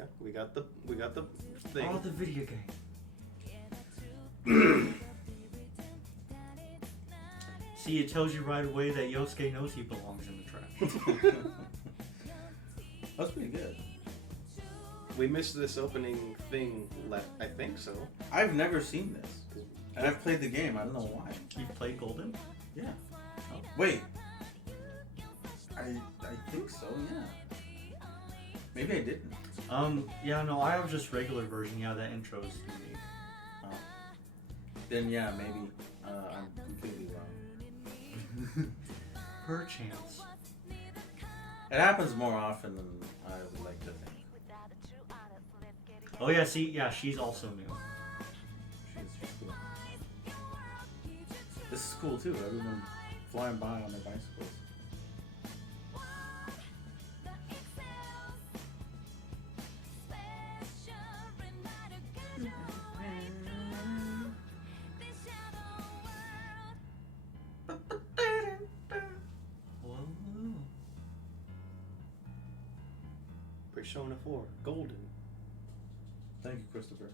Yeah, we got the thing. Oh, the video game. See, it tells you right away that Yosuke knows he belongs in the trash. That's pretty good. We missed this opening thing. I think so. I've never seen this, and I've played the game. I don't know why. You've played Golden? Yeah. Oh. Wait. I think so. Yeah. Maybe I didn't. Yeah, no, I have just regular version. Yeah, that intro is unique. Oh. Then yeah, maybe I'm completely wrong. Perchance. It happens more often than I would like to think. Oh yeah, see, yeah, she's also new. She's cool. This is cool too. Everyone flying by on their bicycles. Whoa. Persona 4 Golden. Thank you, Christopher.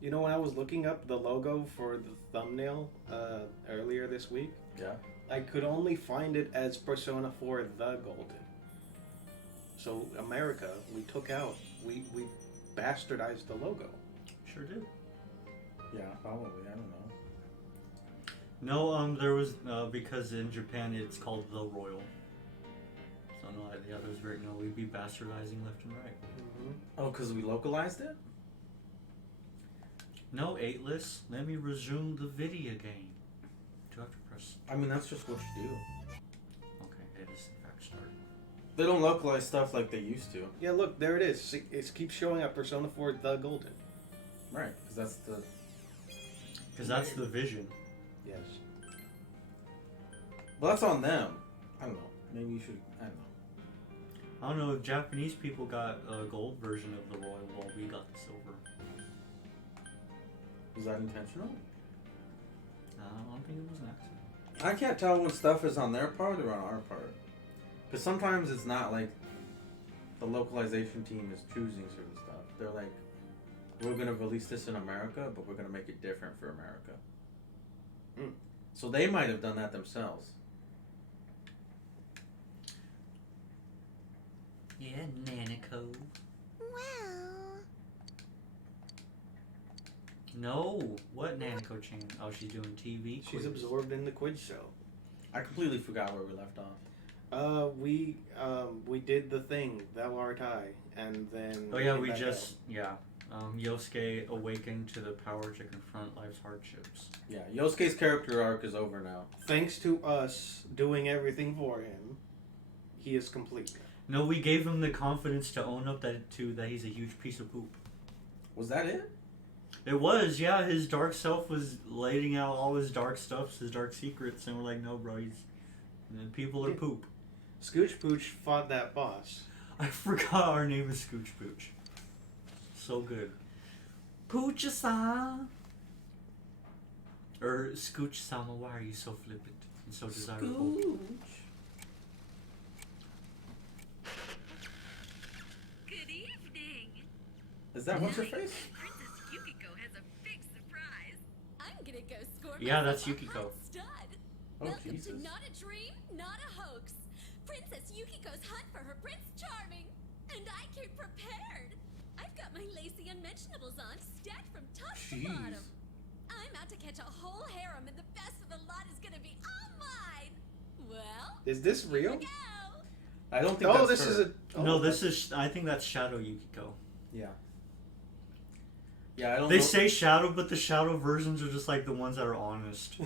You know, when I was looking up the logo for the thumbnail earlier this week, Yeah. I could only find it as Persona 4 The Golden. So America, we took out, we bastardized the logo. Sure did. Yeah, probably. I don't know. No, there was, because in Japan it's called The Royal. So no, yeah, there's we'd be bastardizing left and right. Mm-hmm. Oh, because we localized it? No, Atlas, let me resume the video game. Do I have to press? I mean, that's just what you do. Okay, it is in fact started. They don't localize stuff like they used to. Yeah, look, there it is. See, it keeps showing up Persona 4 The Golden. Right, because that's the... Because that's the vision. Yes. Well, that's on them. I don't know. Maybe you should... I don't know. I don't know, if Japanese people got a gold version of the Royal while we got the silver. Was that intentional? I don't think it was an accident. I can't tell when stuff is on their part or on our part. Because sometimes it's not like the localization team is choosing certain stuff. They're like, we're going to release this in America, but we're going to make it different for America. Mm. So they might have done that themselves. Yeah, Nanico. Well... No, what Nanico chain? Oh, she's doing TV. She's quiz. absorbed in the quiz show. I completely forgot where we left off. We did the thing, Thou Art I, and then... Oh yeah, came we back just, Yosuke awakened to the power to confront life's hardships. Yeah, Yosuke's character arc is over now. out. Thanks to us doing everything for him, he is complete. No, we gave him the confidence to own up that he's a huge piece of poop. Was that it? It was, yeah. His dark self was laying out all his dark stuff, his dark secrets, and we're like, no, bro, people are poop. Scooch Pooch fought that boss. I forgot our name is Scooch Pooch. So good. Pooch-san! Or Scooch-sama, why are you so flippant and so desirable? Good evening. Is that what's her face? Princess Yukiko has a big surprise. I'm gonna go score Yeah, myself that's a Yukiko. hot stud. Oh, Welcome Jesus. to Not a Dream, Not a Hoax. Princess Yukiko's hunt for her Prince Charming. And I came prepared. I've got my lacy unmentionables on, stacked from top to Jeez. bottom. I'm out to catch a whole harem, and the best of the lot is gonna be all mine. Well, Is this here real? we go. I don't think Oh, that's this her. is a... Oh, No, this is, I think that's Shadow Yukiko. Yeah. Yeah, I don't They know. say Shadow, but the Shadow versions are just like the ones that are honest.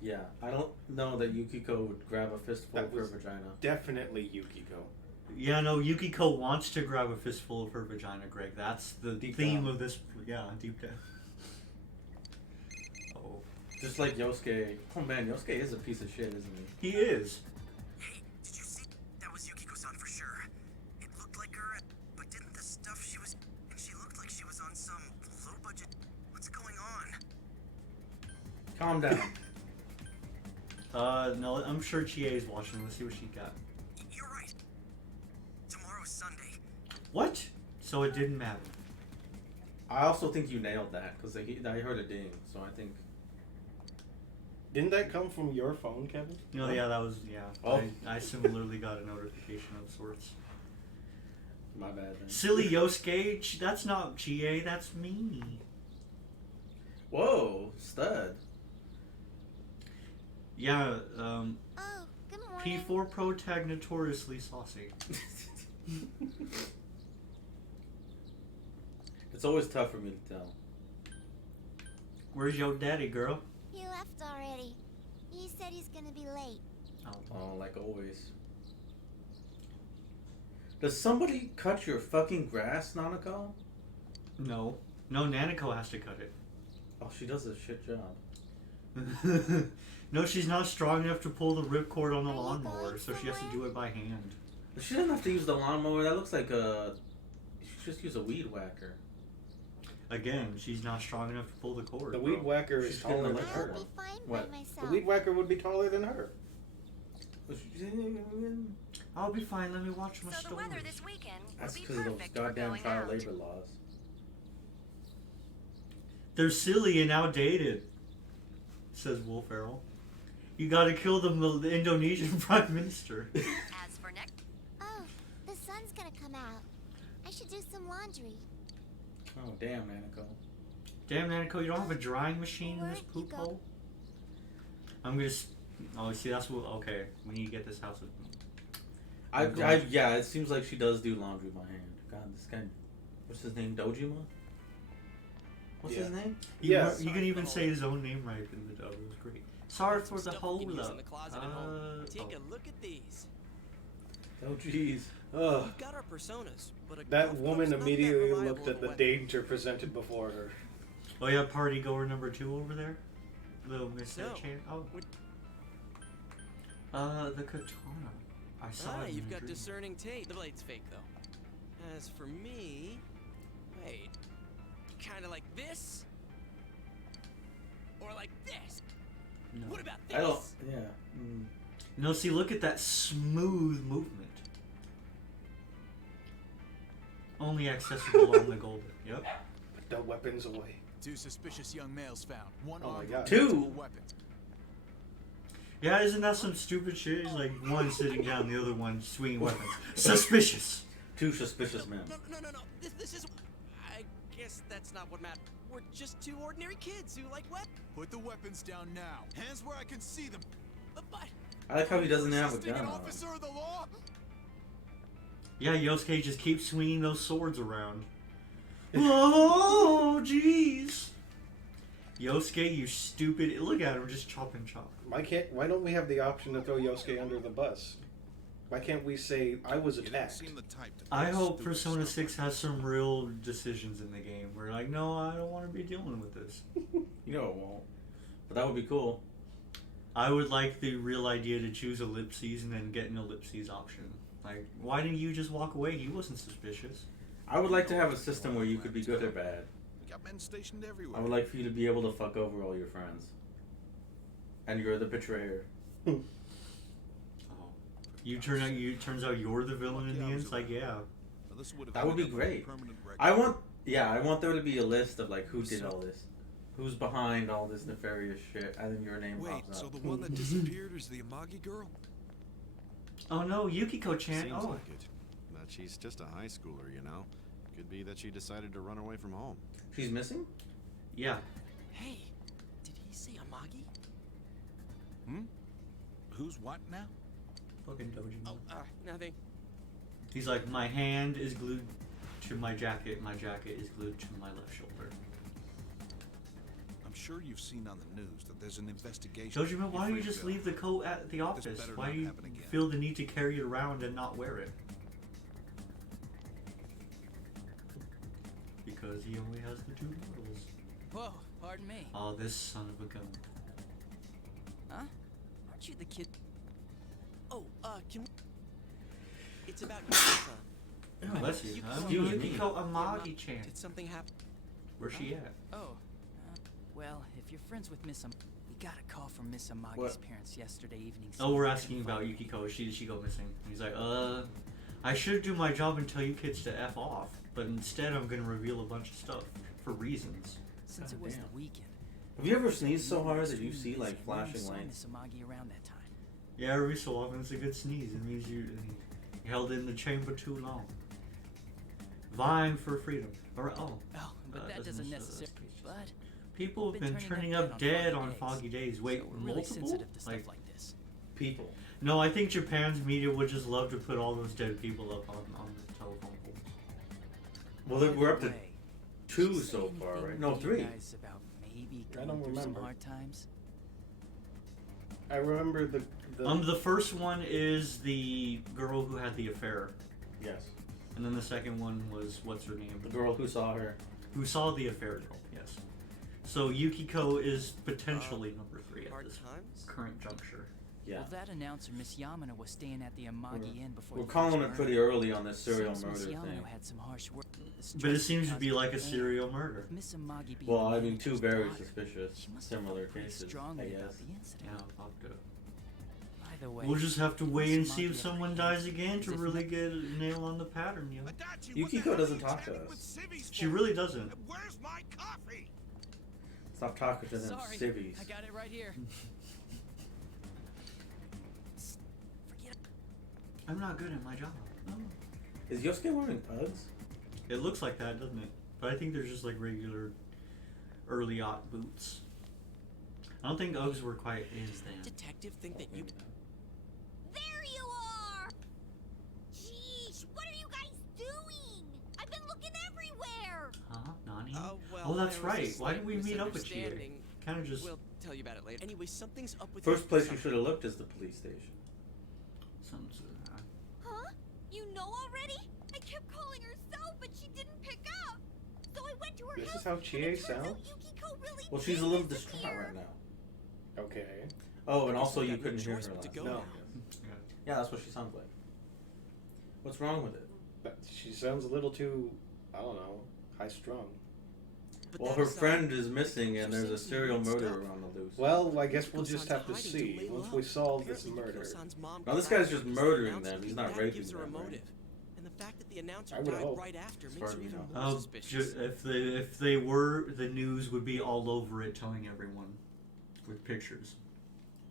Yeah, I don't know that Yukiko would grab a fistful That of her was- vagina. Definitely Yukiko. Yeah, no, Yukiko wants to grab a fistful of her vagina, Greg. That's the Deep theme down. of this. Yeah, deep down. Oh. Just like Yosuke. Oh man, Yosuke is a piece of shit, isn't he? He is. Hey, did you see? That was Yukiko-san for sure. It looked like her, but didn't the stuff she was... And she looked like she was on some low-budget... What's going on? Calm down. No, I'm sure Chie is watching. Let's see what she got. You're right. Tomorrow's Sunday. What? So it didn't matter. I also think you nailed that because I heard a ding, so I think. Didn't that come from your phone, Kevin? No, yeah, that was Oh. I similarly got a notification of sorts. My bad. Then. Silly Yosuke, that's not GA, that's me. Whoa, stud. Yeah, Oh, good morning. P4 Pro Tag notoriously saucy. It's always tough for me to tell. Where's your daddy, girl? He left already. He said he's gonna be late. Oh, like always. Does somebody cut your fucking grass, Nanako? No. No, Nanako has to cut it. Oh, she does a shit job. No, she's not strong enough to pull the ripcord on the Are you lawnmower, going so she has to do it by hand. She doesn't have to use the lawnmower. That looks like a. She should just use a weed whacker. Again, she's not strong enough to pull the cord. The weed whacker is She's getting taller a than lick. I'll her. be fine What? by The myself. weed whacker would be taller than her. I'll be fine, let me watch my So the story. weather this weekend will That's be because of those perfect for goddamn going child out. labor laws. They're silly and outdated, says Will Ferrell. You gotta kill the Indonesian Prime Minister. As for next, Oh, the sun's gonna come out. I should do some laundry. Oh, damn, Nanako. Damn, Nanako, you don't have a drying machine in this Where'd you poop go? hole? I'm gonna. Oh, see, that's what. Okay, we need to get this house. Yeah, it seems like she does do laundry by hand. God, this guy. What's his name? Dojima? What's his name? Yes. You can even say his own name right in the dub. It was great. Sorry for the Stuff we hold can use up. in the closet at home. Take Oh. a look at these. Oh, jeez. Ugh. We've got our personas, but a That golf woman club's not that immediately reliable looked at in the weather. danger presented before her. Oh yeah, party goer number 2 over there. Little Miss So, Chan. Oh. what- The katana. I saw it in You've a got dream. discerning taste. The blade's fake, though. As for me, wait, kind of like this, or like this. No. What about this? I don't. Yeah. Mm. No, see, look at that smooth movement. Only accessible on the golden. Yep. Put the weapons away. 2 suspicious young males found. One Oh my armed God. with 2? multiple weapons. Yeah, isn't that some stupid shit? He's like one sitting down, the other one swinging weapons. Suspicious. Two suspicious men. No. This is. I guess that's not what matters. We're just 2 ordinary kids who like weapons. Put the weapons down now. Hands where I can see them. But I like how he doesn't have a Resisting gun an on him. officer of the law? Yeah, Yosuke just keeps swinging those swords around. Oh, jeez. Yosuke, you stupid. Look at him just chop and chop. Why don't we have the option to throw Yosuke under the bus? Why can't we say I was You don't attacked? seem the type to I pull hope stupid Persona stuff 6 like has that. some real decisions in the game. We're like, no, I don't want to be dealing with this. You know it won't. But that would be cool. I would like the real idea to choose ellipses and then get an ellipses option. Like, why didn't you just walk away? He wasn't suspicious. I would like to have a system where you could be good or bad. We got men stationed everywhere. I would like for you to be able to fuck over all your friends. And you're the betrayer. Oh. Turns out you're the villain in the end. It's like, yeah. Now, this would have That would be ended up with a great. permanent record. I want there to be a list of like who did all this. Who's behind all this nefarious shit, and then your name Wait, pops so up. the one that disappeared is the Amagi girl? Oh no, Yukiko-chan. Seems Oh. like it. But she's just a high schooler, you know? Could be that she decided to run away from home. She's missing? Yeah. hey, did he say Amagi? Who's what now? Fucking Dojima. Oh, nothing. He's like, my hand is glued to my jacket is glued to my left shoulder. I'm sure you've seen on the news that there's an investigation. Dojima, why don't you just Freakville. leave the coat at the office? better Why not do you happen again. feel the need to carry it around and not wear it? Because he only has the 2 models. Whoa, pardon me. Oh, this son of a gun. Huh? Aren't you the kid? Oh, can we... It's about Yukiko. Oh, bless you. Excuse me. Yukiko Amagi-chan. Did something happen? Where's she at? Oh. Well, if you're friends with Miss we got a call from Miss Amagi's What? parents yesterday evening. Oh, we're asking about Yukiko. Did she go missing? He's like, I should do my job and tell you kids to F off, but instead I'm gonna reveal a bunch of stuff for reasons. Since it was Damn. the weekend. Have you ever sneezed so hard that you see like flashing Saw lights? Miss Amagi around that time. Yeah, every so often it's a good sneeze. It means you held in the chamber too long. Vying for freedom. Or, Oh, but that doesn't necessarily. But people have been turning up dead on foggy days. Wait, so we're really multiple? sensitive to stuff like this. People. No, I think Japan's media would just love to put all those dead people up on the telephone poles. Well, look, we're up to Way, 2 did she say so far, anything right? No, to you 3. guys about maybe I going don't through some remember. hard times? I remember the The first one is the girl who had the affair. Yes. And then the second one was, what's her name? The girl who saw her. Who saw the affair girl, yes. So Yukiko is potentially number 3 at Hard this times? current juncture. Yeah. Well, that announcer, Miss Yamano, was staying at the Amagi Inn before We're the calling first it pretty murder. early on this serial Seems murder Miss thing. Yamano had some harsh words. But it seems to be like a serial murder. Miss Amagi being Well, the I mean, 2 manager's very daughter, suspicious, she must have similar felt pretty cases, I strongly about guess. the incident. Yeah, fucked up. By the way, We'll just have to wait and see if Miss Amagi someone ever dies hit again as to if really not- get a nail on the pattern, yo. Yukiko doesn't talk to us. She really doesn't. Where's my coffee? Stop talking to them Sorry, civvies. I got it right here. Forget I'm not good at my job. No. Is Yosuke wearing Uggs? It looks like that, doesn't it? But I think they're just like regular early aught boots. I don't think Uggs were quite as then. Detective think that you... There you are! Jeez, what are you guys doing? I've been looking everywhere! Huh? Nani? well, Oh, that's there was a right. Why slight didn't we meet up with you? misunderstanding. Kind of just We'll tell you about it later. Anyway, something's up with First your- place you should have looked is the police station. some. Huh? You know already? I kept calling her so, but she didn't pick up. So I went to her This house. is how and Chie it turns out sounds? Yukiko really Well, she's a did little distraught disappear. right now. Okay. Oh, and I guess also we you got no couldn't hear choice her but to last go night. No. Yeah. Yeah, that's what she sounds like. What's wrong with it? But she sounds a little too, I don't know, high strung. But Well, that her aside, friend is missing, and there there's a seems to be serial weird murderer stuff. on the loose. Well, I guess we'll Yukiko-san's just have to hiding see lay once low. we solve this Apparently, murder. Yukiko-san's mom Now, this guy's crashed just because the murdering announcer them. He's came not back, raping gives her a them, right? motive. And the fact that the announcer I would died hope. right after As makes far her as we even know. more suspicious. If they were, the news would be all over it, telling everyone with pictures.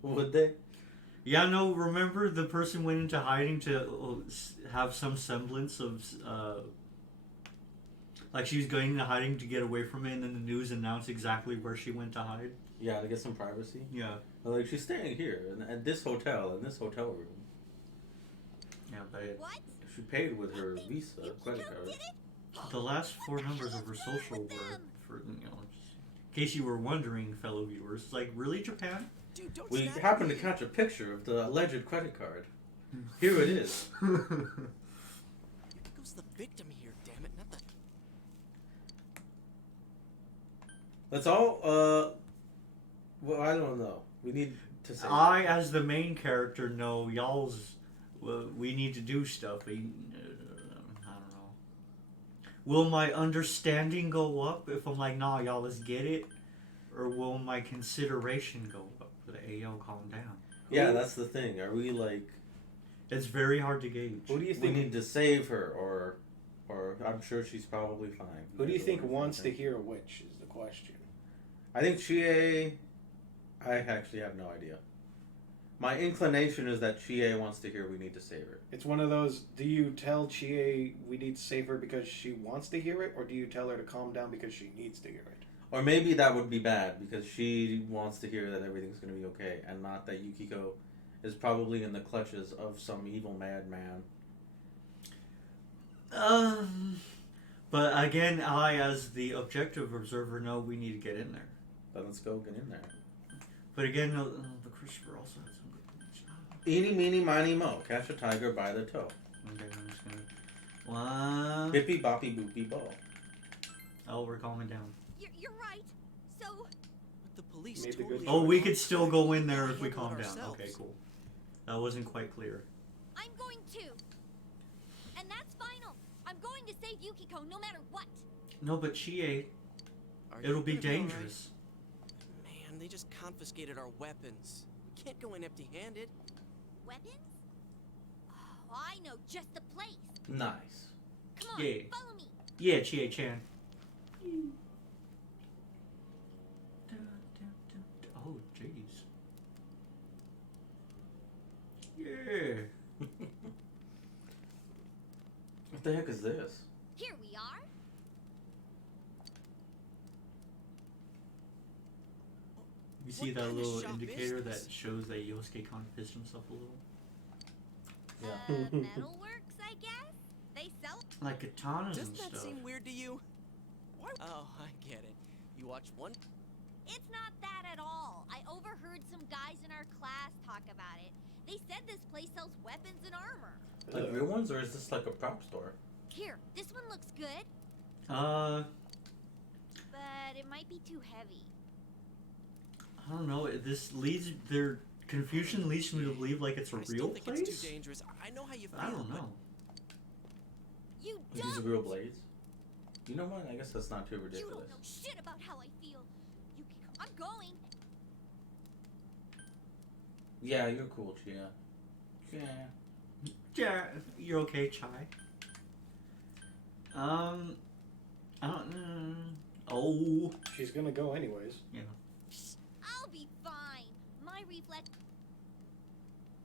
Would they? Yeah, no. Remember, the person went into hiding to have some semblance of, like she was going into hiding to get away from it, and then the news announced exactly where she went to hide. Yeah, to get some privacy. Yeah, Like, she's staying here, at this hotel, in this hotel room. yeah. But What? She paid with her Visa credit Yukiko card. did it? the last 4 numbers of her social were for just in case you were wondering, fellow viewers. It's like, really, Japan? Dude, don't We snap happened at to me. catch a picture of the alleged credit card. Here it is. Yukiko's the victim here, damn it, not the... That's all. Well, I don't know. We need to say. I, as the main character, know y'all's. Well, we need to do stuff. I don't know. Will my understanding go up if I'm like, nah, y'all, let's get it? Or will my consideration go up? Like, hey, yo, calm down. Yeah, that's the thing. Are we like? It's very hard to gauge. Who do you We think? need to save her, or I'm sure she's probably fine. Who do you think That's what wants I to think. hear which? Is the question. I think Chie. I actually have no idea. My inclination is that Chie wants to hear we need to save her. It's one of those. Do you tell Chie we need to save her because she wants to hear it, or do you tell her to calm down because she needs to hear it? Or maybe that would be bad because she wants to hear that everything's going to be okay and not that Yukiko is probably in the clutches of some evil madman. But again, I, as the objective observer, know we need to get in there. But let's go get in there. But again, no, the Christopher also had some good points. Eeny, meeny, miny, mo. Catch a tiger by the toe. Okay, I'm just gonna. One. Bippy, boppy, boopy, ball. Oh, we're calming down. You're right. So, But the police Made the totally... good Oh, we choice. could still go in there if we Handle it calm down. ourselves. Okay, cool. That wasn't quite clear. I'm going to. And that's final. I'm going to save Yukiko no matter what. No, but Chie, Are it'll you be gonna all right? dangerous. Man, they just confiscated our weapons. We can't go in empty-handed. Weapons? Oh, I know just the place. Nice. Come on, Yeah. follow me. Yeah, Chie-chan. Oh, jeez. Yeah. What the heck is this? Here we are. You see What that kind of little shop indicator is that this? shows that Yosuke kind of pissed himself a little? Metalworks, I guess? They sell. Like katanas and Doesn't that stuff. seem weird to you? Why? Oh, I get it. You watch one. It's not that at all. I overheard some guys in our class talk about it. They said this place sells weapons and armor. Like real ones, or is this like a prop store? Here, this one looks good, But it might be too heavy. I don't know. This leads their confusion leads me to believe like it's a I real still think place. it's too dangerous. I know how you feel. I don't but know. You Are these don't. real blades? You know what? I guess that's not too You don't ridiculous. know shit about how I feel. Yukiko, I'm going. Yeah, you're cool, Chia. Yeah. Yeah, you're okay, Chai. I don't. Oh. She's gonna go anyways. Yeah. I'll be fine. My reflex.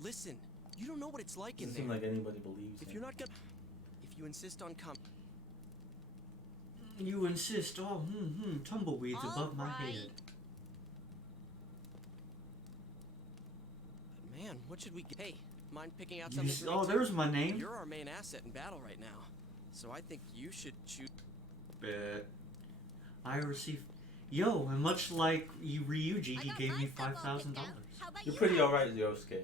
Listen, you don't know what it's like in Doesn't there. seem like anybody believes If him. you're not gonna, if you insist on You insist. Oh, tumbleweeds above my Alright. head. man, what should we get? Hey, mind picking out You something? s- for me oh, too? there's my name. You're our main asset in battle right now, so I think you should choose. Bet. I received. Yo, and much like you, Ryuji, I he got gave my me stuff all $5,000. picked out. How about You're you? pretty alright, Yosuke.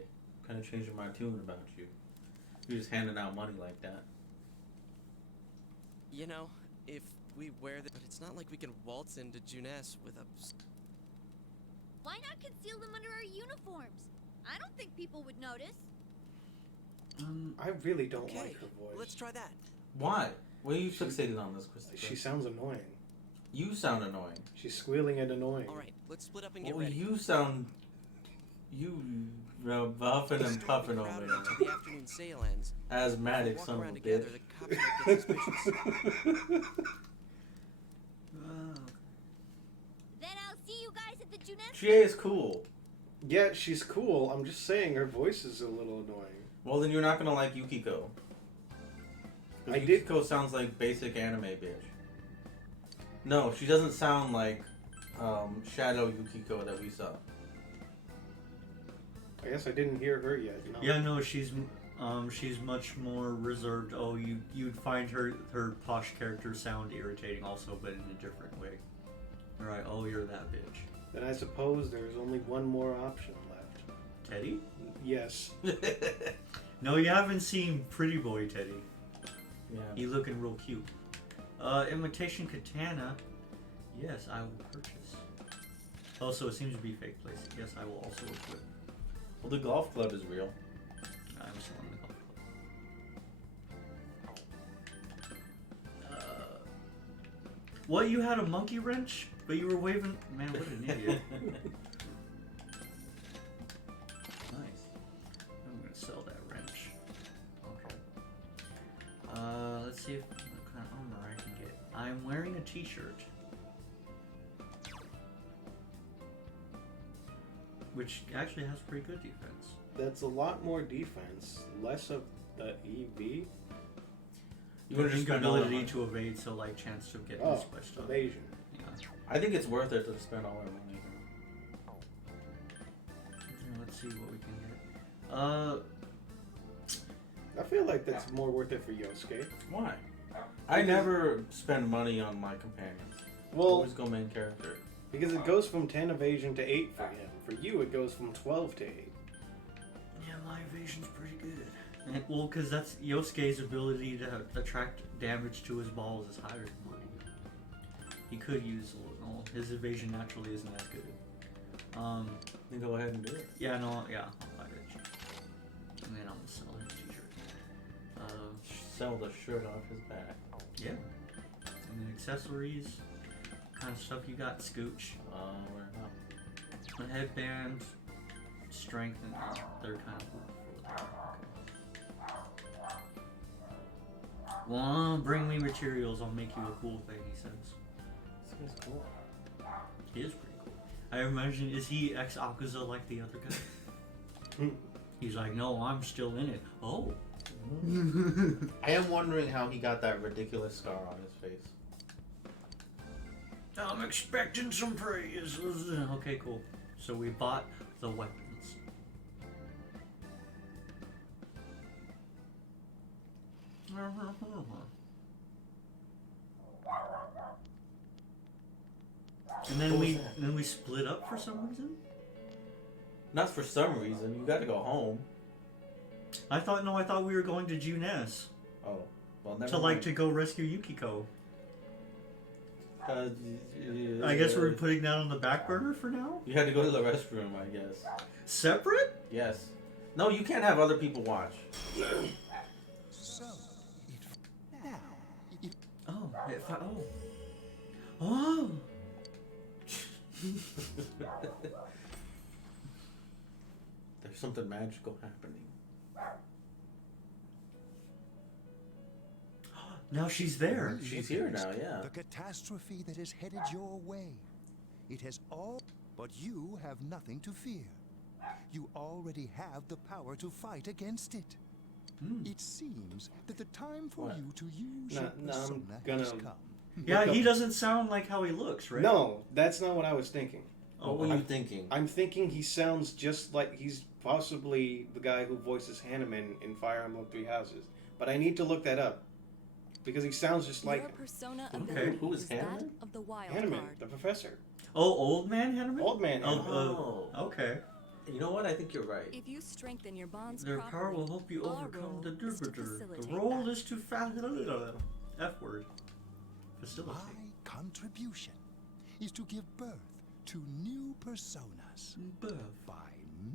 Kind of changing my tune about you. You're just handing out money like that. You know, if we wear this, but it's not like we can waltz into Juness with a. Why not conceal them under our uniforms? I don't think people would notice. I really don't Okay, like her voice. let's try that. Why? Why are you fixated on this, Christopher? She sounds annoying. You sound annoying. She's squealing and annoying. All right, let's split up and get Well, ready. you sound... You buffing and puffing over Crowded there. until the afternoon sale ends. Asthmatic Walk son of a around together, bitch. the cops might get suspicious. Then I'll see you guys at the Juness. Chie is cool. Yeah, she's cool. I'm just saying her voice is a little annoying. Well, then you're not gonna like Yukiko. I did- Yukiko sounds like basic anime bitch. No, she doesn't sound like Shadow Yukiko that we saw. I guess I didn't hear her yet. No. Yeah, no, she's much more reserved. Oh, you'd find her posh character sound irritating also, but in a different way. Right? Oh, you're that bitch. Then I suppose there's only one more option left. Teddy? Yes. No, you haven't seen Pretty Boy Teddy. Yeah. He looking real cute. Imitation katana. Yes, I will purchase. Also, it seems to be fake place. Yes, I will also equip. Well, the golf club is real. I'm still in the golf club. What? You had a monkey wrench, but you were waving. Man, what an idiot! Nice. I'm gonna sell that wrench. Okay. Let's see what kind of armor I can get. I'm wearing a T-shirt, which actually has pretty good defense. That's a lot more defense, less of the EV. You would just Think spend all that ability money. to evade, so like chance to get Oh, squished up. evasion. Yeah. I think it's worth it to spend all our money. Yeah, let's see what we can get. I feel like that's more worth it for Yosuke. Why? I never spend money on my companions. Well, Always go main character. because it goes from 10 evasion to 8 for him. For you, it goes from 12 to 8. Yeah, my evasion's pretty good. Well, because that's Yosuke's ability to attract damage to his balls is higher than mine. He could use a little. No, his evasion naturally isn't as good. Then go ahead and do it. Yeah, no, yeah, I'll buy it. And then I'm gonna sell his t-shirt. Sell the shirt off his back. Yeah. And then accessories, kind of stuff you got, Scooch. Where not? The headband, strength, and they're kind of cool. Well, bring me materials, I'll make you a cool thing, he says. This guy's cool. He is pretty cool. I imagine, is he ex-Akuza like the other guy? He's like, no, I'm still in it. Oh. I am wondering how he got that ridiculous scar on his face. I'm expecting some praise. Okay, cool. So we bought the weapons. And then we split up for some reason? Not for some reason. You got to go home. I thought we were going to Junes. Oh, well, never To to go rescue Yukiko. I I guess we're putting that on the back burner for now? You had to go to the restroom, I guess. Separate? Yes. No, you can't have other people watch. So, now, Oh. There's something magical happening. Now she's there. She's here now, yeah. the catastrophe that is headed your way. It has all, but you have nothing to fear. You already have the power to fight against it. It seems that the time for What? you to use No, your no, persona I'm has gonna- come. Yeah, he doesn't sound like how he looks, right? No, that's not what I was thinking. What were you thinking? I'm thinking he sounds just like he's possibly the guy who voices Hanneman in Fire Emblem Three Houses. But I need to look that up. Because he sounds just like Your persona Okay. ability Who is is that Hanneman? of the wild Hanneman, card. the professor. Oh, old man Hanneman? Old man Hanneman. Oh. Okay. You know what? I think you're right. If you strengthen your bonds Their properly, power will help you our overcome role the is to Jupiter. The facilitate role that. is to F word. Facilitate. My contribution is to give birth to new personas. Birth. By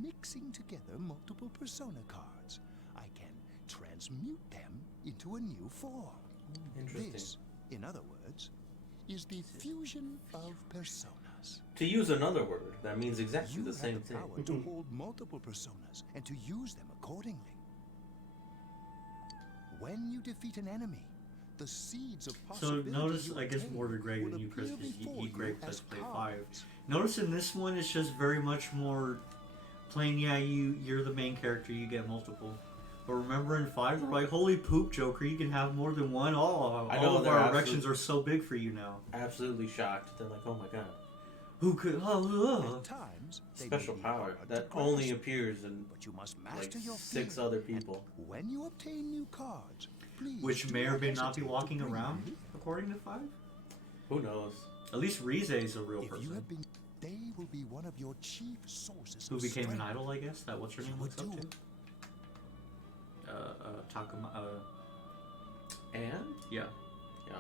mixing together multiple persona cards, I can transmute them into a new form. Interesting. This, in other words, is the fusion of personas. To use another word, that means exactly You the have same the thing. power to hold multiple personas and to use them accordingly. When you defeat an enemy, the seeds of So possibility notice, you I guess attain more to Greg will than you, Chris, appear because before you Greg as Let's Play 5. cards. Notice in this one, it's just very much more plain, yeah, you're the main character, you get multiple. But remember in 5, they're like, holy poop, Joker, you can have more than one. All I know, of they're our erections are so big for you now. Absolutely shocked. They're like, oh my god. Who could, At times, they may Special be power hard to that only grasp, appears in but you must like master your 6 field. other people. When you obtain new cards, please which do may or may not be hesitate to walking bring around, them. according to 5? Who knows? At least Rize is a real If you person. have been, they will be one of your chief sources Who of became an strength. idol, I guess? That what's her name You looks up would to? Takuma, And? yeah. Yeah.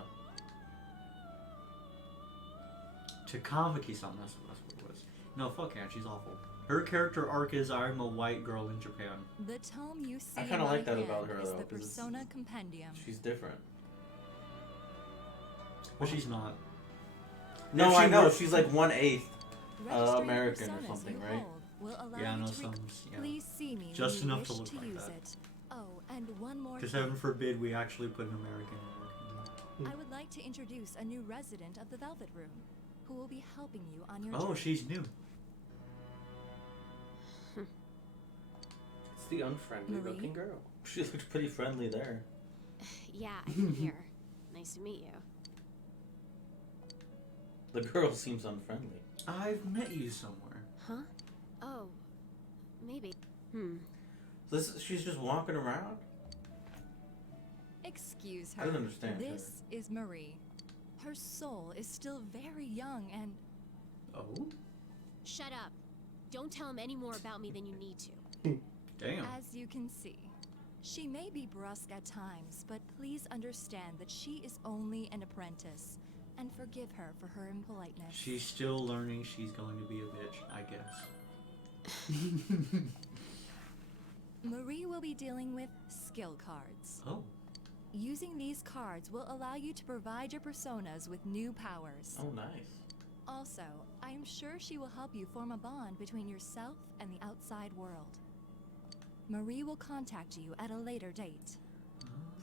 Takamaki-san, that's what it was. No, fuck Anne, she's awful. Her character arc is I'm a white girl in Japan. The tome you see I in kinda my like that hand about her, is though, the 'cause it's- Persona Compendium. She's different. But she's not. No, If I she know. were- She's like 1/8 Registering American or personas something, you right? hold will allow Yeah, I you know to some. Yeah. Please see me Just when you enough to wish look to like use that. it. Oh, and one more Because thing. heaven forbid we actually put an American in I would like to introduce a new resident of the Velvet Room, who will be helping you on your there. Oh, journey. she's new. It's the unfriendly Marie? looking girl. She looked pretty friendly there. Yeah, I can hear. Nice to meet you. The girl seems unfriendly. I've met you somewhere. Huh? Oh, maybe. She's just walking around? Excuse her. I don't understand her. This is Marie. Her soul is still very young and Oh? Shut up. Don't tell him any more about me than you need to. Damn. as you can see, she may be brusque at times, but please understand that she is only an apprentice, and forgive her for her impoliteness. She's still learning she's going to be a bitch, I guess. Marie will be dealing with skill cards. Oh. Using these cards will allow you to provide your personas with new powers. Oh, nice. Also, I am sure she will help you form a bond between yourself and the outside world. Marie will contact you at a later date.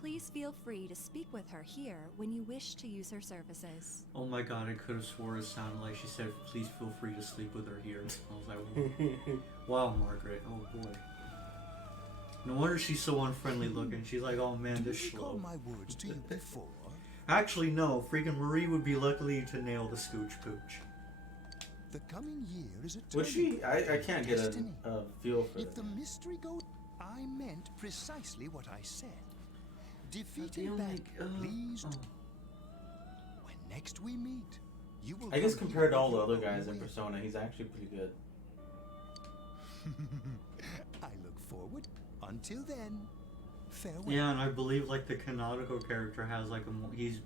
Please feel free to speak with her here when you wish to use her services. Oh my god, I could have swore it sounded like she said, please feel free to sleep with her here. I was like, wow, Margaret. Oh boy. No wonder she's so unfriendly looking. She's like, oh man, this Did I recall slow. my words to you before? Actually, no. Freaking Marie would be lucky to nail the scooch pooch. The coming year is a Was she? I can't get destiny. a feel for If it. the mystery goes, I meant precisely what I said. Defeat The him only- back, please. When next we meet, you will. I guess come compared to here all the with other your guys in own way. Persona, he's actually pretty good. I look forward. Until then, farewell. Yeah, and I believe like the canonical character has like he's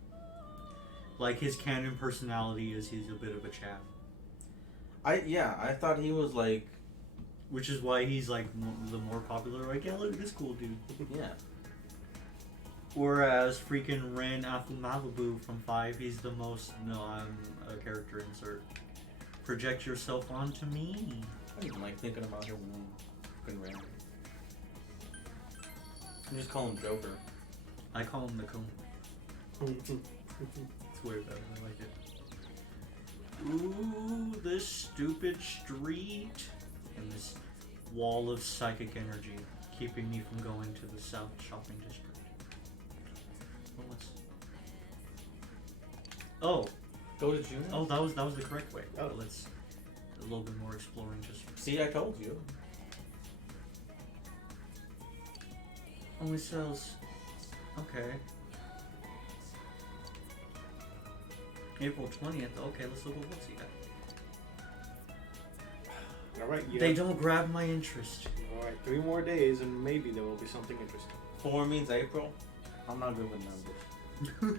like his canon personality is he's a bit of a chav, I thought he was like, which is why he's like the more popular. Like, yeah, look at this cool dude. yeah. Whereas freaking Ren Apple Malibu from 5, he's the most no, I'm a character insert. Project yourself onto me. I don't even like thinking about his name. Fucking random. I just call him Joker. I call him the Coon. It's way better. I like it. Ooh, this stupid street and this wall of psychic energy keeping me from going to the South Shopping District. Oh, Go to June. oh, that was the correct way. Oh. Let's a little bit more exploring. Just See, I told you. only sells. Okay. April 20th. Okay, let's look at what's he got. All right, yeah. They don't grab my interest. All right, 3 more days, and maybe there will be something interesting. 4 means April. I'm not good with numbers.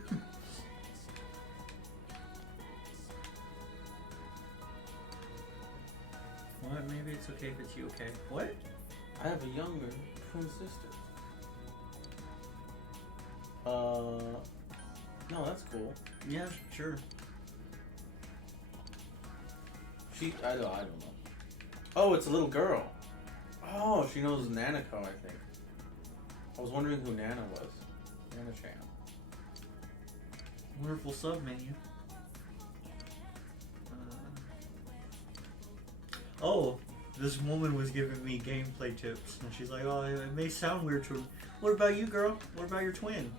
What? Maybe it's okay if it's you. Okay. What? I have a younger twin sister. No, that's cool. Yeah, sure. I don't know. Oh, it's a little girl. Oh, she knows Nanako, I think. I was wondering who Nana was. Nana-chan. Wonderful sub menu. Oh, this woman was giving me gameplay tips, and she's like, "Oh, it may sound weird to. What about you, girl? What about your twin?"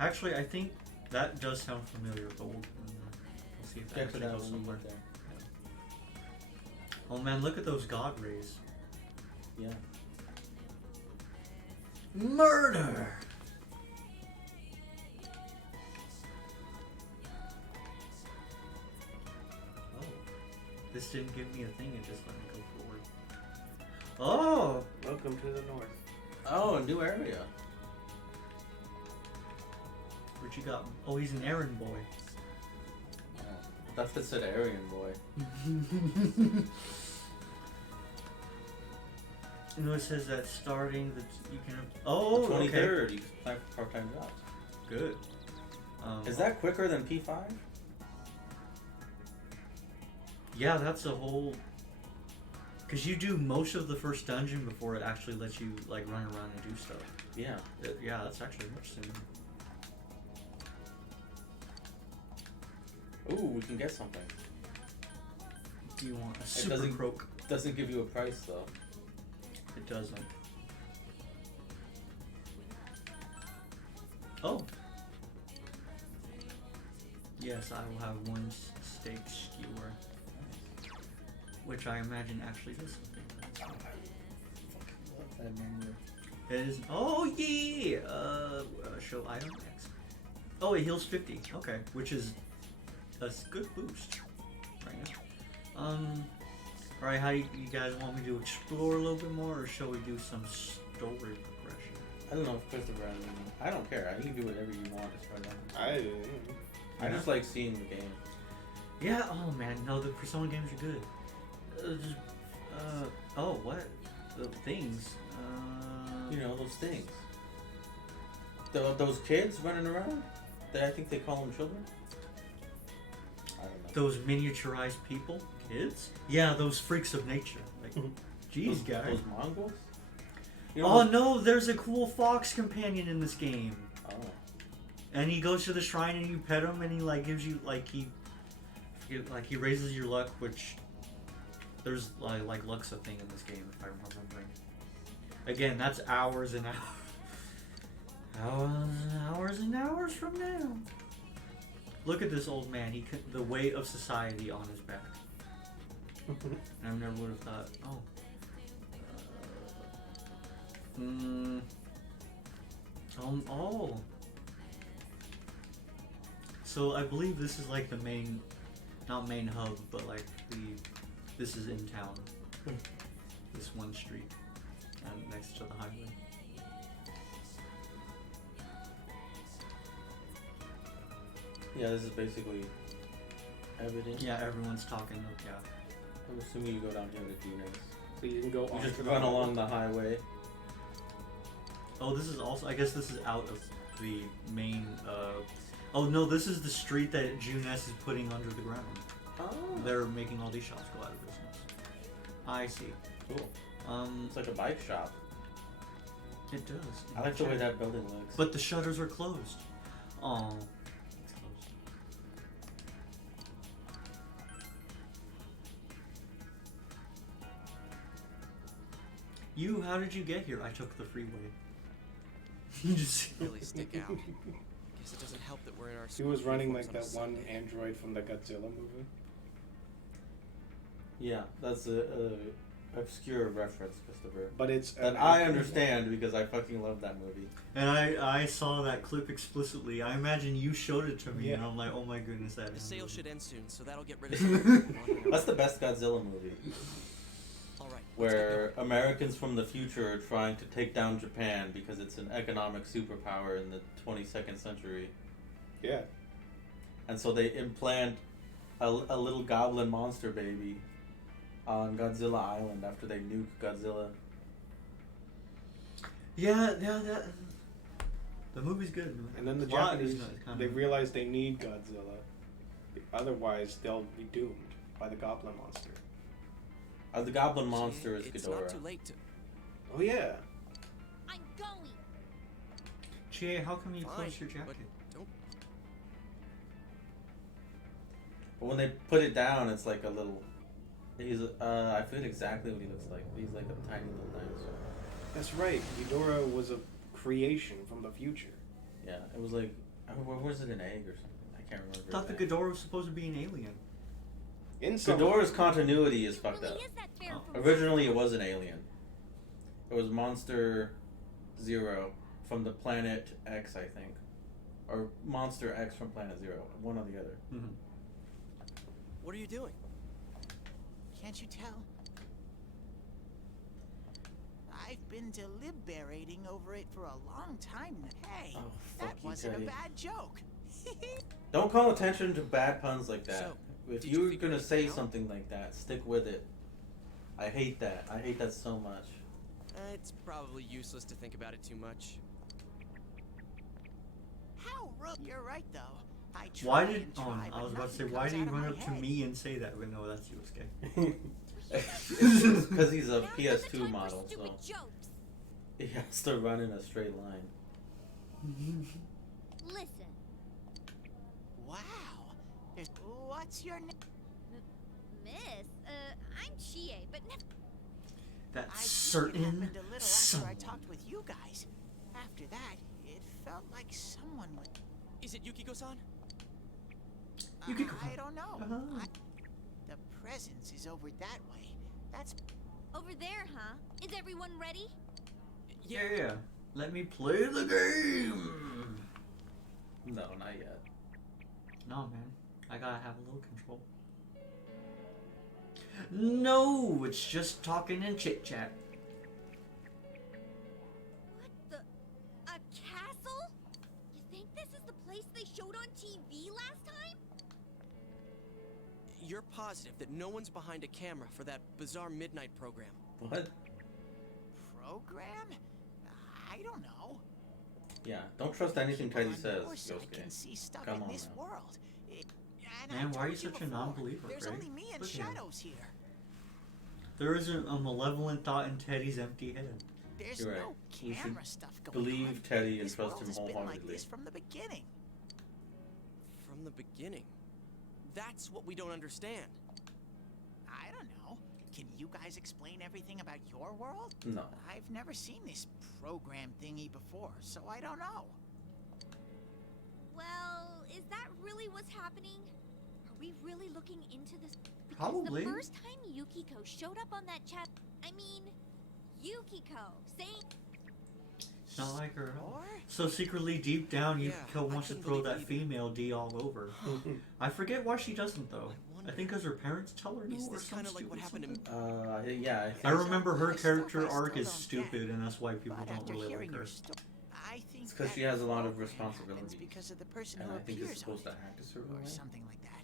Actually, I think that does sound familiar, but we'll see if that Get to actually that goes when we somewhere. get there. Oh man, look at those god rays. Yeah. Murder! Oh. This didn't give me a thing, it just let me go forward. Oh! Welcome to the north. Oh, a new area. What you got? Oh, he's an errand boy. Oh, that's it said Aryan boy. You know, it says that starting that you can. Oh, The 23rd, okay. you can apply for part-time jobs. Good. Is that quicker than P5? Yeah, that's a whole. Because you do most of the first dungeon before it actually lets you like run around and do stuff. Yeah. Yeah, that's actually much sooner. Ooh, we can get something. Do you want a It super doesn't croak? Doesn't give you a price though. It doesn't. Oh. Yes, I will have one steak skewer. Which I imagine actually does something. Love that menu. It is. Oh yeah. Show item X. Oh, it heals 50. Okay, which is a good boost right now. All right. How you guys want me to explore a little bit more, or shall we do some story progression? I don't know if Christopher has any. I don't care. You can do whatever you want as far as I just like seeing the game. Yeah. Oh man, no, the Persona games are good. Oh what? The things. You know those things. Those kids running around. I think they call them children. I don't know. Those miniaturized people, kids. Yeah, those freaks of nature. Like, geez, guys. Those Mongols. You know Oh what- no, there's a cool fox companion in this game. Oh. And he goes to the shrine and you pet him and he like gives you like he raises your luck, which there's like luck's a thing in this game if I'm remembering. Again, that's hours and hours and hours from now. Look at this old man. The weight of society on his back. I never would have thought. Oh. Oh. So I believe this is like the main, not main hub, but like this is in town. This one street, next to the highway. Yeah, this is basically everything. Yeah, everyone's talking. Yeah. I'm assuming you go down here to do this. So you can go You on just to run the along the highway. Oh, this is also. I guess this is out of the main. Oh no, this is the street that Junes is putting under the ground. Oh. They're making all these shops go out of business. I see. Cool. It's like a bike shop. It does. I like the way that building looks. But the shutters are closed. Oh, it's closed. How did you get here? I took the freeway. You just really stick out. Guess it doesn't help that we're in our. He was running like uniforms that on a one Sunday. android from the Godzilla movie. Yeah, that's a obscure reference, Christopher. But it's that I understand because I fucking love that movie. And I saw that clip explicitly. I imagine you showed it to me, Yeah. and I'm like, oh my goodness, that The is. sale should end soon, so that'll get rid of some. That's the best Godzilla movie. All right. Where Americans from the future are trying to take down Japan because it's an economic superpower in the 22nd century. Yeah. And so they implant a little goblin monster baby on Godzilla Island after they nuke Godzilla. Yeah, that. The movie's good. And then the Plot is Japanese, kinda- they realize they need Godzilla. Otherwise, they'll be doomed by the Goblin Monster. The goblin monster is It's Ghidorah. not too late to. Oh yeah. I'm going. Chie, how come you Fine, close your but jacket? don't. But when they put it down, it's like a little. I forget exactly what he looks like. He's like a tiny little dinosaur. That's right. Ghidorah was a creation from the future. Yeah, it was like. Where was it, an egg or something? I can't remember. I thought the Ghidorah was supposed to be an alien. In some Ghidorah's continuity is It fucked really up. is that fair Oh. from Originally, it was an alien. It was Monster Zero from the Planet X, I think. Or Monster X from Planet Zero. One or the other. Mm-hmm. What are you doing? Can't you tell? I've been deliberating over it for a long time now. Hey, Oh, that fuck you, wasn't a Teddy. bad joke. Don't call attention to bad puns like that. So, If did you you're figure gonna say anything out? something like that, stick with it. I hate that. I hate that so much. It's probably useless to think about it too much. How rude. You're right, though. I try Why did? and Oh, try, I was but about to say, nothing why comes did you out of run my up to head. me and say that? But no, that's Yusuke. Because he's a Now's not the PS2 time for model, so stupid jokes. he has to run in a straight line. Listen, Wow. What's your name? Miss, I'm Chie, but That I think it certain happened a little after someone. I talked with you guys. After that, it felt like someone would. Is it Yukiko-san? Yukiko. I don't know. Uh-huh. The presence is over that way. That's over there, huh? Is everyone ready? Yeah. Let me play the game. No, not yet. No, man. I gotta have a little control. No, it's just talking and chit chat. What the? A castle? You think this is the place they showed on TV last time? You're positive that no one's behind a camera for that bizarre midnight program? What? program? I don't know. Yeah, don't trust anything People Teddy on says, your side can Yosuke. see stuff Come in on this now. world. And Man, I why are you told such a before, non-believer, There's Craig? only me and Look at him. Shadows here. There isn't a malevolent thought in Teddy's empty head. There's You're right. no We should camera stuff going on. believe Teddy and This trust world him has been like wholeheartedly. this from the beginning. From the beginning. That's what we don't understand. I don't know. Can you guys explain everything about your world? No. I've never seen this program thingy before, so I don't know. Well, is that really what's happening? Are we really looking into this? Because Probably. the first time Yukiko showed up on that chat, I mean, Yukiko saying It's not like her at all. Or So secretly, deep down, Yeah, Yukiko I wants to couldn't throw believe that either. female D all over. I forget why she doesn't though. I think because her parents tell her no Is or this kind something of like what happened stupid. to Yeah. I remember her Stuff character I arc still is don't stupid, and that's why people but don't after really hearing like her. your story, I think It's 'cause that she has a lot of program responsibilities. happens because of the person And who I think it's appears supposed to on it, act a certain or way. something like that.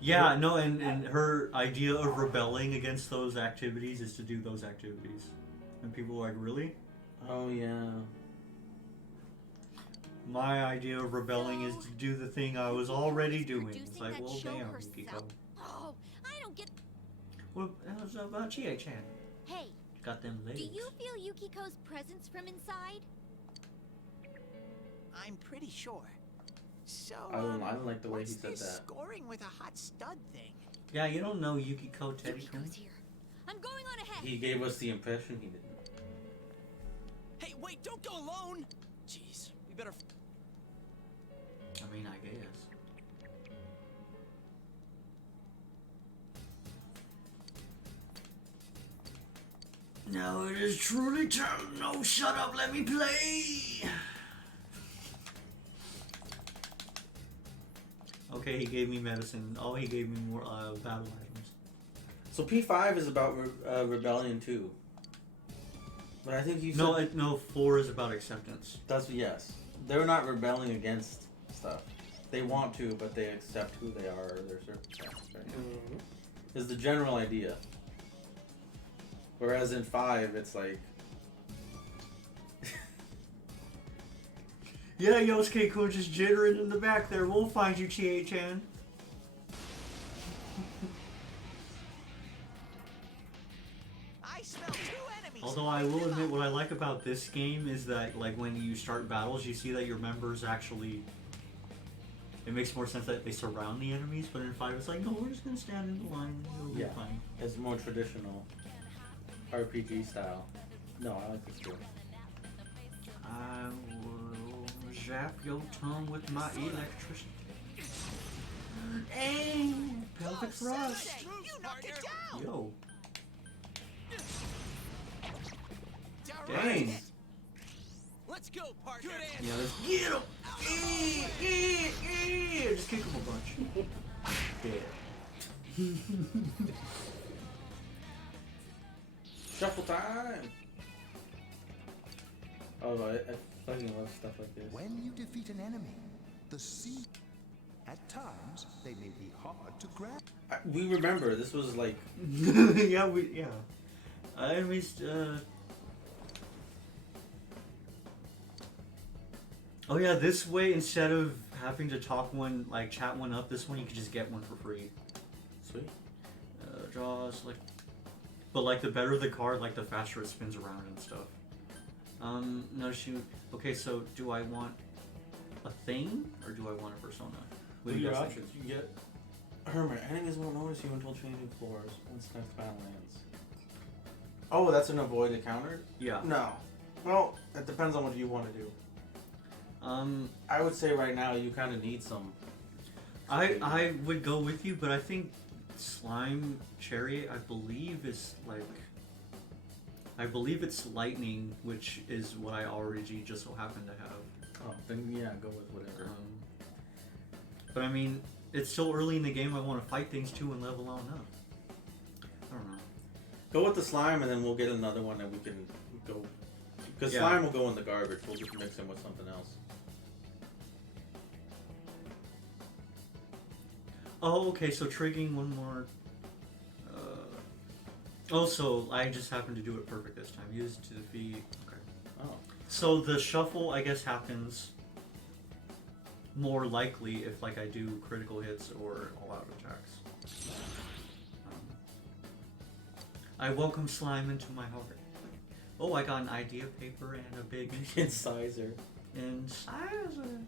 Yeah, no, and her idea of rebelling against those activities is to do those activities. And people are like, really? Oh yeah. My idea of rebelling is to do the thing I was already doing. It's producing like, that well, show damn, herself. Yukiko. Oh, I don't get. Well, that was about Chie-chan. Hey, Got them legs. do you feel Yukiko's presence from inside? I'm pretty sure. So, I don't like the way he what's said this that. scoring with a hot stud thing? Yeah, you don't know Yukiko Teddy-kun. Yukiko's here. I'm going on ahead. He gave us the impression he didn't. Hey, wait, don't go alone! Jeez, we better... I mean, I guess. Now it is truly time. No, shut up, let me play. Okay, he gave me medicine. Oh, he gave me more battle items. So P5 is about rebellion too. But I think you No, said no. 4 is about acceptance. that's yes. They're not rebelling against stuff. They want to, but they accept who they are or their circumstances. Right? Is the general idea. Whereas in 5, it's like Yeah, Yosuke-kun just jittering in the back there. We'll find you, Chie-chan. I smell 2 enemies. Although I will admit, what I like about this game is that, like, when you start battles, you see that your members actually... It makes more sense that they surround the enemies, but in 5 it's like, no, we're just gonna stand in the line. It'll be fine. it's more traditional RPG style. No, I like this too. I will zap your tongue with my electricity. Hey, pelvic thrust. You knocked it down. Yo. Dang. Let's go, partner! Good answer! Yeah, let's get him. Just kick him a bunch. Yeah. Shuffle time. Oh, I fucking love stuff like this. When you defeat an enemy, the sea. At times, they may be hard to grab. We remember this was like yeah. Oh yeah, this way instead of having to talk one, like chat one up, this one you could just get one for free. sweet. Draws like, but like the better the card, like the faster it spins around and stuff. No shoot. Okay, so do I want a thing or do I want a persona? What are do you your guys options? You get Hermit. Enemies won't notice you until changing floors once next battle lands. Oh, that's an avoid the counter? Yeah. No. Well, it depends on what you want to do. I would say right now you kind of need some. I would go with you, but I think Slime Chariot, I believe, is like... I believe it's lightning, which is what I already just so happen to have. Oh, then yeah, go with whatever. But I mean, it's still early in the game. I want to fight things too and level on up. I don't know. Go with the slime, and then we'll get another one that we can go. Because Yeah. slime will go in the garbage. We'll just mix him with something else. Oh, okay. So triggering one more. Also, I just happened to do it perfect this time. Use to defeat. Okay. Oh. So the shuffle, I guess, happens more likely if like I do critical hits or all-out attacks. I welcome slime into my heart. Oh, I got an idea paper and a big Incisor. Incisor.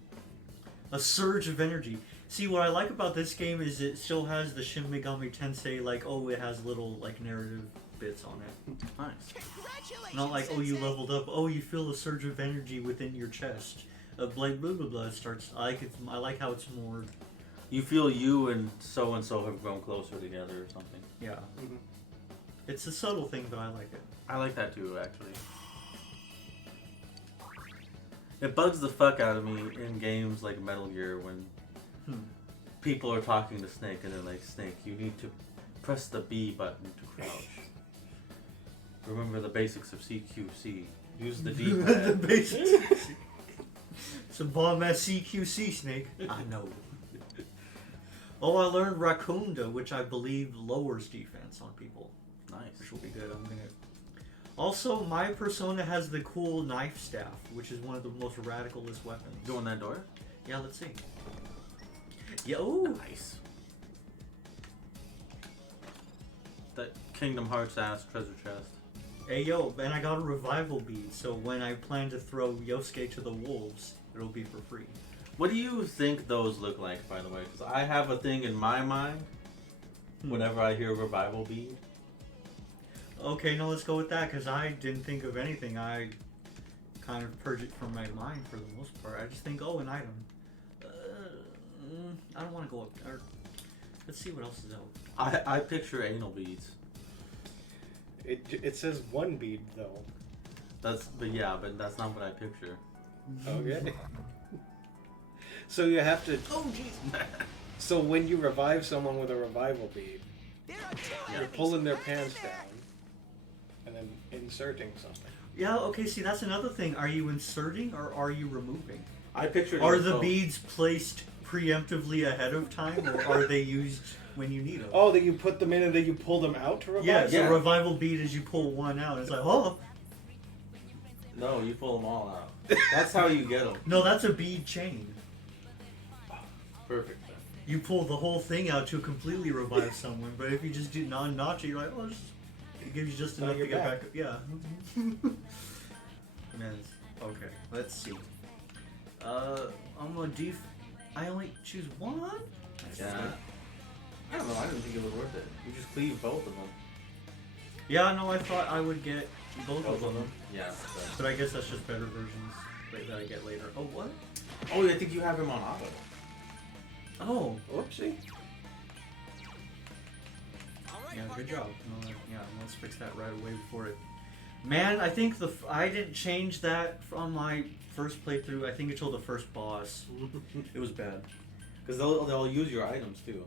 A surge of energy. See, what I like about this game is it still has the Shin Megami Tensei, like, oh, it has little, like, narrative bits on it. Nice. Not like, oh, you leveled up, oh, you feel a surge of energy within your chest. Like, blah, blah, blah, it starts, I like how it's more... You feel you and so have grown closer together or something. Yeah. Mm-hmm. It's a subtle thing, but I like it. I like that too, actually. It bugs the fuck out of me in games like Metal Gear when people are talking to Snake and they're like, Snake, you need to press the B button to crouch. Remember the basics of CQC. Use the D-pad. The basics. It's a bomb at CQC, Snake. I know. Oh, I learned Raccoonda, which I believe lowers defense on people. Nice. Which will be good. I'm gonna. Also, my persona has the cool knife staff, which is one of the most radicalist weapons. Go in that door? Yeah, let's see. Yeah, ooh. Nice. That Kingdom Hearts ass treasure chest. Hey yo, and I got a revival bead, so when I plan to throw Yosuke to the wolves, it'll be for free. What do you think those look like, by the way? Because I have a thing in my mind whenever I hear revival bead. Okay, no, let's go with that, because I didn't think of anything. I kind of purge it from my mind for the most part. I just think, oh, an item. I don't want to go up there. Let's see what else is out. I picture anal beads. It says one bead, though. But that's not what I picture. Okay. So you have to... Oh, jeez. So when you revive someone with a revival bead, you're pulling their pants down and then inserting something. Yeah, okay, see, that's another thing. Are you inserting or are you removing? I picture... Are the beads placed preemptively ahead of time, or are they used when you need them? Oh, that you put them in and then you pull them out to revive? Yeah, so revival bead is you pull one out. It's like, oh. No, you pull them all out. That's how you get them. No, that's a bead chain. Perfect. Then. You pull the whole thing out to completely revive someone, but if you just do non-notch it, you're like, oh, it gives you just enough to get back up. Yeah. Man, okay, let's see. I'm gonna I only choose one? Yeah. I don't know, I didn't think it was worth it. You just cleave both of them. Yeah, no, I thought I would get both of them. Yeah. But I guess that's just better versions that I get later. Oh, what? Oh, I think you have him on auto. Oh. Whoopsie. Yeah, good job. No, yeah, let's fix that right away before it... Man, I think I didn't change that from my first playthrough. I think until the first boss. It was bad. Because they'll use your items too.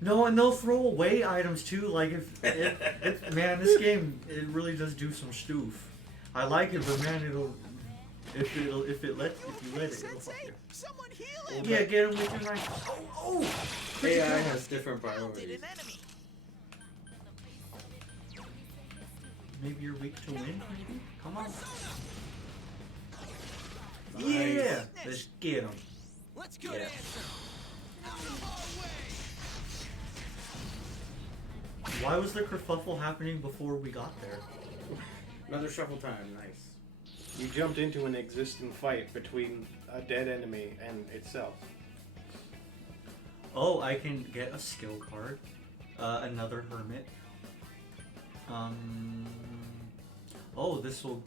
No, and they'll throw away items too. Like man, this game it really does do some stoof. I like it, but man, if you let it, it'll fuck you. Someone heal him. Yeah, get him with your knife. Oh, AI has different priorities. Maybe you're weak to wind. Maybe. Come on. Nice. Yeah, let's get him. Let's go. Yeah. Why was the kerfuffle happening before we got there? Another shuffle time, nice. You jumped into an existing fight between a dead enemy and itself. Oh, I can get a skill card. Another hermit. Oh, this will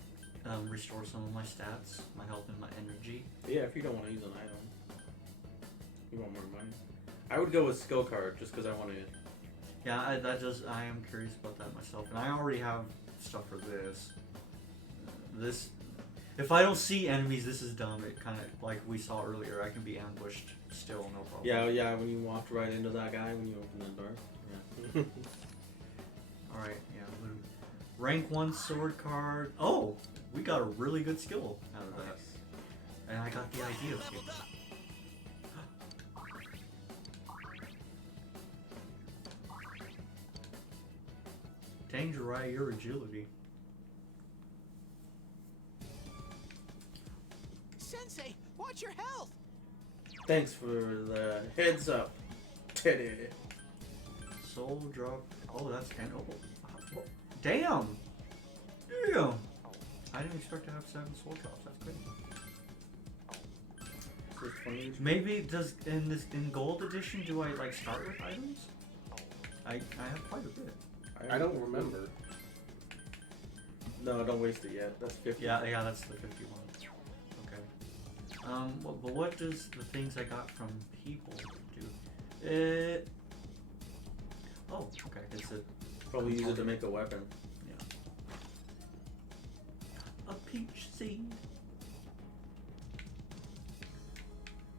restore some of my stats, my health and my energy. Yeah, if you don't want to use an item. You want more money? I would go with skill card just because I want to... Yeah, I am curious about that myself, and I already have stuff for this. If I don't see enemies, this is dumb. It kind of, like we saw earlier, I can be ambushed still, no problem. Yeah, when you walked right into that guy when you opened the door. Yeah. Alright, yeah, loot. Rank 1 sword card. Oh, we got a really good skill out of that. And I got the idea of it. Tangerai, your agility. Sensei, watch your health. Thanks for the heads up, Teddy. Soul drop. Oh, that's kind of. Damn! Damn! I didn't expect to have 7 soul drops. That's crazy. There's 20 each. Maybe does in gold edition do I like start with items? I have quite a bit. I don't remember. No, don't waste it yet. That's 50. Yeah, that's the 51. Okay. But what does the things I got from people do? Oh, okay. It's a Probably use it to make a weapon. yeah. A peach seed.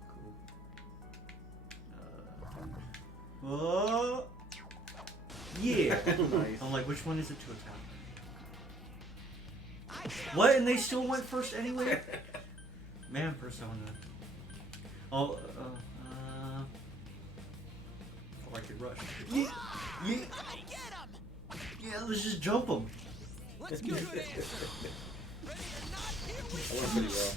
Cool. Oh. Yeah. Nice. I'm like, which one is it to attack? What? And they still went first anyway? Man, Persona. Oh, I could rush. Yeah. Yeah. Yeah, let's just jump them. Let's get good answer. Ready or not, here we That went pretty well.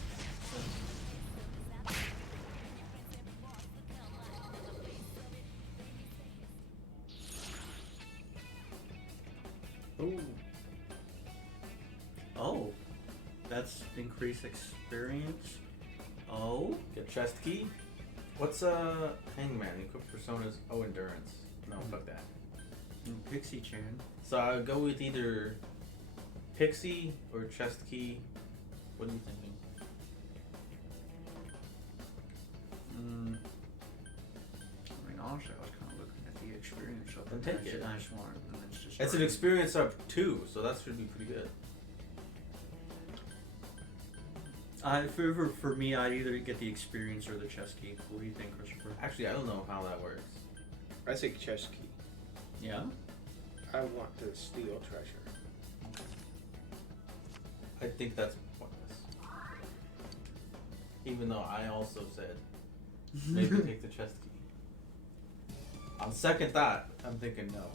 Ooh. Oh, that's increased experience. Oh, Get chest key. What's Hangman? Equipped personas. Oh, endurance. No, fuck that. Pixie Chan. So I'll go with either Pixie or chest key. What are you thinking? I mean, honestly, I was kind of looking at the experience of Then it. take it. I just want, and it's just. It's an experience up 2, so that should be pretty good. For me, I'd either get the experience or the chest key. What do you think, Christopher? Actually, I don't know how that works. I say chest key. Yeah. I want to steal treasure. I think that's pointless. Even though I also said maybe take the chest key. On second thought, I'm thinking no.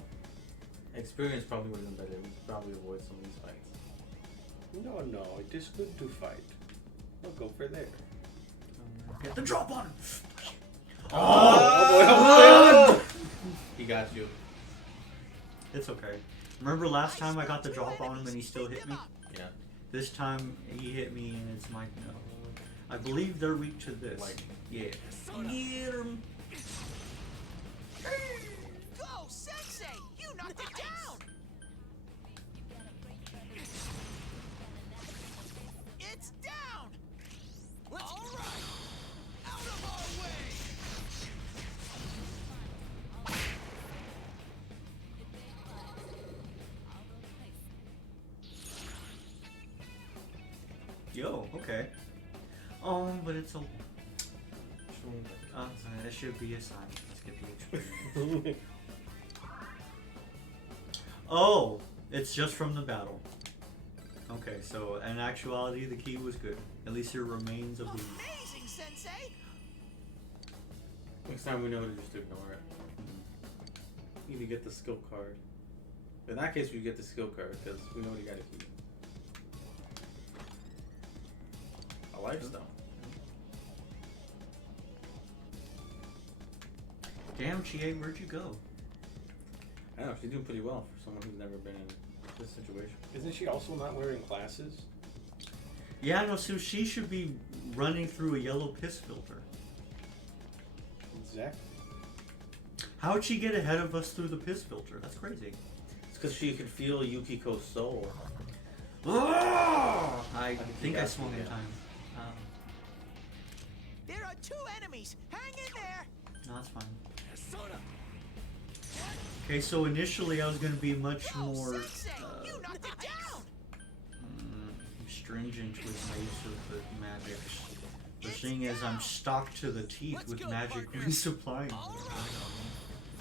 Experience probably would have been better. We could probably avoid some of these fights. No, it is good to fight. I'll go for there. Get the drop on him. Oh! He got you. It's okay. Remember last time I got the drop on him and he still hit me? Yeah. This time he hit me and it's like no. I believe they're weak to this. Like, yeah. Get 'em. Go, Sensei! You knocked it down! It's down! All right! Out of our way! Yo, okay. But it's a. It should be a sign. Let's get the experience. Oh, it's just from the battle. Okay, so in actuality, the key was good. At least there remains of the. Amazing, Sensei! Next time we know to just ignore it. You need to get the skill card. In that case, we get the skill card because we know you got a key. A lifestone. Damn, Chie, where'd you go? I know, she's doing pretty well for someone who's never been in this situation. Isn't she also not wearing glasses? Yeah, no, so she should be running through a yellow piss filter. Exactly. How'd she get ahead of us through the piss filter? That's crazy. It's because she could feel Yukiko's soul. I think I got swung you, in yeah. time. There are 2 enemies! Hang in there! No, that's fine. Okay, so initially I was going to be much more You knocked it down! stringent with my use of the magics. The thing is, I'm stocked to the teeth with magic resupplying. Ready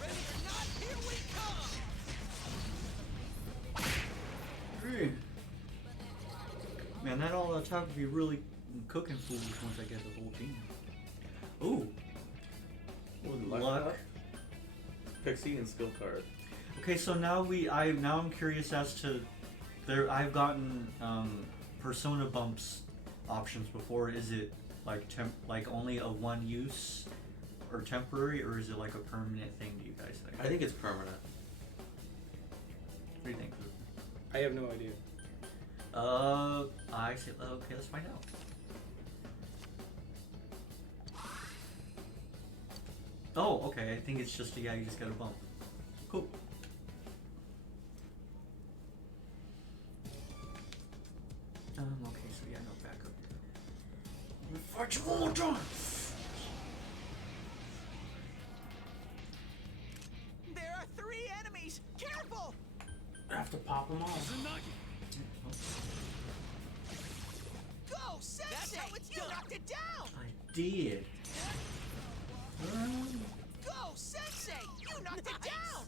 or not, here we come! Man, that all attack would be really cooking food once I get the whole team. Ooh. Luck. Pixie and skill card. Okay, so now I'm curious as to I've gotten persona bumps options before. Is it like only a one use or temporary, or is it like a permanent thing? Do you guys think? I think it's permanent. What do you think? I have no idea. I see. Okay, let's find out. Oh, okay. I think it's just yeah. You just got a bump. Cool. Okay. So yeah, no backup. I'm gonna fight you one more time. There are 3 enemies! Careful! I have to pop them all. Go, Sensei! You knocked it down! I did. Go, Sensei! You knocked it down!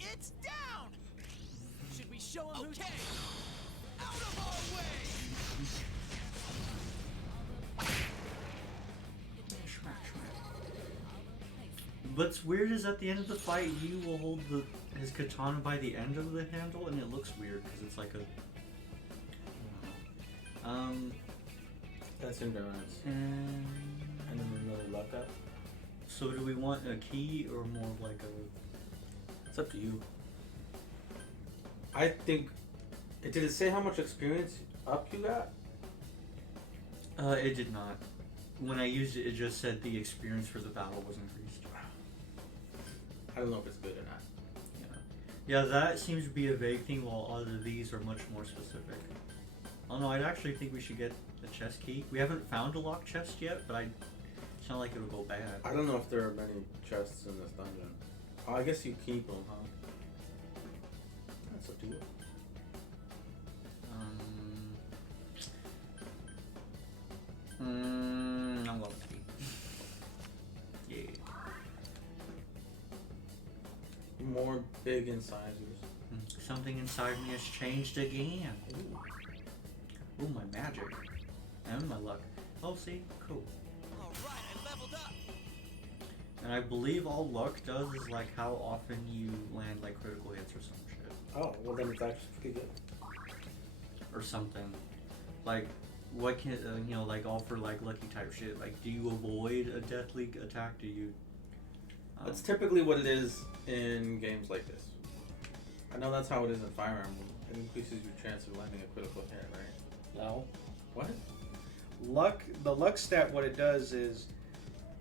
It's down! Should we show him who's... Okay! Out of our way! What's weird is at the end of the fight, you will hold his katana by the end of the handle, and it looks weird because it's like a. That's endurance. And I never really luck up. so, do we want a key or more of like a? It's up to you. I think. Did it say how much experience up you got? It did not. When I used it, it just said the experience for the battle was increased. I don't know if it's good or not. Yeah, that seems to be a vague thing, while other these are much more specific. Oh no, I actually think we should get the chest key. We haven't found a locked chest yet, but it's not like it'll go bad. I don't know if there are many chests in this dungeon. Oh, I guess you keep them, huh? That's up to you. I'm going to keep. Yeah. More big incisors. Something inside me has changed again. Ooh, my magic. And my luck. Oh, see? Cool. Alright, I leveled up! And I believe all luck does is like how often you land like critical hits or some shit. Oh, well then it's actually pretty good. Or something. Like, what can, you know, like all for like lucky type shit. Like, do you avoid a deathly attack? Do you... That's typically what it is in games like this. I know that's how it is in Fire Emblem. It increases your chance of landing a critical hit, right? No. What? The luck stat, what it does is,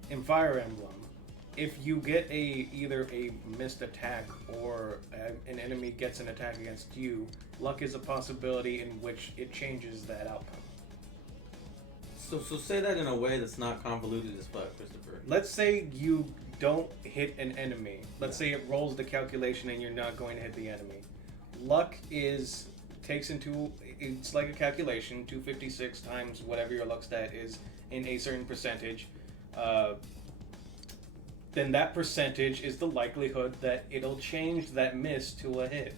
in Fire Emblem, if you get either a missed attack or an enemy gets an attack against you, luck is a possibility in which it changes that outcome. So say that in a way that's not convoluted as fuck, Christopher. Let's say you don't hit an enemy. Let's say it rolls the calculation and you're not going to hit the enemy. Luck it's like a calculation, 256 times whatever your luck stat is in a certain percentage. Then that percentage is the likelihood that it'll change that miss to a hit.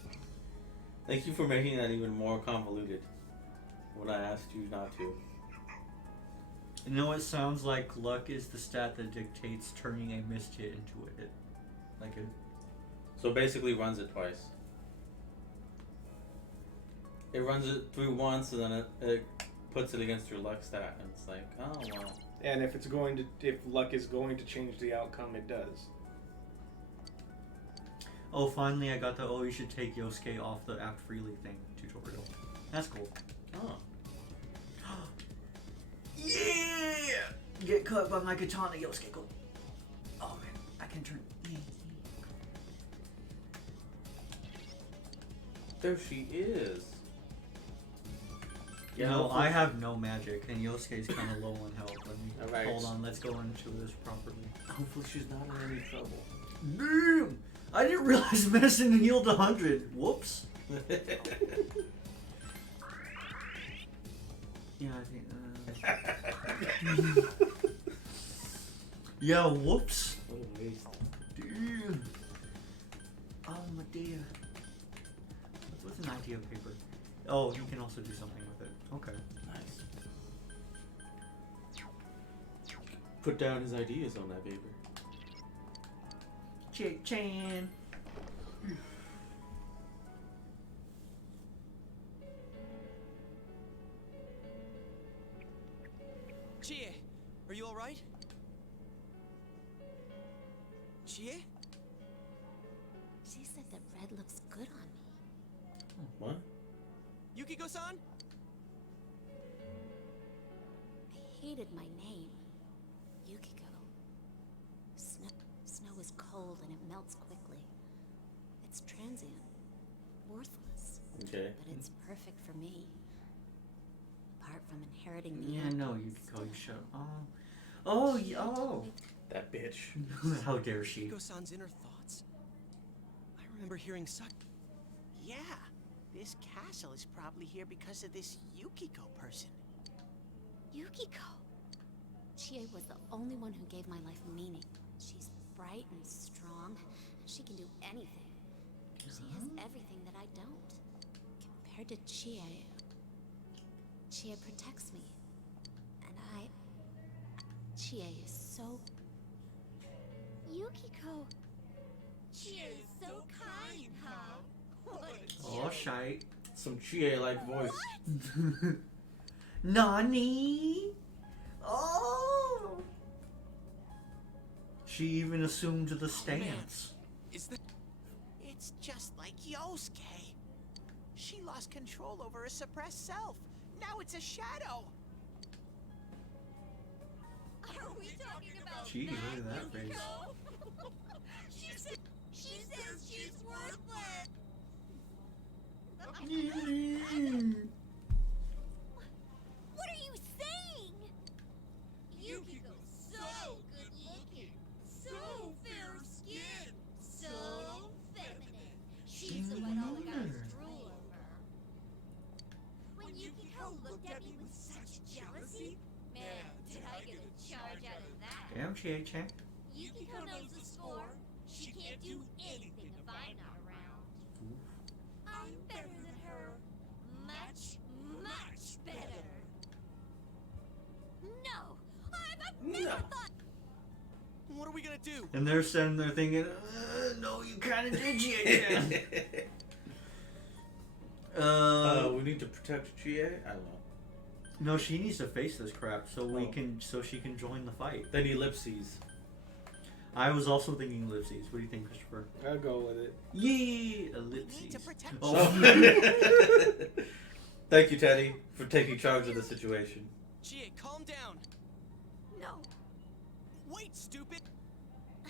Thank you for making that even more convoluted when I asked you not to. You know, it sounds like luck is the stat that dictates turning a missed hit into a hit. Like it. So basically runs it twice. It runs it through once and then it puts it against your luck stat and it's like, oh well. And if luck is going to change the outcome, it does. Oh, finally I got the you should take Yosuke off the act freely thing tutorial. That's cool. Oh. Yeah! Get cut by my katana, Yosuke. Go. Oh man, I can turn. There she is. You know, I have no magic, and Yosuke's kind of low on health. Alright. Hold on, let's go into this properly. Hopefully she's not in any trouble. Damn! I didn't realize medicine healed 100. Whoops. Yeah, I think. Yeah, whoops. What a waste. Damn. Oh my dear. What's an idea paper? Oh, you can also do something with it. Okay. Nice. Put down his ideas on that paper. Chan. Chie, are you alright? Chie? She said that red looks Yukiko-san? I hated my name. Yukiko. Snow is cold and it melts quickly. It's transient. Worthless. Okay. But it's perfect for me. Apart from inheriting the Yeah, no, Yukiko, you shut up. Oh, oh. That bitch. How dare she? Yukiko-san's inner thoughts? I remember hearing Yeah, this castle is probably here because of this Yukiko person. Yukiko. Chie was the only one who gave my life meaning. She's bright and strong, and she can do anything. She has everything that I don't. Compared to Chie protects me. And Chie is so... Yukiko. Chie is so kind, huh? What a Oh, shite. Some Chie-like voice. Nani? Oh! She even assumed the stance. Is that... It's just like Yosuke. She lost control over her suppressed self. Now it's a shadow. Are we talking about Gee, look at that face. She says she's worthless. What are you saying? Yukiko's so good looking, so fair skinned, so feminine. She's the one all the guys drool over. When Yukiko looked at me with such jealousy, man, did I get a charge out of that. Damn, Chie-chan. Yukiko knows the score. She can't do anything if I'm not around. I'm better than her. Much, much better. No! I've never thought... What are we gonna do? And they're sitting there thinking, no, you kind of did, Chie-chan. We need to protect Chie? I don't know. No, she needs to face this crap so she can join the fight. Then ellipses. I was also thinking ellipses. What do you think, Christopher? I'll go with it. Yay, We need ellipses. to protect Oh. Thank you, Teddy, for taking charge of the situation. Chie, calm down. No. Wait, stupid. I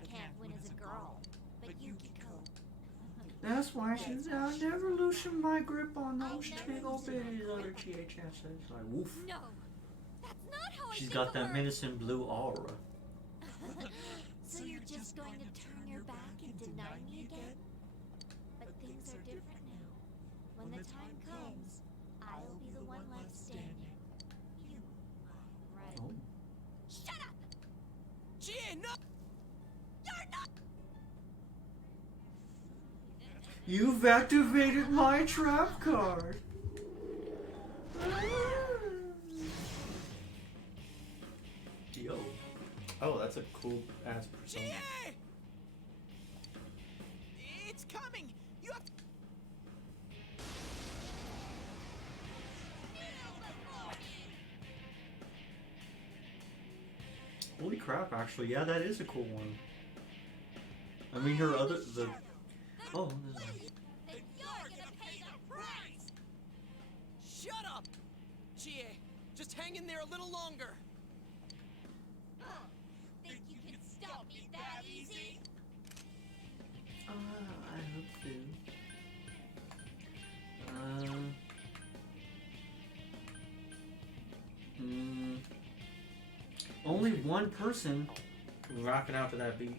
can't win as a girl. But Yukiko... That's why I'll never loosen my grip on those big old bitties, other Chie-chan says. Like, woof. No. That's not how She's I got think that of her. menacing blue aura. So you're just going to turn your back and deny me again? But things are different now. When the time comes, I'll be the one left standing. You are right. Oh. Shut up! Chie, no! You're not... You've activated my trap card. Yo. Oh, that's a cool ass persona. Chie! It's coming. You have to... Holy crap, actually. Yeah, that is a cool one. I mean, her other... Oh, this is... Then you're gonna pay the price! Shut up! Chie, just hang in there a little longer. Think you can stop me that easy? I hope to. Only one person. Rocking out to that beat.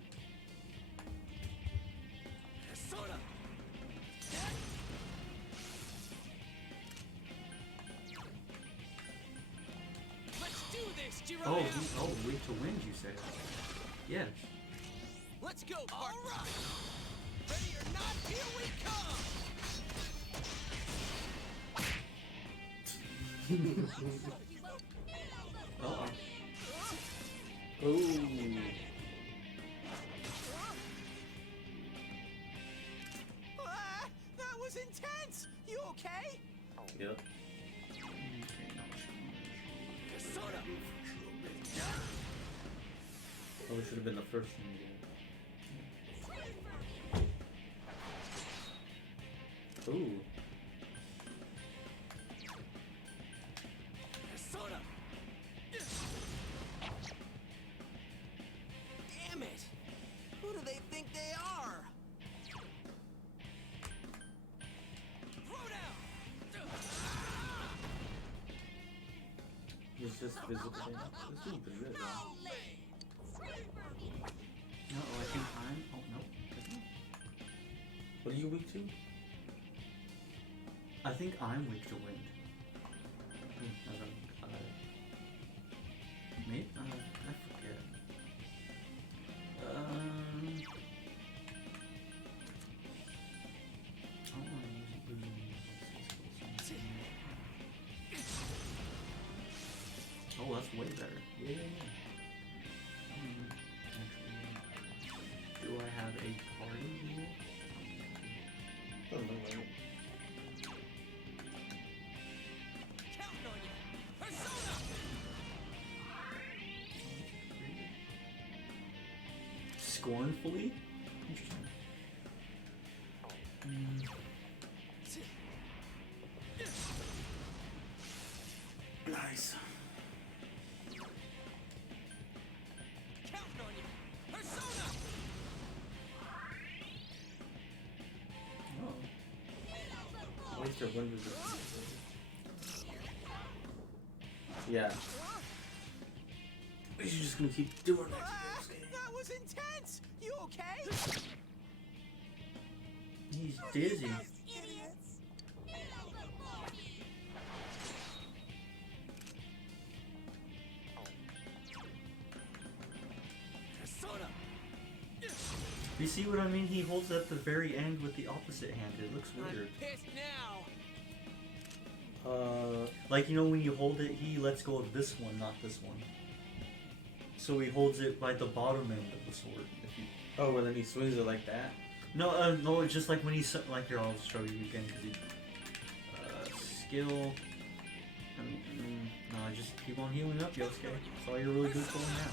Soda! Let's do this, Jiraiya! Weak to wind, you say? Yes. Let's go, all right! Ready or not, here we come! Uh-oh. Ooh. That was intense. You okay? Yep. Soda! Probably should have been the first thing to do. Ooh. it's just physical damage. It's doing pretty good, though. No, I think I'm. Oh no. What are you weak to? I think I'm weak to wind. Maybe? I forget. I don't want to use it. Oh, that's way better. Yeah. Actually, do I have a party rule? Doesn't look like it. Scornfully? Interesting. Nice. Oh. At least their wind resistance. Yeah. You're just gonna keep doing that. That was intense! You okay? He's dizzy. You see what I mean? He holds it at the very end with the opposite hand. It looks weird. I'm pissed now. Like, you know, when you hold it, he lets go of this one, not this one. So he holds it by the bottom end of the sword. If you... Oh, well then he swings it like that? No, no, it's just like when he's... Like, here, I'll show you again, because he... skill... no, just keep on healing up, Yosuke. That's all you're really good for now.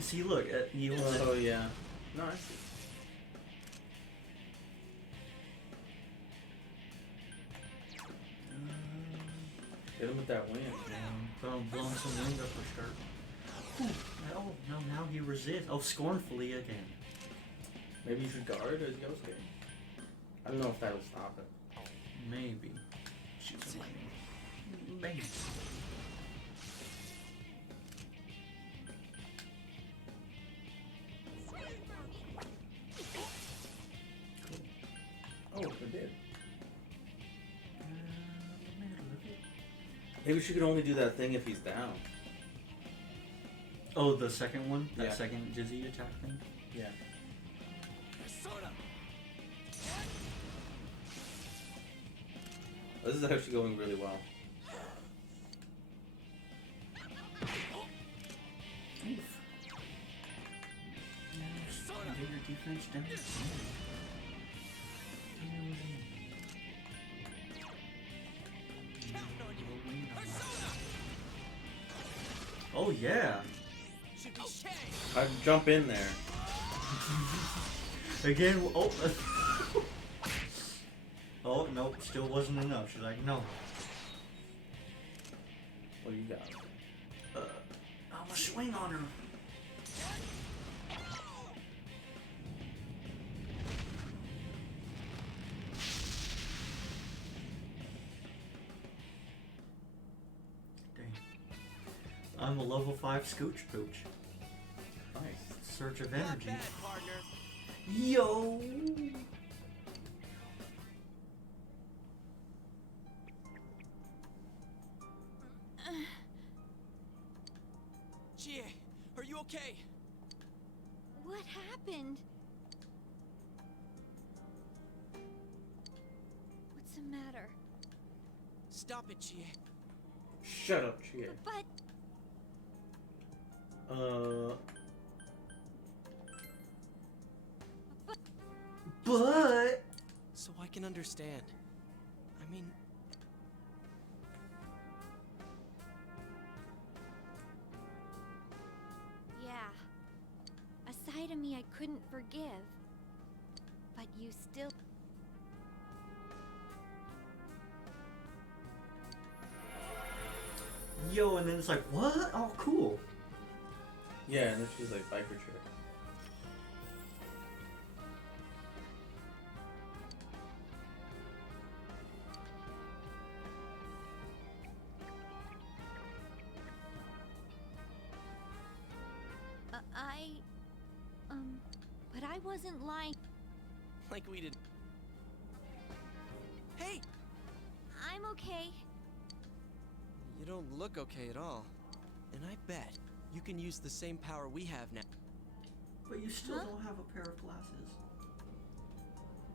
See, look, he holds it. Oh, yeah. No, I see. Hit him with that wind. Blowing some wind up for sure. Oh, no, now he resists. Oh, scornfully again. Maybe you should guard as Yosuke. I don't know if that'll stop it. Maybe. Shoot some lightning. Maybe. Oh, it did. Maybe she could only do that thing if he's down. Oh, the second one? That Yeah. second Jizzy attack thing? Yeah. This is actually going really well. Oof. Get your defense down. Oh yeah. I'd jump in there. Again, oh. Oh, nope, still wasn't enough. She's like, no. What do you got? I'm gonna swing on her. Dang. I'm a level 5 Scooch Pooch. Nice. Surge of energy. Not bad, partner. Yo! Chie, are you okay? What happened? What's the matter? Stop it, Chie. Shut up, Chie. But But So I can understand. I mean, yeah, a side of me I couldn't forgive. But you still. yo, and then it's like, what? Oh, cool. yeah, and then she's like biker chick. I wasn't lying. Like we did. Hey! I'm okay. You don't look okay at all. And I bet you can use the same power we have now. But you still don't have a pair of glasses.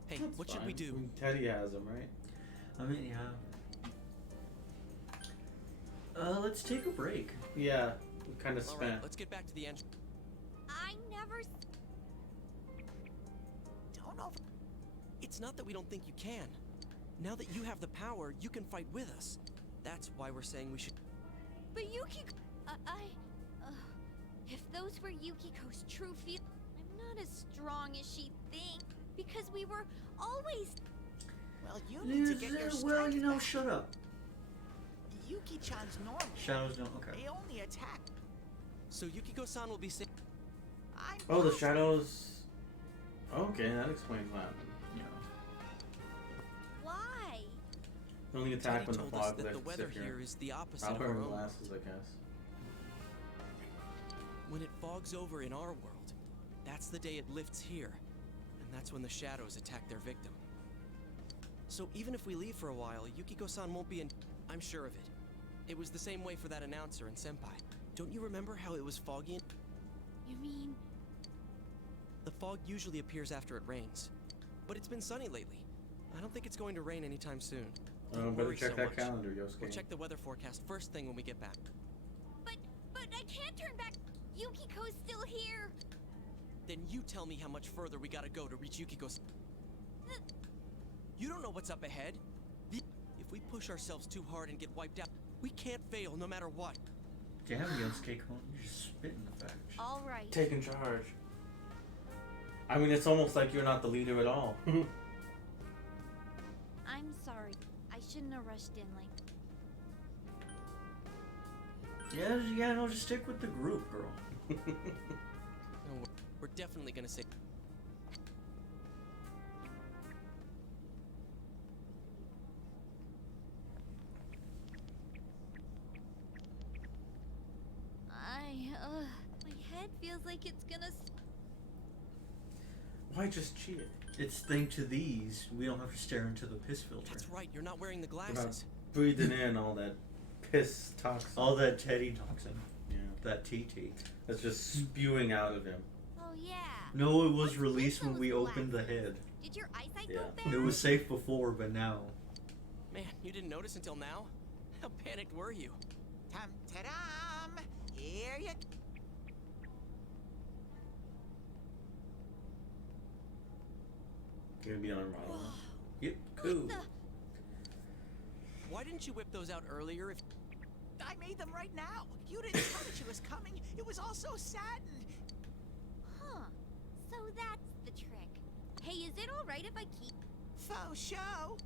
Hey, That's what should fine. we do? Teddy has them, right? I mean, yeah. Let's take a break. Yeah, we kind of All spent. right, let's get back to the engine. I never. Don't over. It's not that we don't think you can. Now that you have the power, you can fight with us. That's why we're saying we should. But Yukiko. If those were Yukiko's true feelings, I'm not as strong as she thinks. Because we were always. Well, you need to get your strength Well, you know, back. shut up. Yuki-chan's normal. Shadows don't. Okay. They only attack. So Yukiko-san will be safe. I'm Oh, the positive. shadows. Okay, that explains what happened. Yeah. Why? They only attack Teddy when the told us fog that the lifts. weather if you're here is the opposite not of our wearing own. glasses, I guess. When it fogs over in our world, that's the day it lifts here. And that's when the shadows attack their victim. So even if we leave for a while, Yukiko-san won't be in. I'm sure of it. It was the same way for that announcer and Senpai. Don't you remember how it was foggy? You mean. The fog usually appears after it rains. But it's been sunny lately. I don't think it's going to rain anytime soon. Don't Better worry check so that much. calendar, Yosuke. We'll check the weather forecast first thing when we get back. But I can't turn back. Yukiko's still here. Then you tell me how much further we gotta go to reach Yukiko's. You don't know what's up ahead. If we push ourselves too hard and get wiped out, we can't fail no matter what. Damn, Yosuke, you're just spitting the facts. All right. Taking charge. I mean, it's almost like you're not the leader at all. I'm sorry. I shouldn't have rushed in like. Yeah, no, just stick with the group, girl. No, we're definitely gonna say. My head feels like it's gonna. Why just cheat it? It's thanks to these, we don't have to stare into the piss filter. That's right. You're not wearing the You're not glasses. breathing in all that piss toxin. All that Teddy toxin. Yeah. That TT. That's just spewing out of him. Oh yeah. No, it was What's released with when we those opened the glasses? head. Did your eyesight Yeah. go bad? It was safe before, but now. Man, you didn't notice until now? How panicked were you? Tum-ta-dum! Here you. You're gonna be on a model. Yep, cool. Why didn't you whip those out earlier? If I made them right now. You didn't tell me she was coming. It was all so saddened. Huh. So that's the trick. Hey, is it all right if I keep? Faux show.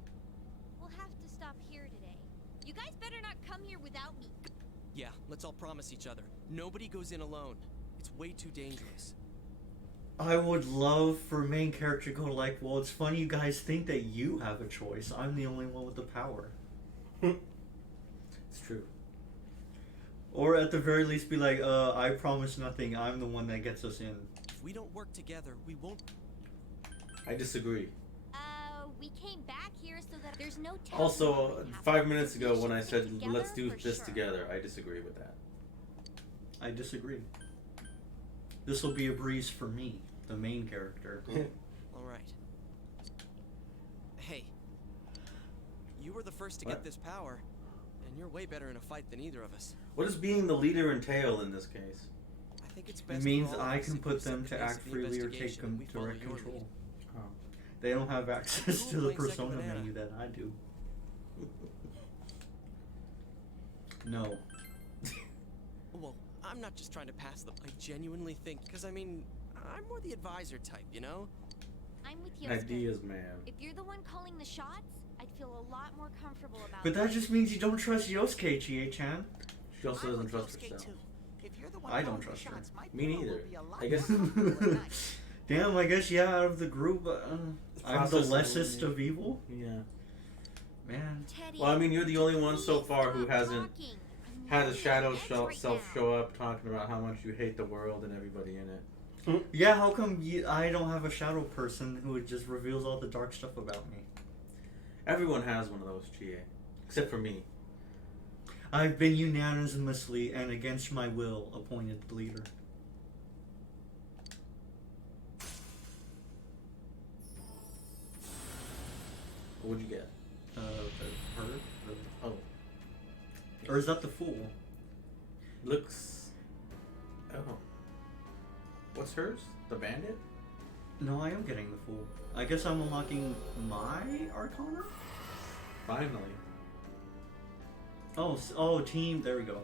We'll have to stop here today. You guys better not come here without me. Yeah, let's all promise each other. Nobody goes in alone. It's way too dangerous. I would love for main character to go like, well, it's funny you guys think that you have a choice. I'm the only one with the power. It's true. Or at the very least be like, I promise nothing. I'm the one that gets us in. If we don't work together, we won't. I disagree. We came back here so that there's no telling what Also, would happen. 5 minutes So we ago when should I stick said together let's do for this sure. together, I disagree with that. I disagree. This will be a breeze for me, the main character. All right. Hey, you were the first to What? get this power, and you're way better in a fight than either of us. What does being the leader entail in this case? I think it's It best. means for all of I us can if we put set them the to pace act of the freely or take investigation them and we follow direct your control. lead. Oh. They don't have access cool to the playing second persona banana. menu that I do. No. Well, I'm not just trying to pass them. I genuinely think, because I mean, I'm more the advisor type, you know? I'm with you. Ideas, man. If you're the one calling the shots, I'd feel a lot more comfortable about But that it. just means you don't trust Yosuke, Chie-chan. She also I'm doesn't with trust Yosuke herself. too. If you're the one I don't calling the trust her. shots, my Me pillow will neither. be a lot I guess- more comfortable at night. Damn, I guess, yeah, out of the group, I'm the Process lessest eliminate. of evil. Yeah. Man. Teddy, Well, I mean, you're the only one so please far who stop hasn't talking. I'm had a really shadow on edge right self now. show up talking about how much you hate the world and everybody in it. Yeah, how come I don't have a shadow person who just reveals all the dark stuff about me? Everyone has one of those, Chie. Except for me. I've been unanimously and against my will appointed leader. What'd you get? Her? Oh. Or is that the fool? Looks... Oh. What's hers? The bandit? No, I am getting the fool. I guess I'm unlocking my Arcana? Finally. Oh, team. There we go.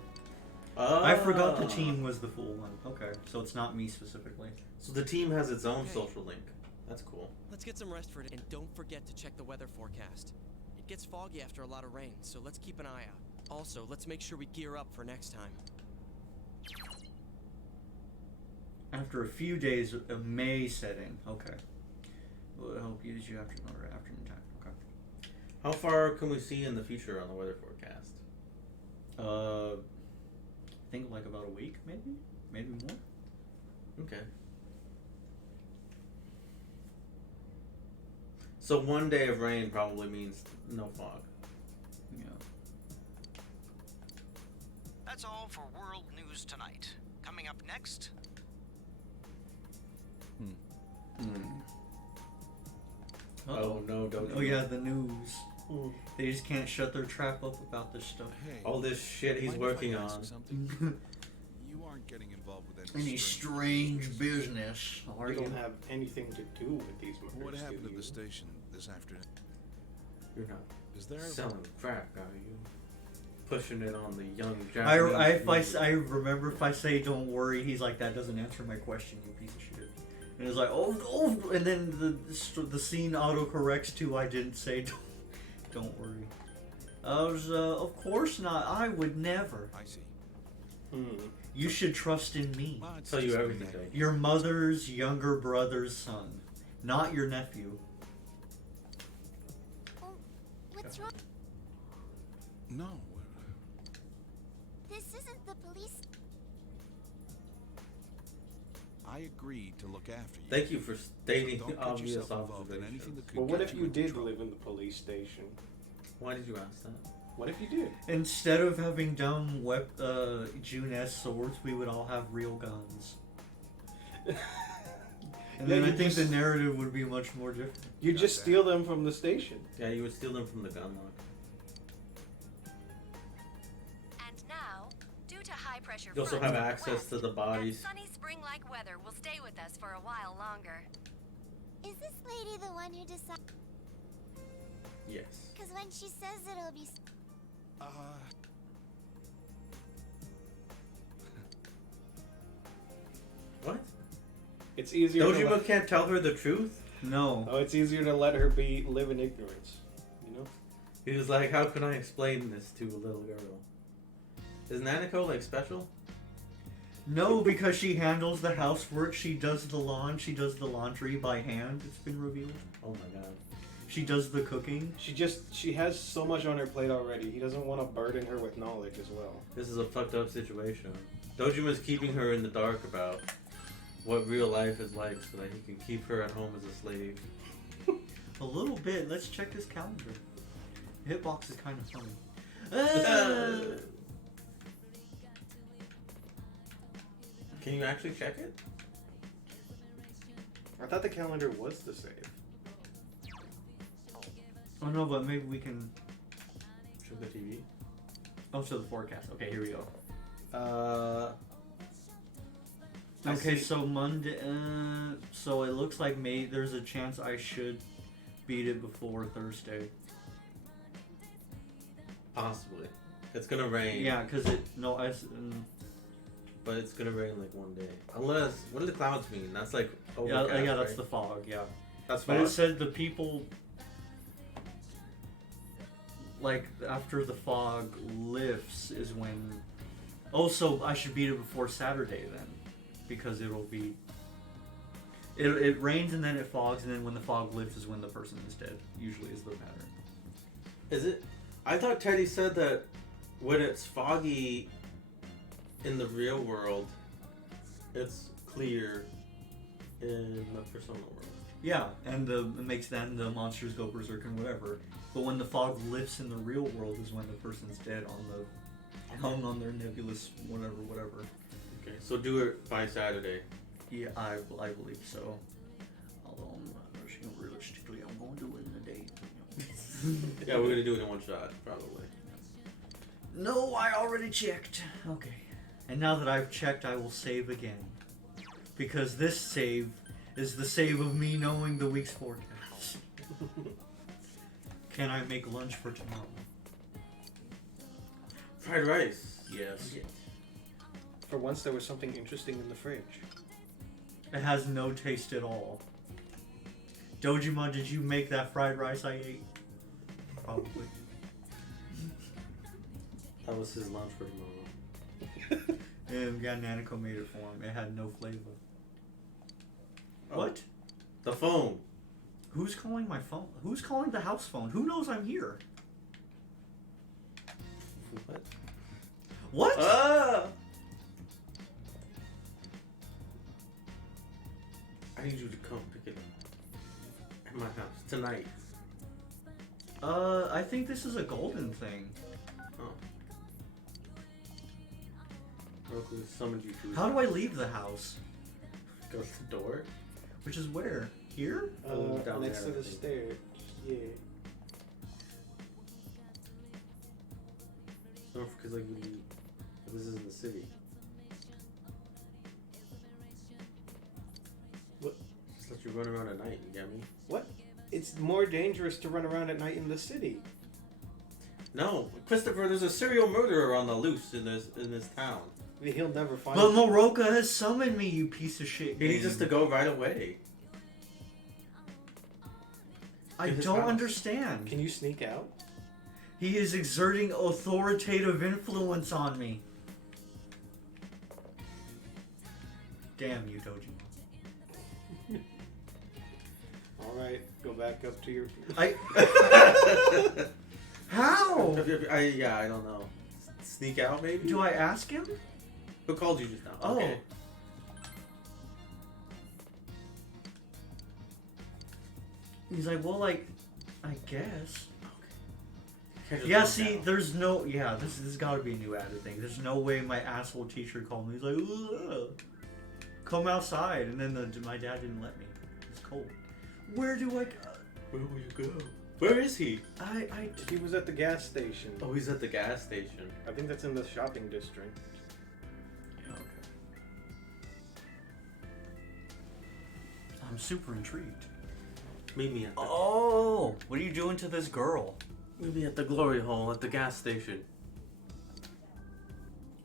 Oh. I forgot the team was the fool one. Okay, so it's not me specifically. So the team has its own social link. That's cool. Let's get some rest for it, and don't forget to check the weather forecast. It gets foggy after a lot of rain, so let's keep an eye out. Also, let's make sure we gear up for next time. After a few days, a May set in. Okay. Will help use you after an attack. Okay. How far can we see in the future on the weather forecast? I think like about a week, maybe? Maybe more? Okay. So one day of rain probably means no fog. Yeah. That's all for World News Tonight. Coming up next... Oh no, don't. Oh yeah, the news. They just can't shut their trap up about this stuff. Hey, all this shit he's working on. You aren't getting involved with any strange business, are You you? don't have anything to do with these murders. What happened do at you? the station this afternoon? You're not Is there selling crack, are you? Pushing it on the young Japanese. I remember if I say don't worry, he's like, that doesn't answer my question, you piece of shit. And it's like, oh, and then the scene autocorrects to I didn't say don't worry. I was, of course not. I would never. I see. You should trust in me. I'll tell you everything. Your mother's younger brother's son, not your nephew. What's wrong? No. This isn't the police. I agreed to look after you. Thank you for stating Don't get obvious yourself involved in anything observations. that could But what get if you you into did trouble. live in the police station? Why did you ask that? What if you did? Instead of having dumb June-S swords, we would all have real guns. And then Yeah, I you think just- the narrative would be much more different. You just steal them from the station. Yeah, you would steal them from the gun lock. And now, due to high pressure You also fronts have in the access west, to the bodies. that sunny spring-like weather will stay with us for a while longer. Is this lady the one who decided? Yes. Because when she says it, it'll be. What? It's easier. Dojima can't tell her the truth? No. Oh, it's easier to let her live in ignorance. You know. He was like, how can I explain this to a little girl? Is Nanako like special? No, because she handles the housework, she does the lawn, she does the laundry by hand, it's been revealed. Oh my god. She does the cooking. She has so much on her plate already. He doesn't want to burden her with knowledge as well. This is a fucked up situation. Dojima's keeping her in the dark about what real life is like so that he can keep her at home as a slave. A little bit. Let's check his calendar. Hitbox is kind of funny. Can you actually check it? I thought the calendar was the save. Oh no, but maybe we can... Show the TV? Oh, so the forecast. Okay, here we go. I Okay, see. so Monday... so it looks like there's a chance I should beat it before Thursday. Possibly. It's gonna rain. Yeah, because it... No, But it's gonna rain like one day. Unless... What do the clouds mean? That's like overcast, yeah, that's right? the fog, yeah. That's But fog? it said the people... Like, after the fog lifts is when... Oh, so I should beat it before Saturday then. Because it'll be... It rains and then it fogs, and then when the fog lifts is when the person is dead. Usually is the pattern. Is it? I thought Teddy said that when it's foggy in the real world, it's clear in the Persona world. Yeah, and it makes then the monsters go berserk and whatever. But when the fog lifts in the real world is when the person's dead on the hung on their nebulous whatever. Okay, so do it by Saturday. Yeah, I believe so. Although realistically, I'm going to do it in a day. Yeah, we're gonna do it in one shot, probably. No, I already checked. Okay. And now that I've checked, I will save again. Because this save is the save of me knowing the week's forecast. Can I make lunch for tomorrow? Fried rice. Yes. For once, there was something interesting in the fridge. It has no taste at all. Dojima, did you make that fried rice I ate? Probably. That was his lunch for tomorrow. And Nanako made it for him. It had no flavor. Oh. What? The phone. Who's calling my phone? Who's calling the house phone? Who knows I'm here? What? What? I need you to come pick it up at my house tonight. I think this is a golden thing. Oh. Roku summoned you to. How do I leave the house? Go to the door. Which is where? Here? Down next there, to I the think. stairs. Yeah. No, because like this is in the city. What? Just let you run around at night. You get me? What? It's more dangerous to run around at night in the city. No, Christopher. There's a serial murderer on the loose in this town. He'll never find But you. Moroka has summoned me, you piece of shit. He needs us to go right away. I to his don't house. understand. Can you sneak out? He is exerting authoritative influence on me. Damn you, Dojima. Alright, go back up to your... How? I don't know. Sneak out, maybe? Do I ask him? Who called you just now? Oh. Okay. He's like, well, like, I guess. Can't just Yeah, walk see, out. there's no... Yeah, this has got to be a new added thing. There's no way my asshole teacher called me. He's like, ugh, come outside. And then my dad didn't let me. It's cold. Where do I... Where will you go? Where is he? He was at the gas station. Oh, he's at the gas station. I think that's in the shopping district. Yeah, okay. I'm super intrigued. Meet me at the... Oh! What are you doing to this girl? Meet me at the glory hole at the gas station.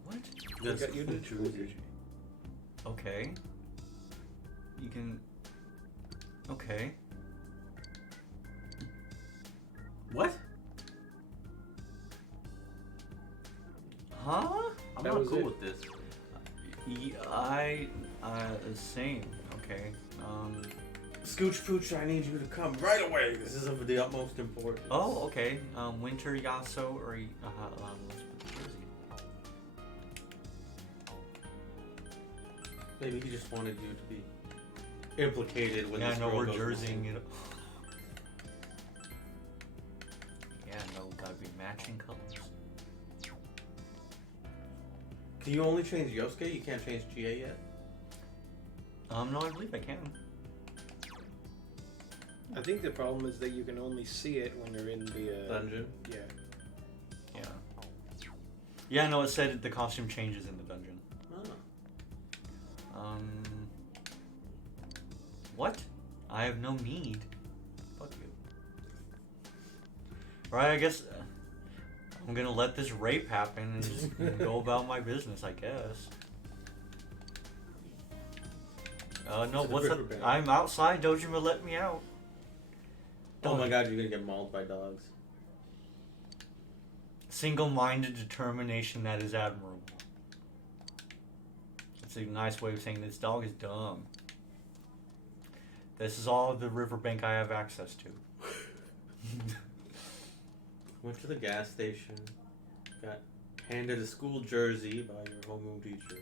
What? That's got you to Jersey. Okay. You can... Okay. What? Huh? I'm That not was cool it. with this. Same. Okay. Scooch Pooch, I need you to come right away. This is of the utmost importance. Oh, okay. Winter Yaso or let's put Jersey. Maybe he just wanted you to be implicated when Yeah, this no, girl we're goes jerseying missing. it. Yeah, no, gotta be matching colors. Can you only change Yosuke? You can't change GA yet? No, I believe I can. I think the problem is that you can only see it when you're in the... Dungeon? Yeah. Yeah. Yeah, no, it said the costume changes in the dungeon. Oh. What? I have no need. Fuck you. Right, I guess I'm gonna let this rape happen and just go about my business, I guess. No, what's up? I'm outside. Dojima let me out. Oh my god, you're gonna get mauled by dogs. Single-minded determination that is admirable. It's a nice way of saying this dog is dumb. This is all the riverbank I have access to. Went to the gas station. Got handed a school jersey by your homeroom teacher.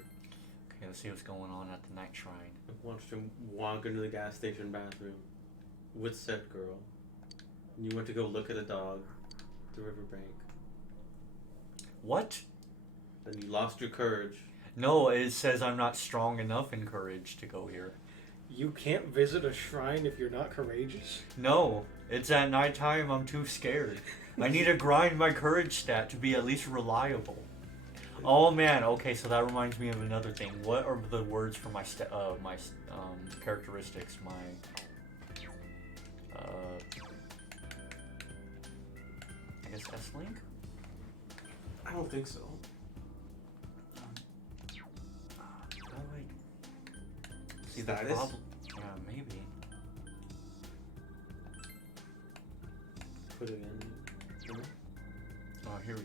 Okay, let's see what's going on at the night shrine. Watched him walk into the gas station bathroom with said girl. And you went to go look at a dog at the riverbank. What? Then you lost your courage. No, it says I'm not strong enough in courage to go here. You can't visit a shrine if you're not courageous? No, it's at nighttime. I'm too scared. I need to grind my courage stat to be at least reliable. Oh man, okay, so that reminds me of another thing. What are the words for my characteristics? My I guess S-Link? I don't think so. How do I see the Status? problem? Yeah, maybe. Put it in. Oh, here we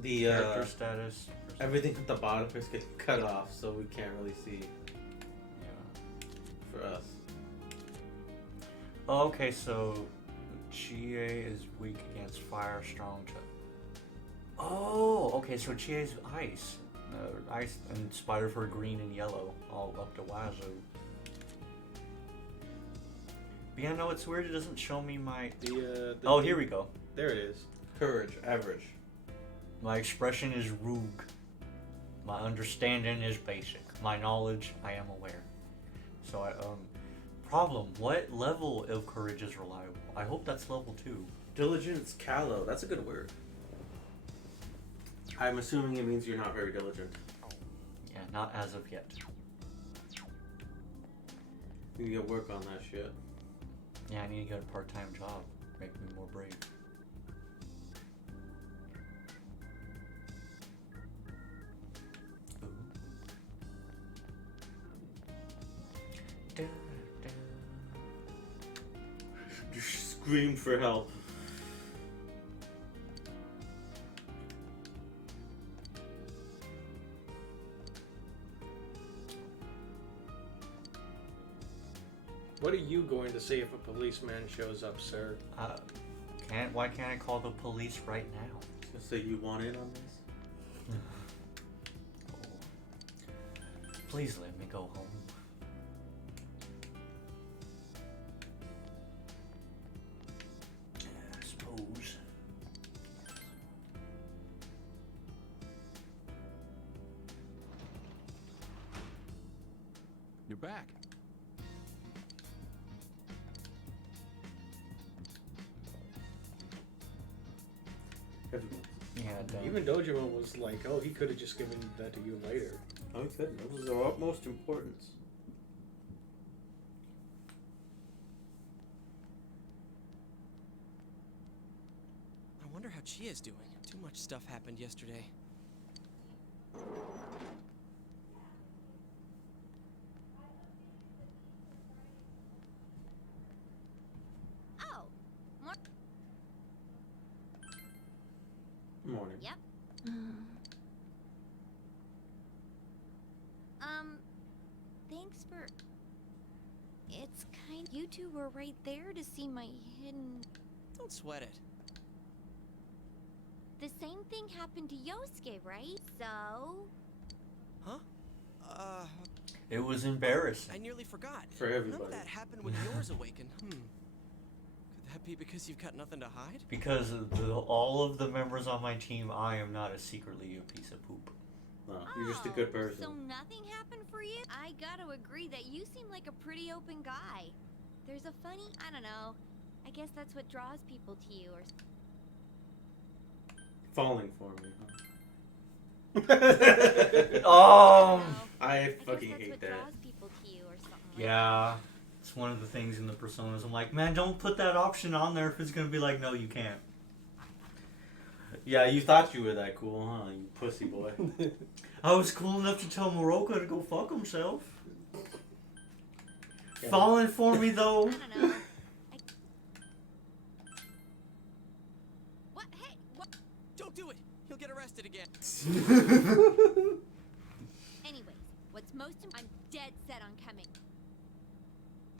the character status. Everything at the bottom is getting cut off, so we can't really see. Yeah. For us. Oh, okay, so Chie is weak against fire, strong to. Oh, okay, so Chie's ice. Ice and Spider for green and yellow, all up to Wazoo. But yeah, no, it's weird. It doesn't show me my. Oh, here we go. There it is. Courage, average. My expression is rogue. My understanding is basic. My knowledge, I am aware. So problem. What level of courage is reliable? I hope that's level 2. Diligence, callow. That's a good word. I'm assuming it means you're not very diligent. Yeah, not as of yet. You need to work on that shit. Yeah, I need to get a part-time job. Make me more brave. Just scream for help. What are you going to say if a policeman shows up, sir? Why can't I call the police right now? Just say you want in on this? Please let me go home. I suppose. You're back. Yeah, even Dojima was like, oh, he could have just given that to you later. Oh, he couldn't. It was of utmost importance. I wonder how Chia's doing. Too much stuff happened yesterday. Oh, more. Morning. Yep. Thanks for. It's kind. You two were right there to see my hidden. Don't sweat it. The same thing happened to Yosuke, right? So. Huh? It was embarrassing. I nearly forgot. For everybody. None of that happened when yours awakened. Could that be because you've got nothing to hide? Because all of the members on my team, I am not secretly a piece of poop. No, you're just a good person. So nothing happened for you? I gotta agree that you seem like a pretty open guy. There's a funny, I don't know. I guess that's what draws people to you, or. Falling for me, I fucking hate that. Yeah, it's one of the things in the personas. I'm like, man, don't put that option on there if it's gonna be like, no, you can't. Yeah, you thought you were that cool, huh? You pussy boy. I was cool enough to tell Morocco to go fuck himself. Yeah. Falling for me though. I don't know. What? Hey, what? Don't do it. He'll get arrested again. Anyways, what's most I'm dead set on coming.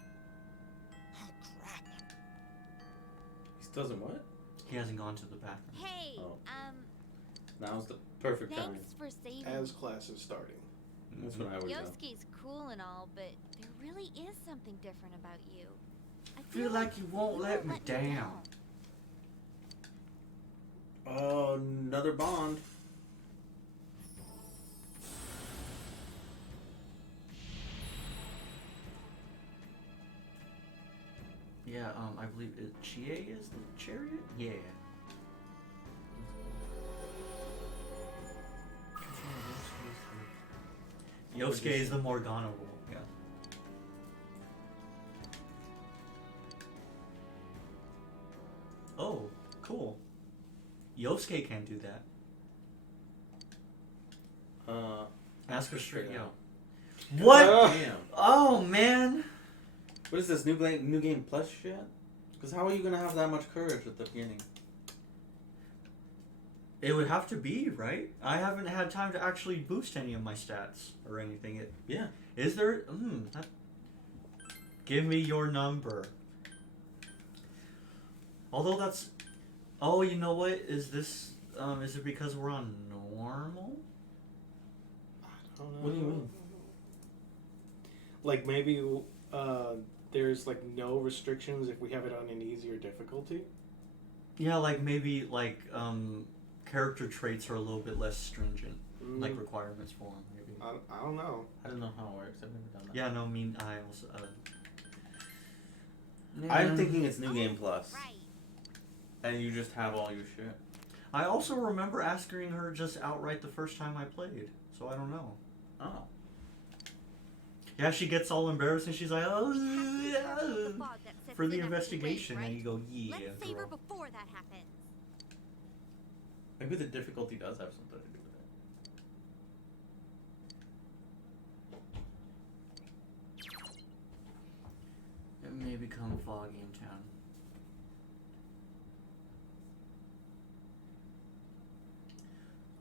Oh, crap. He doesn't what? He hasn't gone to the bathroom. Hey, Now's the perfect time. thanks for saving. As class is starting. That's what I would do. Yosuke's cool and all, but there really is something different about you. I Feel like you won't let me down. Oh, another bond. Yeah, I believe Chie is the chariot? Yeah. Yosuke is the Morgana role, yeah. Oh, cool. Yosuke can do that. Ask her straight, yo. What? Damn. Oh, man. What is this, new game plus shit? Because how are you going to have that much courage at the beginning? It would have to be, right? I haven't had time to actually boost any of my stats or anything. Yeah. Is there? Give me your number. Although that's... Oh, you know what? Is this... is it because we're on normal? I don't know. What do you mean? Like maybe there's like no restrictions if we have it on an easier difficulty? Yeah, like maybe like character traits are a little bit less stringent. Like requirements for them, maybe. I don't know. I don't know how it works. I've never done that. Yeah, no, I mean, I also... I'm thinking it's New Game Plus. Right. And you just have all your shit. I also remember asking her just outright the first time I played, so I don't know. Oh. Yeah, she gets all embarrassed and she's like, oh, yeah, for the investigation, and you go, yeah, Let's save her girl. before that happens. Maybe the difficulty does have something to do with it. It may become foggy in town.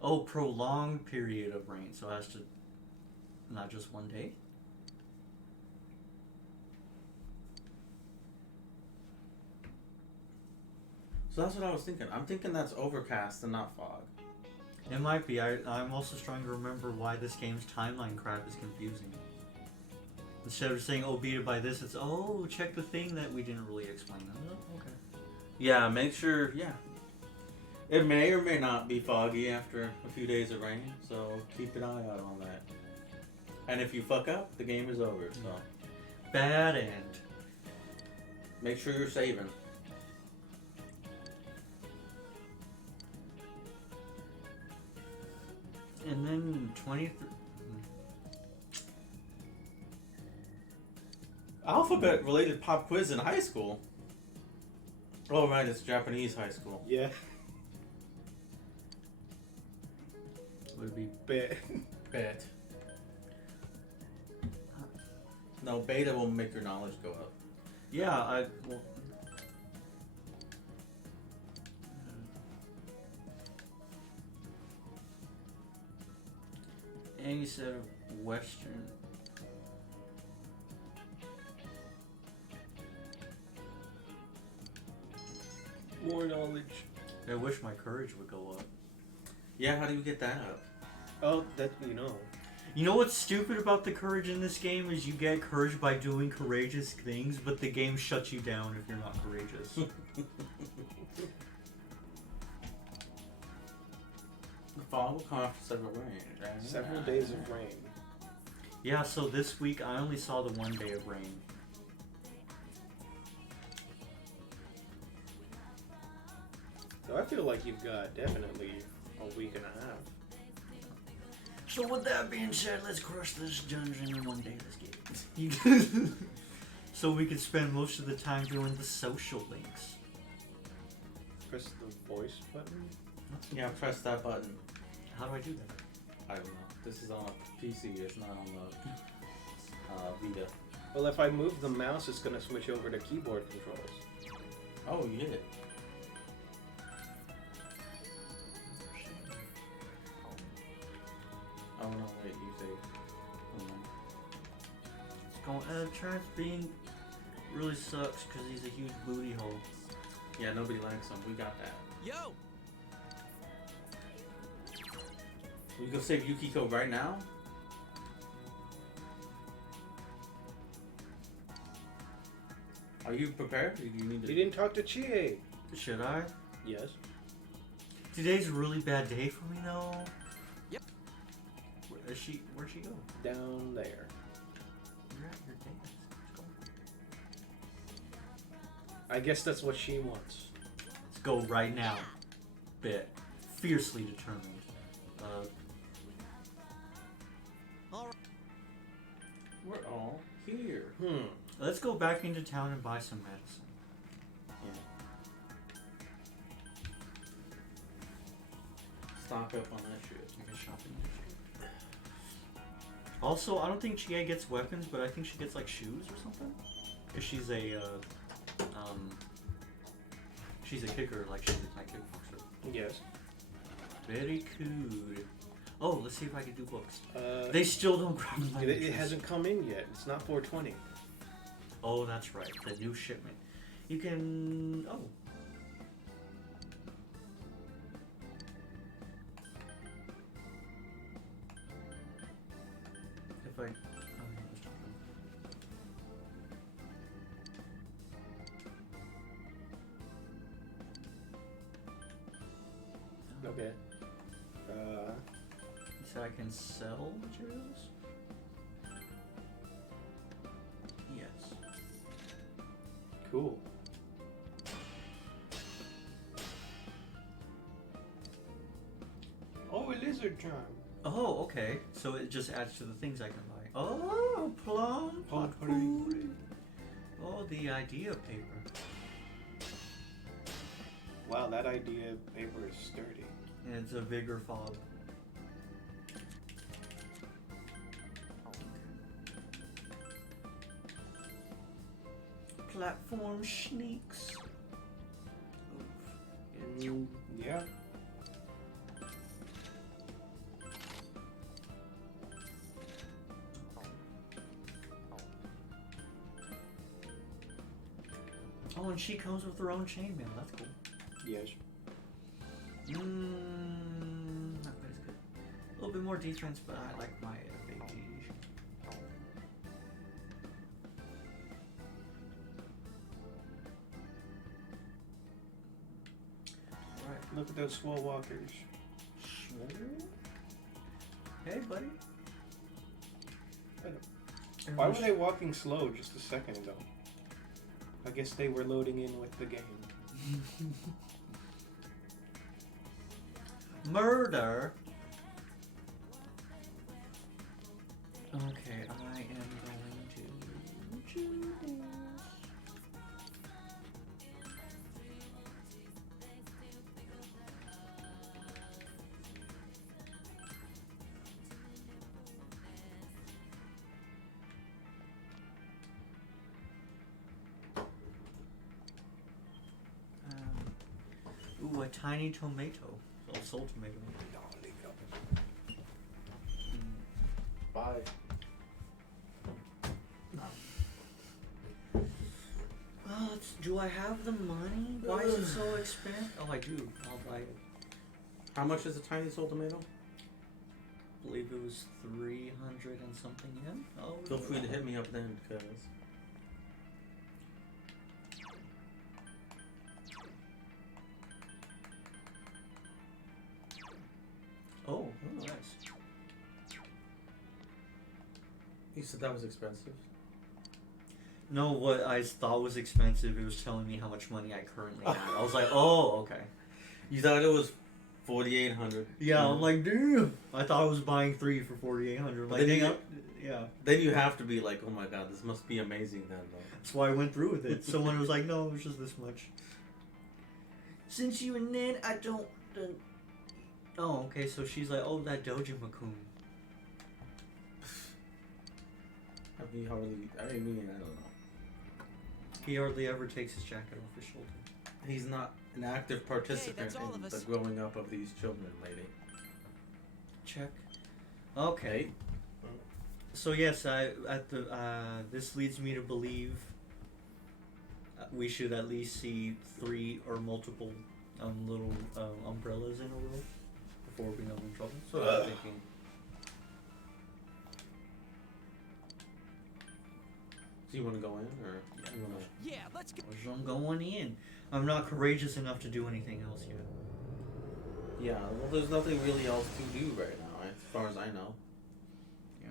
Oh, prolonged period of rain, so it has to, not just one day? So that's what I was thinking. I'm thinking that's overcast and not fog. It might be. I'm also trying to remember why this game's timeline crap is confusing. Instead of saying, oh, beat it by this, it's, oh, check the thing that we didn't really explain. Oh, okay. Yeah, make sure, yeah. It may or may not be foggy after a few days of rain, so keep an eye out on that. And if you fuck up, the game is over, so. Bad end. Make sure you're saving. And then 23... Alphabet-related pop quiz in high school? Oh, right, it's Japanese high school. Yeah. Would it be Bet? Bet. No, beta will make your knowledge go up. Yeah, well... Any set of Western... More knowledge. I wish my courage would go up. Yeah, how do you get that up? Oh, that you know. You know what's stupid about the courage in this game is you get courage by doing courageous things, but the game shuts you down if you're not courageous. The fall will come after several rains, right? Several days of rain. Yeah, so this week I only saw the 1 day of rain. So I feel like you've got definitely a week and a half. So with that being said, let's crush this dungeon in 1 day. Let's get it. So we can spend most of the time doing the social links. Press the voice button? Yeah, press that button. How do I do that? I don't know. This is on a PC, it's not on the Vita. Well, if I move the mouse, it's going to switch over to keyboard controls. Oh, you hit it. Oh no, wait, you say... It's going, Trent's being really sucks because he's a huge booty hole. Yeah, nobody likes him. We got that. Yo! We go save Yukiko right now? Are you prepared? Or do you need to... You didn't talk to Chie. Should I? Yes. Today's a really bad day for me, though. Yep. Where'd she go? Down there. You're at your dance. Let's go. I guess that's what she wants. Let's go right now. Bit. Fiercely determined. We're all here. Let's go back into town and buy some medicine. Stock up on that shit. I guess shopping. Also, I don't think Chie gets weapons, but I think she gets like shoes or something. Cause she's a kicker, like she's a kickboxer. Yes. Very cool. Oh, let's see if I can do books. They still don't grab my It hasn't come in yet. It's not 420. Oh, that's right. The new shipment. You can. Oh. If I. Okay. So I can sell materials? Yes. Cool. Oh, a lizard charm. Oh, okay. So it just adds to the things I can buy. Oh, plum potpourri. Oh, the idea paper. Wow, that idea paper is sturdy. And it's a vigor fob. Platform sneaks. Yeah. Oh, and she comes with her own chainmail. That's cool. Yes. Not quite as good. A little bit more defense, but I like my FAG. Alright, look at those swole walkers. Hey, buddy. Why were they walking slow just a second ago? I guess they were loading in with the game. Murder. Okay, I am going to do this. Ooh, a tiny tomato. Oh, soul tomato. No, leave it open. Bye. Do I have the money? Why is it so expensive? Oh, I do. I'll buy it. How much is a tiny soul tomato? I believe it was 300 and something yen. Oh, Feel free to hit me up then, because... Oh, nice. You said that was expensive? No, what I thought was expensive, it was telling me how much money I currently had. I was like, oh, okay. You thought it was 4,800? Yeah, I'm like, damn. I thought I was buying 3 for 4,800. Like, yeah. Then you have to be like, oh my god, this must be amazing then, though. That's why I went through with it. Someone was like, no, it's just this much. Since you and then, I don't... Oh, okay, so she's like, oh, that Doji-Makun. I mean, I don't know. He hardly ever takes his jacket off his shoulder. He's not an active participant in the growing up of these children, lady. Check. Okay. So yes, this leads me to believe we should at least see 3 or multiple little umbrellas in a row before we know we're in trouble. So I'm thinking. So you want to go in, or you want to? Yeah, let's go. I'm going in. I'm not courageous enough to do anything else yet. Yeah, well, there's nothing really else to do right now, as far as I know. Yeah.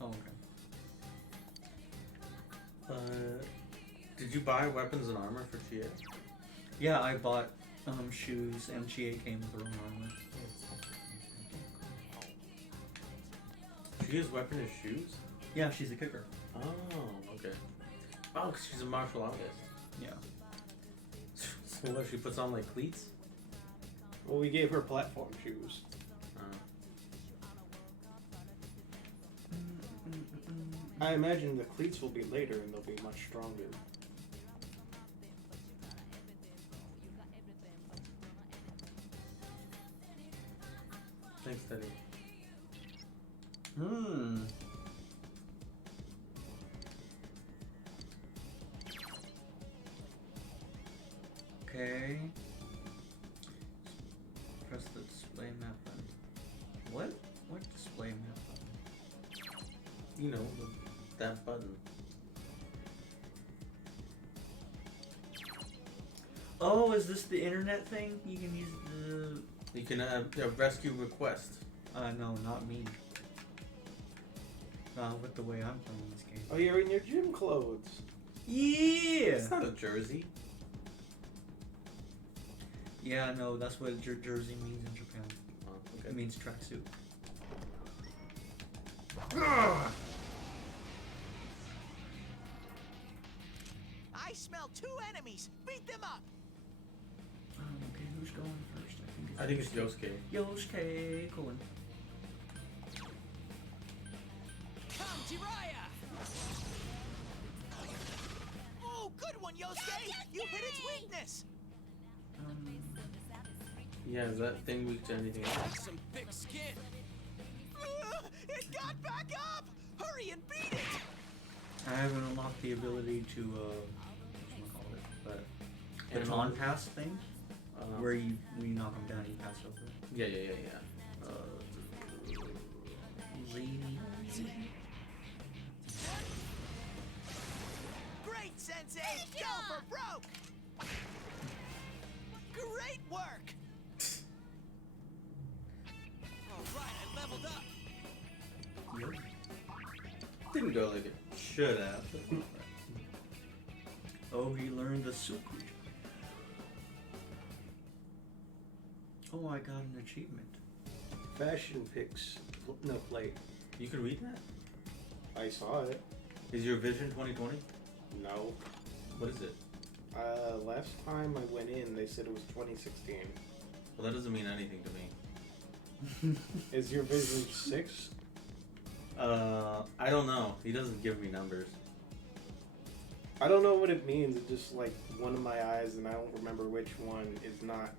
Oh, okay. Did you buy weapons and armor for Chia? Yeah, I bought shoes, and Chia came with her own armor. Chia's weapon is shoes? Yeah, she's a kicker. Oh, okay. Oh, 'cause she's a martial artist. Yeah. So what, she puts on like cleats? Well, we gave her platform shoes. I imagine the cleats will be later and they'll be much stronger. Thanks, Teddy. Okay. Press the display map button. What? What display map button? You know, that button. Oh, is this the internet thing? You can use the... You can rescue request. No, not me. Not with the way I'm playing this game. Oh, you're in your gym clothes. Yeah! It's not a jersey. Yeah, no, that's what jersey means in Japan. Oh, okay. It means tracksuit. I smell 2 enemies. Beat them up. Okay, who's going first? I think it's Yosuke. Yosuke going. Come, Jiraiya. Oh, good one, Yosuke. You hit its weakness. Yeah, is that thing weak to anything else? Some thick skin. It got back up. Hurry and beat it. I haven't unlocked the ability to, whatchamacallit, but baton pass thing, where you knock them down, you pass over. Yeah. Great, Sensei. Go for broke. Great work. All right, I leveled up. Didn't go like it should have. Oh, he learned the Suku. Oh, I got an achievement. Fashion pics. No, plate. You can read that? I saw it. Is your vision 2020? No. What is it? Last time I went in, they said it was 2016. Well, that doesn't mean anything to me. Is your vision 6? I don't know. He doesn't give me numbers. I don't know what it means. It's just like one of my eyes, and I don't remember which one is not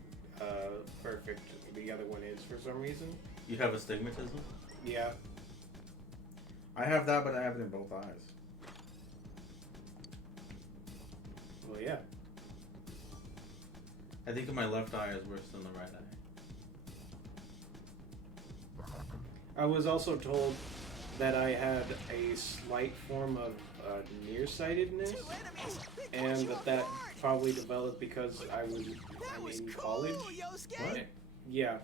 perfect. The other one is for some reason. You have astigmatism? Yeah. I have that, but I have it in both eyes. Well, yeah. I think my left eye is worse than the right eye. I was also told that I had a slight form of nearsightedness, and that probably developed because I'm in college. What? Yeah,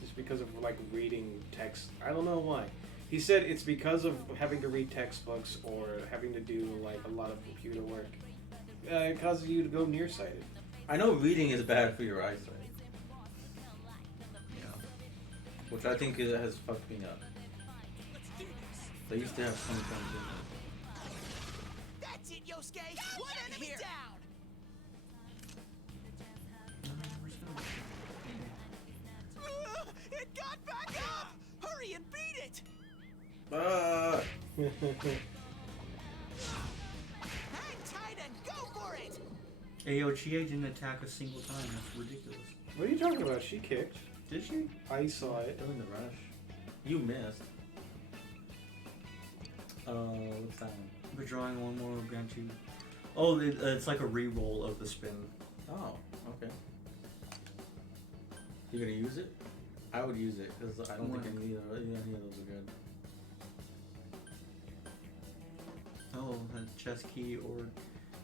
just because of like reading text. I don't know why. He said it's because of having to read textbooks or having to do like a lot of computer work. It causes you to go nearsighted. I know reading is bad for your eyesight. Yeah. Which I think it has fucked me up. They used to have 20 times That's it, Yosuke. One enemy down. It got back up. Hurry and beat it. Hang tight and go for it. Ayo, Chie didn't attack a single time. That's ridiculous. What are you talking about? She kicked. Did she? I saw it. During the rush. You missed. What's that one? But drawing one more will grant you. Oh, it's like a re-roll of the spin. Oh, okay. You gonna use it? I would use it because I don't think any of those are good. Oh, a chess key or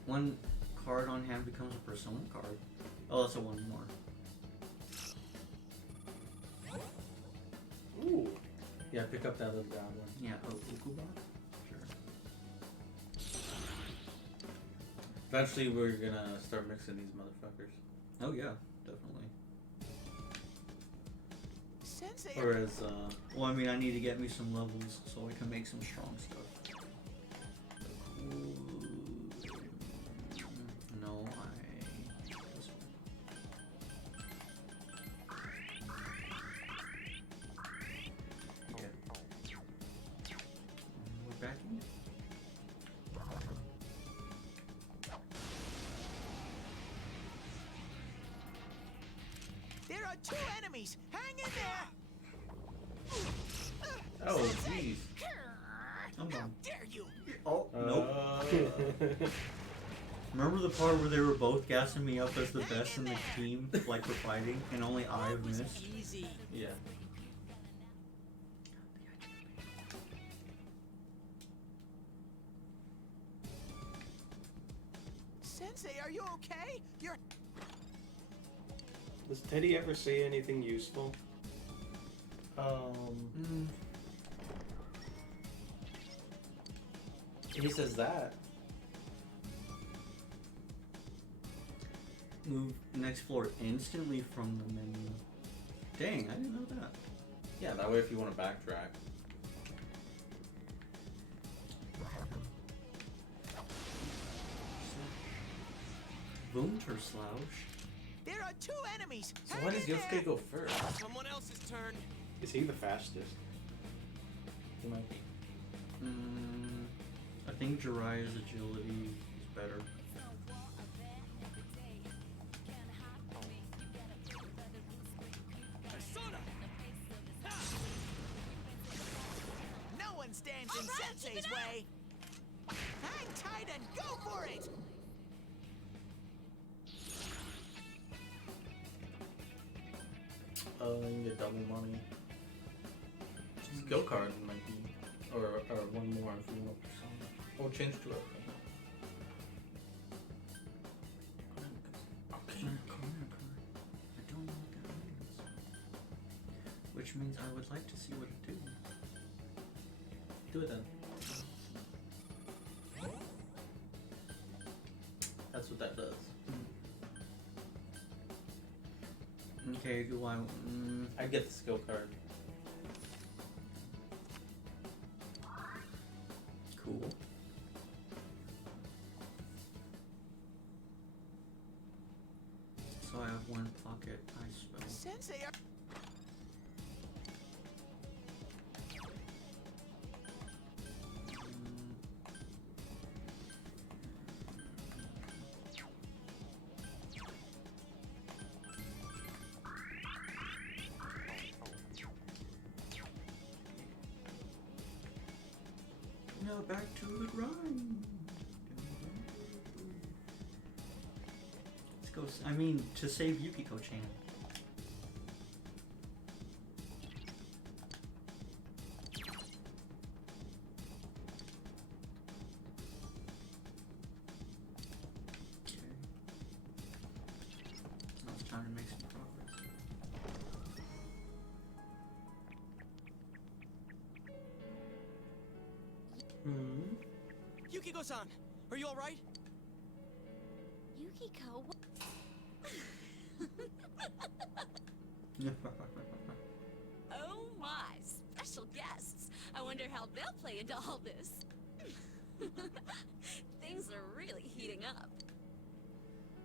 one card on hand becomes a persona card. Oh, that's a one more. Ooh. Yeah, pick up that little goblin. Yeah, Ukuba? Sure. Eventually, we're gonna start mixing these motherfuckers. Oh, yeah, definitely. Sensei. Whereas, well, I mean, I need to get me some levels so I can make some strong stuff. No, this one. Yeah. We're back in. There are two enemies. Hang in there. oh jeez. I'm How done. dare you? Oh, nope. Remember the part where they were both gassing me up as the best in the team, like for fighting, and only I have missed? Easy. Yeah. Sensei, are you okay? You're. Does Teddy ever say anything useful? He says that. Move next floor instantly from the menu. Dang, I didn't know that. Yeah, that way if you want to backtrack. Wunterslouch. There are two enemies. So Hang why does in there. Yosuke go first? Someone else's turn. Is he the fastest? He might be. I think Jiraiya's agility is better. No one stands in Sensei's way. Hang tight and go for it. You can get double money. Skill card might be, or one more if you want persona. Or change to it. Okay. I don't know what that means. Which means I would like to see what it do. Do it then. That's what that does. Okay, do I? I get the skill card. Cool. So I have one pocket ice spell. Sensei, are... Now back to the grind. Let's go. I mean, to save Yukiko-chan. Okay. I was trying to make some progress. Yukiko-san, are you all right? Yukiko, Oh my, special guests. I wonder how they'll play into all this. Things are really heating up.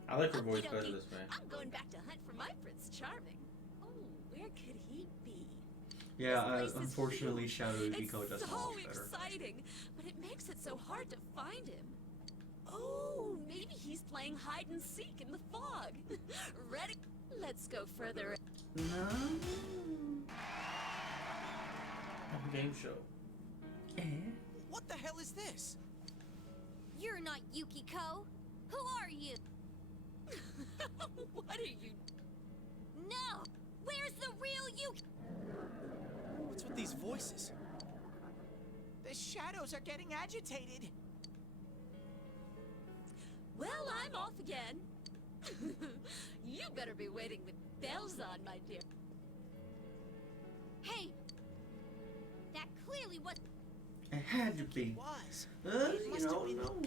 I like her voice Okie better dokie. this way. I'm going back to hunt for my Prince Charming. Oh, where could he be? Yeah, This place is unfortunately, huge. Shadow Yukiko does It's so much better. exciting, but it makes it so hard to find him. Oh, maybe he's playing hide and seek in the fog. Ready? Let's go further. No. Game show. Eh? What the hell is this? You're not Yukiko. Who are you? What are you? No! Where's the real Yukiko? What's with these voices? The shadows are getting agitated. Well, I'm off again. You better be waiting with bells on, my dear. Hey! That clearly was. It had to be. Was. You know, no.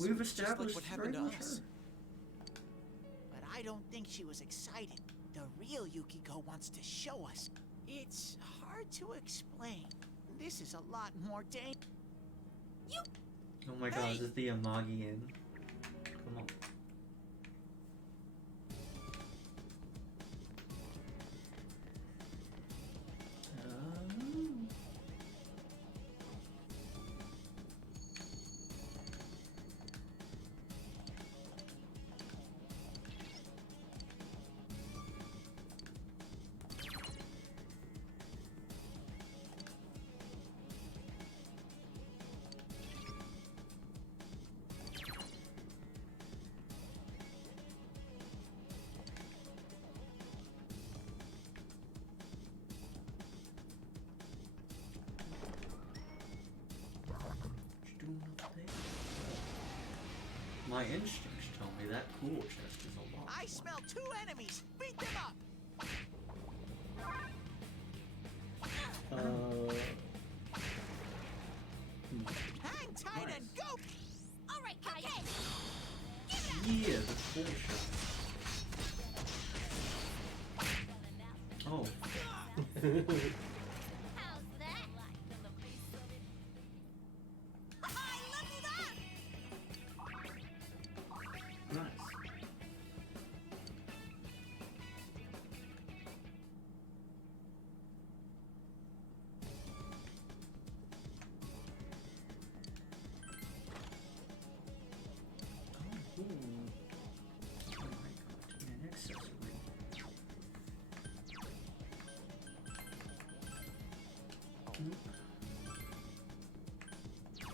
We've established what happened to very us. But I don't think she was excited. The real Yukiko wants to show us. It's hard to explain. This is a lot more dangerous. Oh my god, is it the Amagi in? Come on. My instincts tell me that cool chest is a lot. I smell 2 enemies. Beat them up. Hang tight and go. All right, guys. Yeah, the cool chest. Oh. How's that? I leveled up. Nice. Oh my god, an accessory.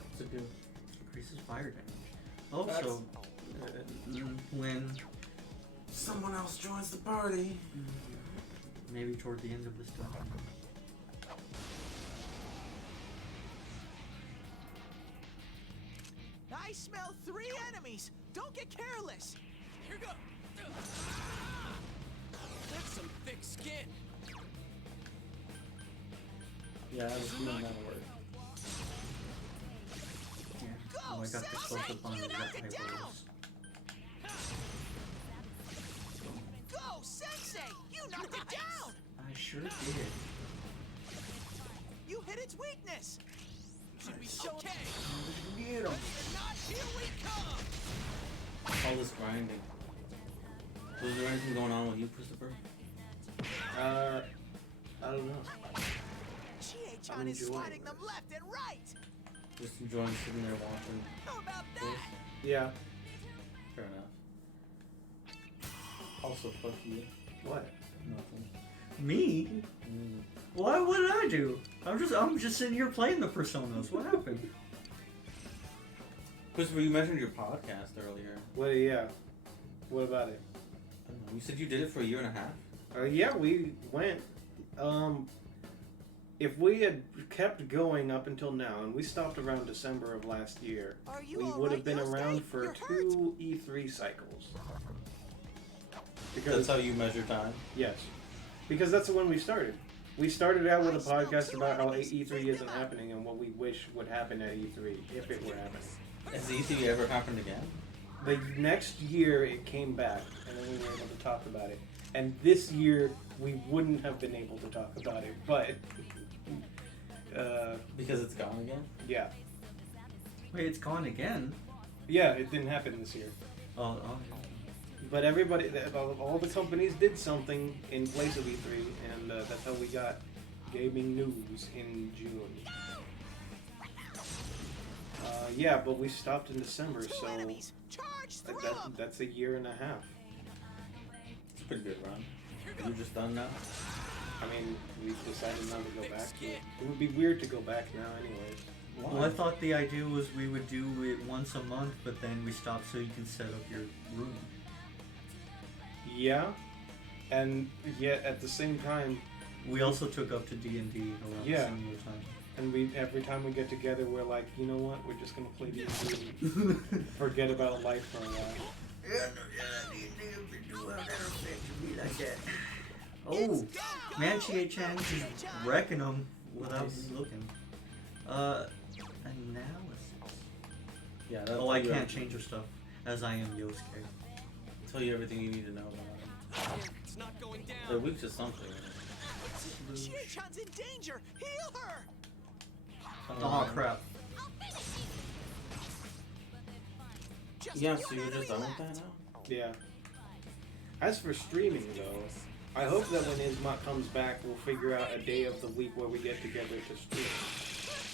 What's it do? Increases fire damage. Also, when Someone else joins the party. maybe toward the end of this dungeon. I smell 3 enemies. Don't get careless. Here go. That's some thick skin. Yeah, I was doing that work. Yeah. Oh, I got the close up on that hyperless. Go, Sensei! You knocked it down! I sure did. You hit its weakness! Should be shown. Okay. Get him. Ready or not, here we come. All this grinding. Was there anything going on with you, Christopher? I don't know. Chie-chan is enjoying sliding them left and right! Just enjoying sitting there watching. How about that? Yeah. Fair enough. Also, fuck you. What? Nothing. Me? What did I do? I'm just sitting here playing the personas. What happened? Christopher, you mentioned your podcast earlier. Well, yeah. What about it? I don't know, you said you did it for a year and a half? Yeah, we went. If we had kept going up until now, and we stopped around December of last year, we would have been around for 2 E3 cycles. That's how you measure time? Yes. Because that's when we started. We started out with a podcast about how E3 isn't happening and what we wish would happen at E3, if it were happening. Has E3 ever happened again? The next year it came back, and then we were able to talk about it. And this year we wouldn't have been able to talk about it, but because it's gone again? Yeah. Wait, it's gone again? Yeah, it didn't happen this year. Oh. But everybody, all the companies did something in place of E3, and that's how we got gaming news in June. Yeah, but we stopped in December, so that's a year and a half. It's a pretty good run. You're just done now? I mean, we decided not to go back. It would be weird to go back now anyways. Well, I thought the idea was we would do it once a month, but then we stopped so you can set up your room. Yeah, and yet at the same time, we also took up to D&D around the same time. And we every time we get together, we're like, you know what? We're just gonna play D&D and forget about life for a while. D&D do have that effect to be like that. Oh, man, Chan is wrecking them without me looking. Analysis. Yeah. Oh, I can't change her stuff as I am Yosuke. Tell you everything you need to know about him. It's not going down. They're weak to something. Chie-chan's in danger! Heal her! Oh crap. Yeah, so you're just done with that now? Yeah. As for streaming, though, I hope that when Ismat comes back, we'll figure out a day of the week where we get together to stream.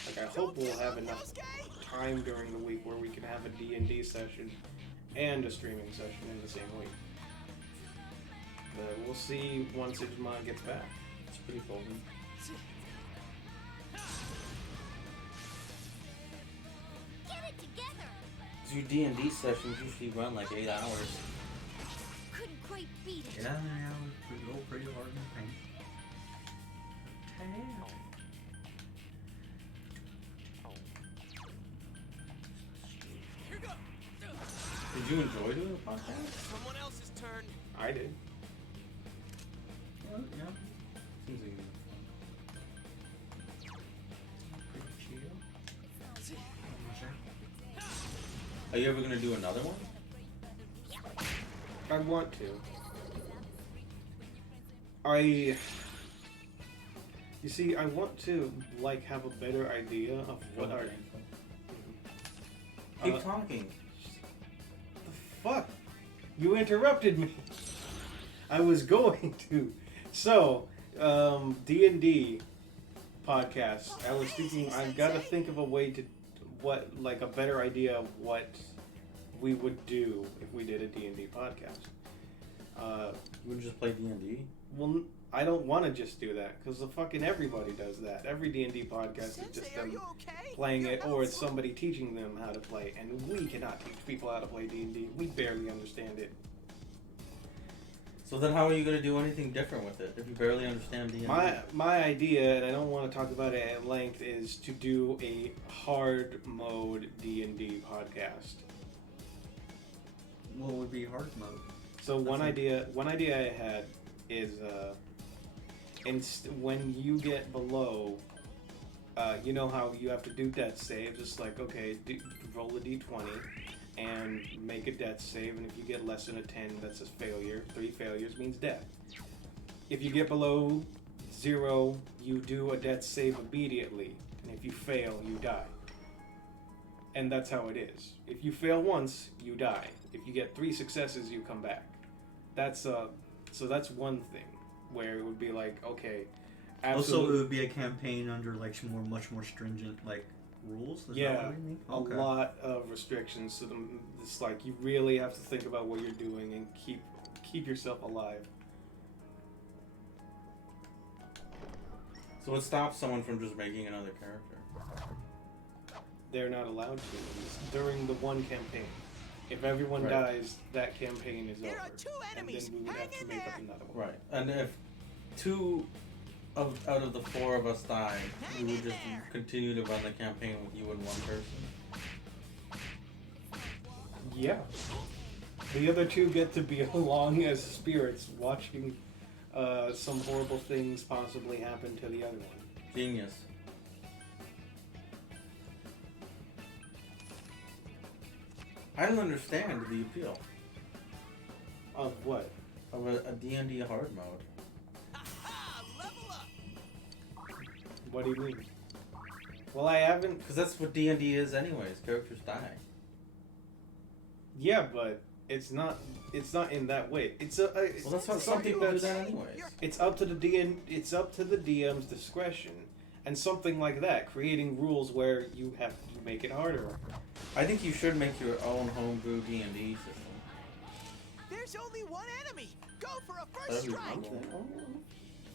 Like, I hope we'll have enough time during the week where we can have a D&D session and a streaming session in the same week. But we'll see once Ismat gets back. It's pretty cool. Get it together. Your D&D sessions usually run like 8 hours. Couldn't quite beat it. Yeah, we go pretty hard in the paint. Here go. Did you enjoy doing the podcast? Someone else's turn. I did. Well, yeah. Seems like Are you ever gonna do another one? I want to. You see, I want to, like, have a better idea of what our... Keep talking. The fuck? You interrupted me. I was going to. So, D&D podcast. I was thinking I've got to think of a way to, a better idea of what we would do if we did a D&D podcast. You would just play D&D? Well, I don't want to just do that, because the fucking everybody does that. Every D&D podcast is just them playing it, or it's somebody teaching them how to play, and we cannot teach people how to play D&D. We barely understand it. So then how are you going to do anything different with it if you barely understand D&D? My idea, and I don't want to talk about it at length, is to do a hard mode D&D podcast. What would be hard mode? So one idea I had is when you get below, you know how you have to do death save, just like, okay, roll a d20 and make a death save, and if you get less than a 10, that's a failure. 3 failures means death. If you get below 0, you do a death save immediately, and if you fail, you die. And that's how it is. If you fail once, you die. If you get 3 successes, you come back. So that's one thing where it would be like, okay, absolutely. Also, it would be a campaign under like much more stringent rules. Is that what you mean? Okay. A lot of restrictions. So it's like you really have to think about what you're doing and keep yourself alive. So what stops someone from just making another character? They're not allowed to. It's during the one campaign. If everyone dies, that campaign is over. And then we would have to make up another one. Right. And if 2 out of the 4 of us die, we would just continue to run the campaign with you and one person. Yeah. The other 2 get to be along as spirits, watching some horrible things possibly happen to the other one. Genius. I don't understand the appeal. Of what? Of a D&D hard mode. What do you mean? Well, I haven't... Because that's what D&D is anyways. Characters die. Yeah, but it's not in that way. Well, that's how some people do that anyways. It's up to the DM's discretion, and something like that, creating rules where you make it harder. I think you should make your own homebrew D&D system. There's only one enemy. Go for a first strike.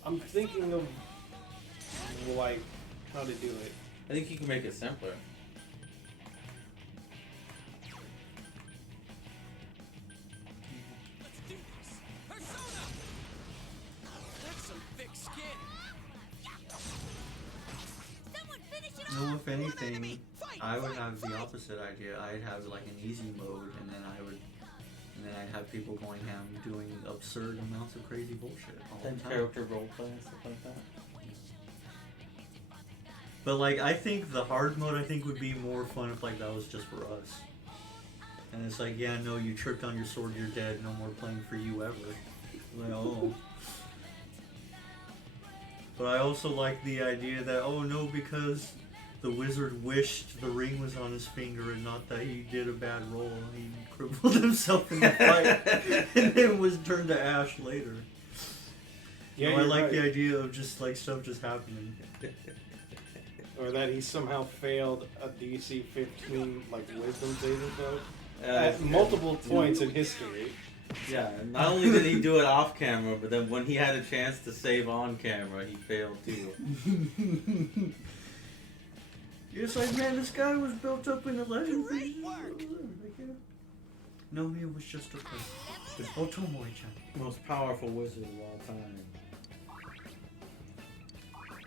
I'm thinking of how to do it. I think you can make it simpler. Let's do this. Persona! That's some thick skin. Someone finish it No, off! if anything, I would have the opposite idea. I'd have like an easy mode, and then I'd have people going ham doing absurd amounts of crazy bullshit all the Then time. character roleplay and stuff like that. But like, I think the hard mode would be more fun if like that was just for us. And it's like, yeah, no, you tripped on your sword, you're dead. No more playing for you ever. Like, oh. But I also like the idea that, oh no, because the wizard wished the ring was on his finger and not that he did a bad roll and he crippled himself in the fight and then was turned to ash later. Yeah, No, I you're like right. the idea of just like stuff just happening. Or that he somehow failed a DC 15 like wisdom saving throw Yeah, at multiple points in history. Yeah, not only did he do it off camera, but then when he had a chance to save on camera, he failed too. It's like, man, this guy was built up in a legend. Great work! No, he was just a person. Otomoe-chan. Most powerful wizard of all time.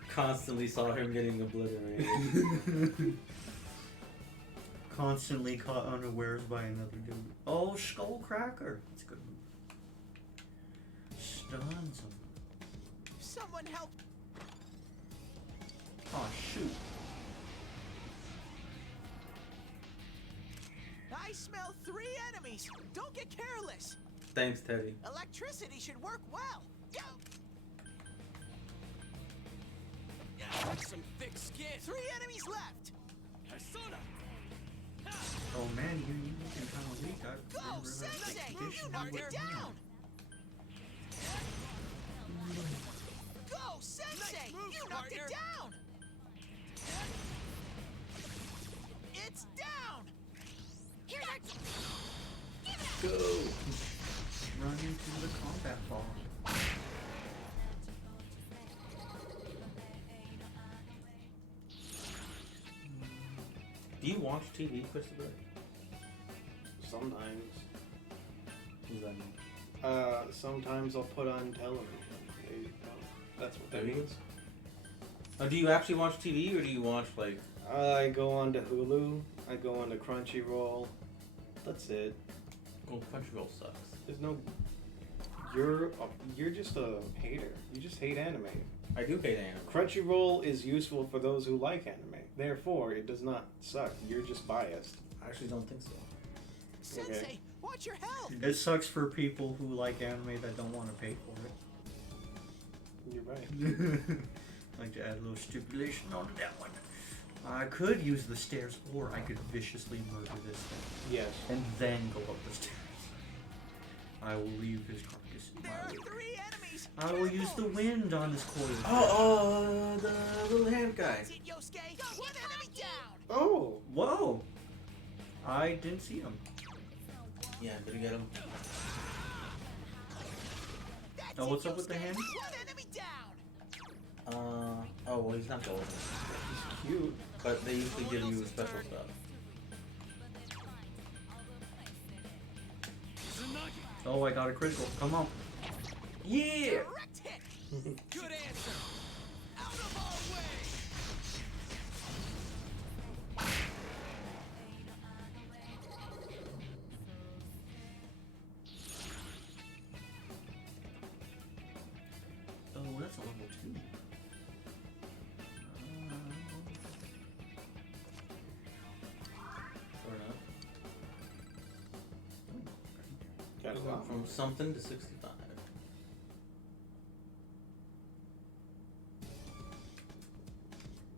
Constantly saw him getting obliterated. Constantly caught unawares by another dude. Oh, Skullcracker. That's a good move. Stuns him. Someone help! Oh, shoot. I smell 3 enemies! Don't get careless! Thanks, Teddy. Electricity should work well! Go! That's some thick skin. 3 enemies left! Persona! Oh man, you looking kind of weak. I Go, didn't realize Sensei! that You condition knocked you it were down! in. Go, Sensei! Nice move, You knocked partner. it down! It's down! Here's our Give it up! Go! Run into the combat ball. Do you watch TV, Christopher? Sometimes. What does that mean? Sometimes I'll put on television. There you go. That's what that means. Oh, do you actually watch TV, or do you watch like? I go on to Hulu. I go on to Crunchyroll. That's it. Oh, Crunchyroll sucks. There's no. You're just a hater. You just hate anime. I do hate anime. Crunchyroll is useful for those who like anime. Therefore, it does not suck. You're just biased. I actually don't think so. Sensei, watch your health! It sucks for people who like anime that don't want to pay for it. You're right. I'd like to add a little stipulation on that one. I could use the stairs, or I could viciously murder this thing. Yes. And then go up the stairs. I will leave his carcass in There my are wake. 3 enemies! I will use the wind on his quarter. Oh, the little hand guy. That's it, Yosuke! Go, 1 enemy down! Oh! Whoa! I didn't see him. Yeah, did you get him? That's Oh, what's it, up with the Yosuke. hand? 1 enemy down! Oh, well, he's not golden. He's cute. But they usually give you special stuff. Oh, I got a critical. Come on. Yeah! Direct hit! Good answer. Out of our way. Oh, that's a level 2. Fair enough. Got a lot From something to 65.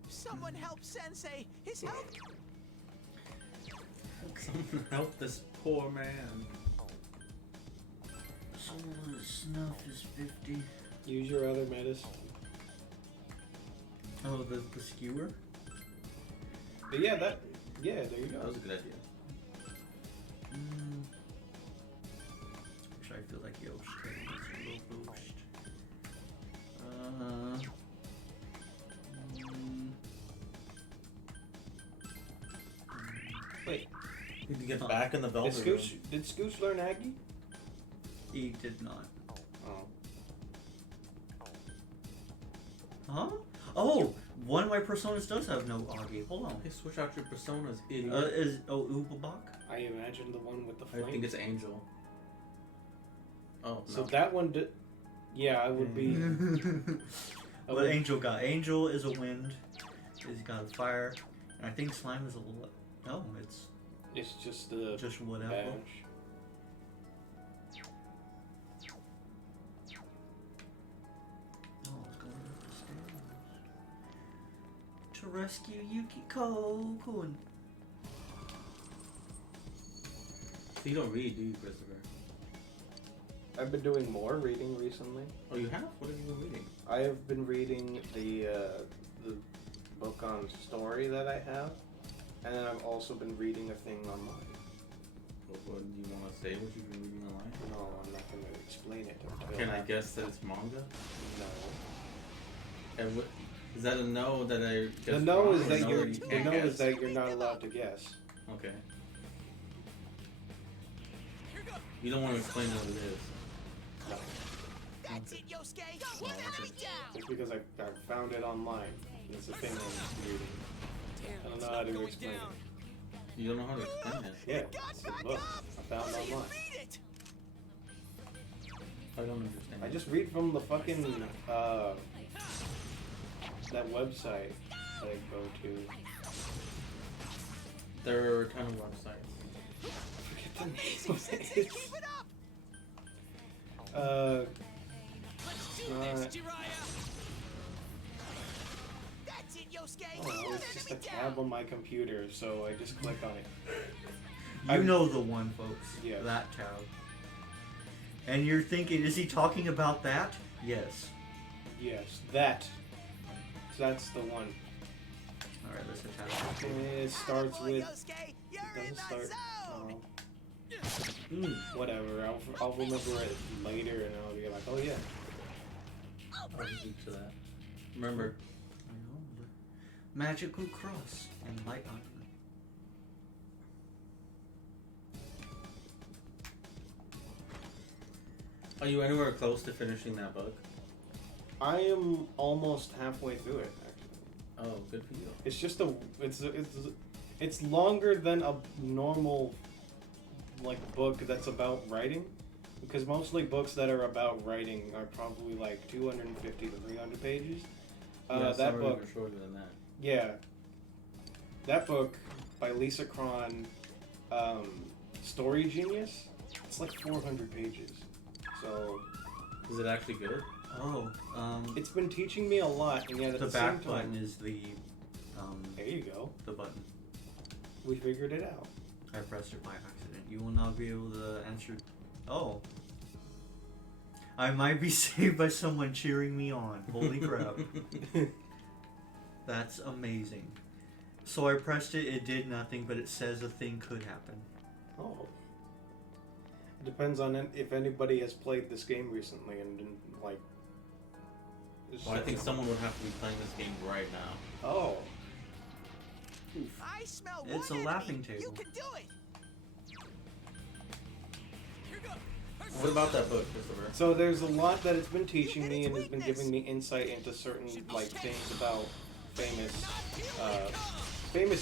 Someone help Sensei! His health! Someone help this poor man. Snuff is 50. Use your other medicine. Oh, the skewer? But yeah, there you That go. was a good idea. Which I feel like Yosh takes a little boost. He gets back in the belt. Did Scooch learn Aggie? He did not. Oh. Huh? Oh, one of my personas does have no Augie. Hold on. Hey, switch out your personas, idiot. Is Ubabak? I imagine the one with the flame. I think it's Angel. Oh, so no. that one did. Yeah, I would be. What Angel got? Angel is a wind. He's got a fire. And I think slime is a little. Oh, It's just the. just whatever. Bash. Oh, it's going up the stairs. To rescue Yukiko. Cool. So you don't read, do you, Christopher? I've been doing more reading recently. Oh, you have? What have you been reading? I have been reading the book on story that I have, and then I've also been reading a thing online. What do you want to say? What you've been reading online? No, I'm not going to explain it. until Can I guess that it's manga? No. And is that a no that I? The no is that you're not allowed to guess. Okay. You don't want to explain what it is. No. That's it, Yosuke. Oh, Just because I found it online. It's a thing I'm reading. I don't know how to explain it. You don't know how to explain it? Yeah, it's a book I found online. I don't understand. I just read from the fucking that website that I go to. There are a ton of websites. I forget the name of it. That's it, Yosuke. Oh, it's just a tab on my computer, so I just click on it. You know the one, folks. Yeah. That tab. And you're thinking, is he talking about that? Yes. Yes, that. So that's the one. Alright, let's attack it. It starts with. It doesn't start. Whatever. I'll remember it later, and I'll be like, oh yeah. I'll speak to that. Remember. I know. Magical cross and light iron. Are you anywhere close to finishing that book? I am almost halfway through it, actually. Oh, good for you. It's just it's longer than a normal book that's about writing, because mostly books that are about writing are probably like 250 to 300 pages. That book are shorter than that. Yeah. That book by Lisa Cron, Story Genius, it's like 400 pages. So is it actually good? Oh, it's been teaching me a lot, and yet at the same back time, button is the there you go. The button. We figured it out. I pressed it by accident. You will not be able to answer. Oh. I might be saved by someone cheering me on. Holy crap. That's amazing. So I pressed it, it did nothing, but it says a thing could happen. Oh. It depends on if anybody has played this game recently and like. Well, I think someone would have to be playing this game right now. Oh. I smell It's a one laughing enemy. table. You can do it. What about that book, Christopher? So there's a lot that it's been teaching me, and has been giving me insight into certain things about famous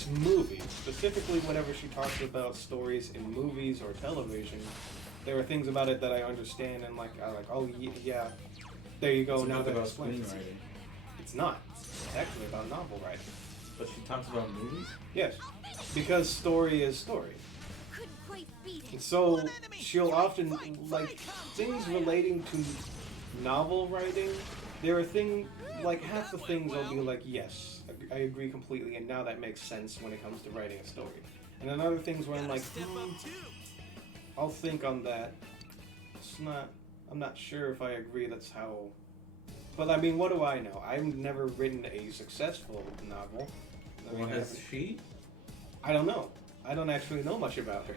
movies. Specifically, whenever she talks about stories in movies or television, there are things about it that I understand, and oh yeah, there you go. It's Now not that about explains. screenwriting. It's not. It's actually about novel writing. But she talks about movies? Yes, because story is story. Couldn't quite beat And it. so she'll often things relating to novel writing. There are things half the things I'll be like, yes, I agree completely, and now that makes sense when it comes to writing a story. And then other things where I'm like, I'll think on that. I'm not sure if I agree. That's how. But I mean, what do I know? I've never written a successful novel. What has she? I don't know. I don't actually know much about her.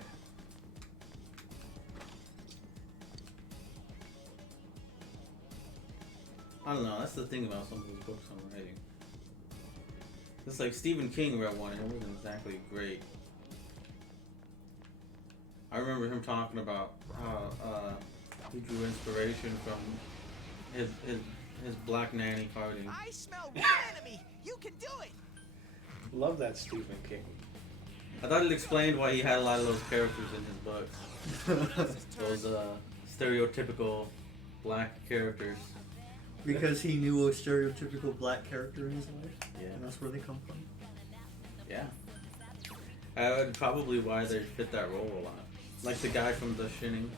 I don't know. That's the thing about some of these books I'm writing. It's like Stephen King wrote one, and it wasn't exactly great. I remember him talking about how he drew inspiration from his black nanny fighting. I smell real enemy. You can do it. Love that Stephen King. I thought it explained why he had a lot of those characters in his books. Those stereotypical black characters. Because he knew a stereotypical black character in his life. Yeah. And that's where they come from. Yeah. Probably why they fit that role a lot. Like the guy from The Shining.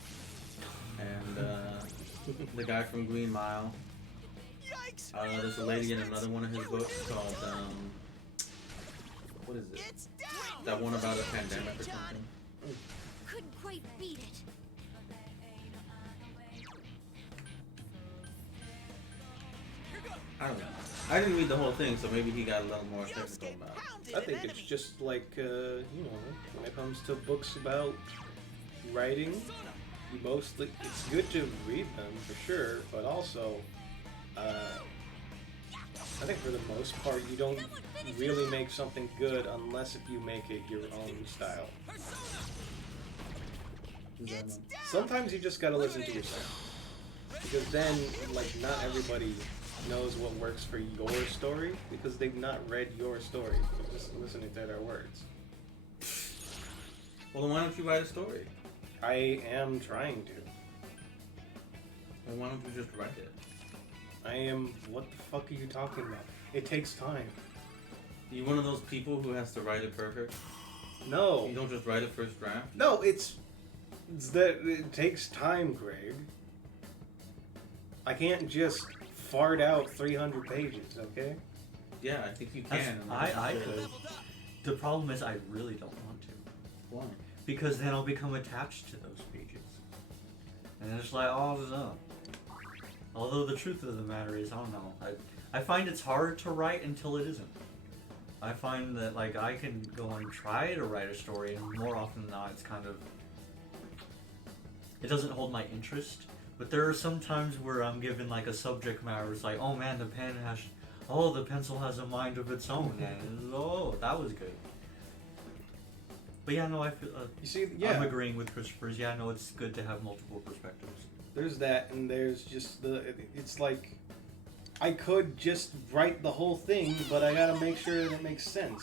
And the guy from Green Mile. There's a lady in another one of his books called, what is it? That one about a pandemic or something? Couldn't quite beat it. I don't know. I didn't read the whole thing, so maybe he got a little more technical about it. I think it's just like, you know, when it comes to books about writing, you mostly, it's good to read them for sure, but also, I think for the most part, you don't really make something good unless if you make it your own style. Sometimes you just gotta listen to yourself. Because then, like, not everybody knows what works for your story because they've not read your story. They're just listening to their words. Well, then why don't you write a story? I am trying to. Well, why don't you just write it? I am... What the fuck are you talking about? It takes time. You one of those people who has to write it perfect? No. You don't just write a first draft? No, it's that it takes time, Greg. I can't just fart out 300 pages, okay? Yeah, I think you can. I could. The problem is I really don't want to. Why? Because then I'll become attached to those pages. And it's like, oh no. Although the truth of the matter is, I don't know. I find it's hard to write until it isn't. I find that, like, I can go and try to write a story, and more often than not, it's kind of... It doesn't hold my interest. But there are some times where I'm given, like, a subject matter. It's like, oh man, the pen has... Oh, the pencil has a mind of its own. And, oh, that was good. But yeah, no, I feel... you see, yeah. I'm agreeing with Christopher's. Yeah, no, it's good to have multiple perspectives. There's that, and there's just the... It's like... I could just write the whole thing, but I gotta make sure that it makes sense.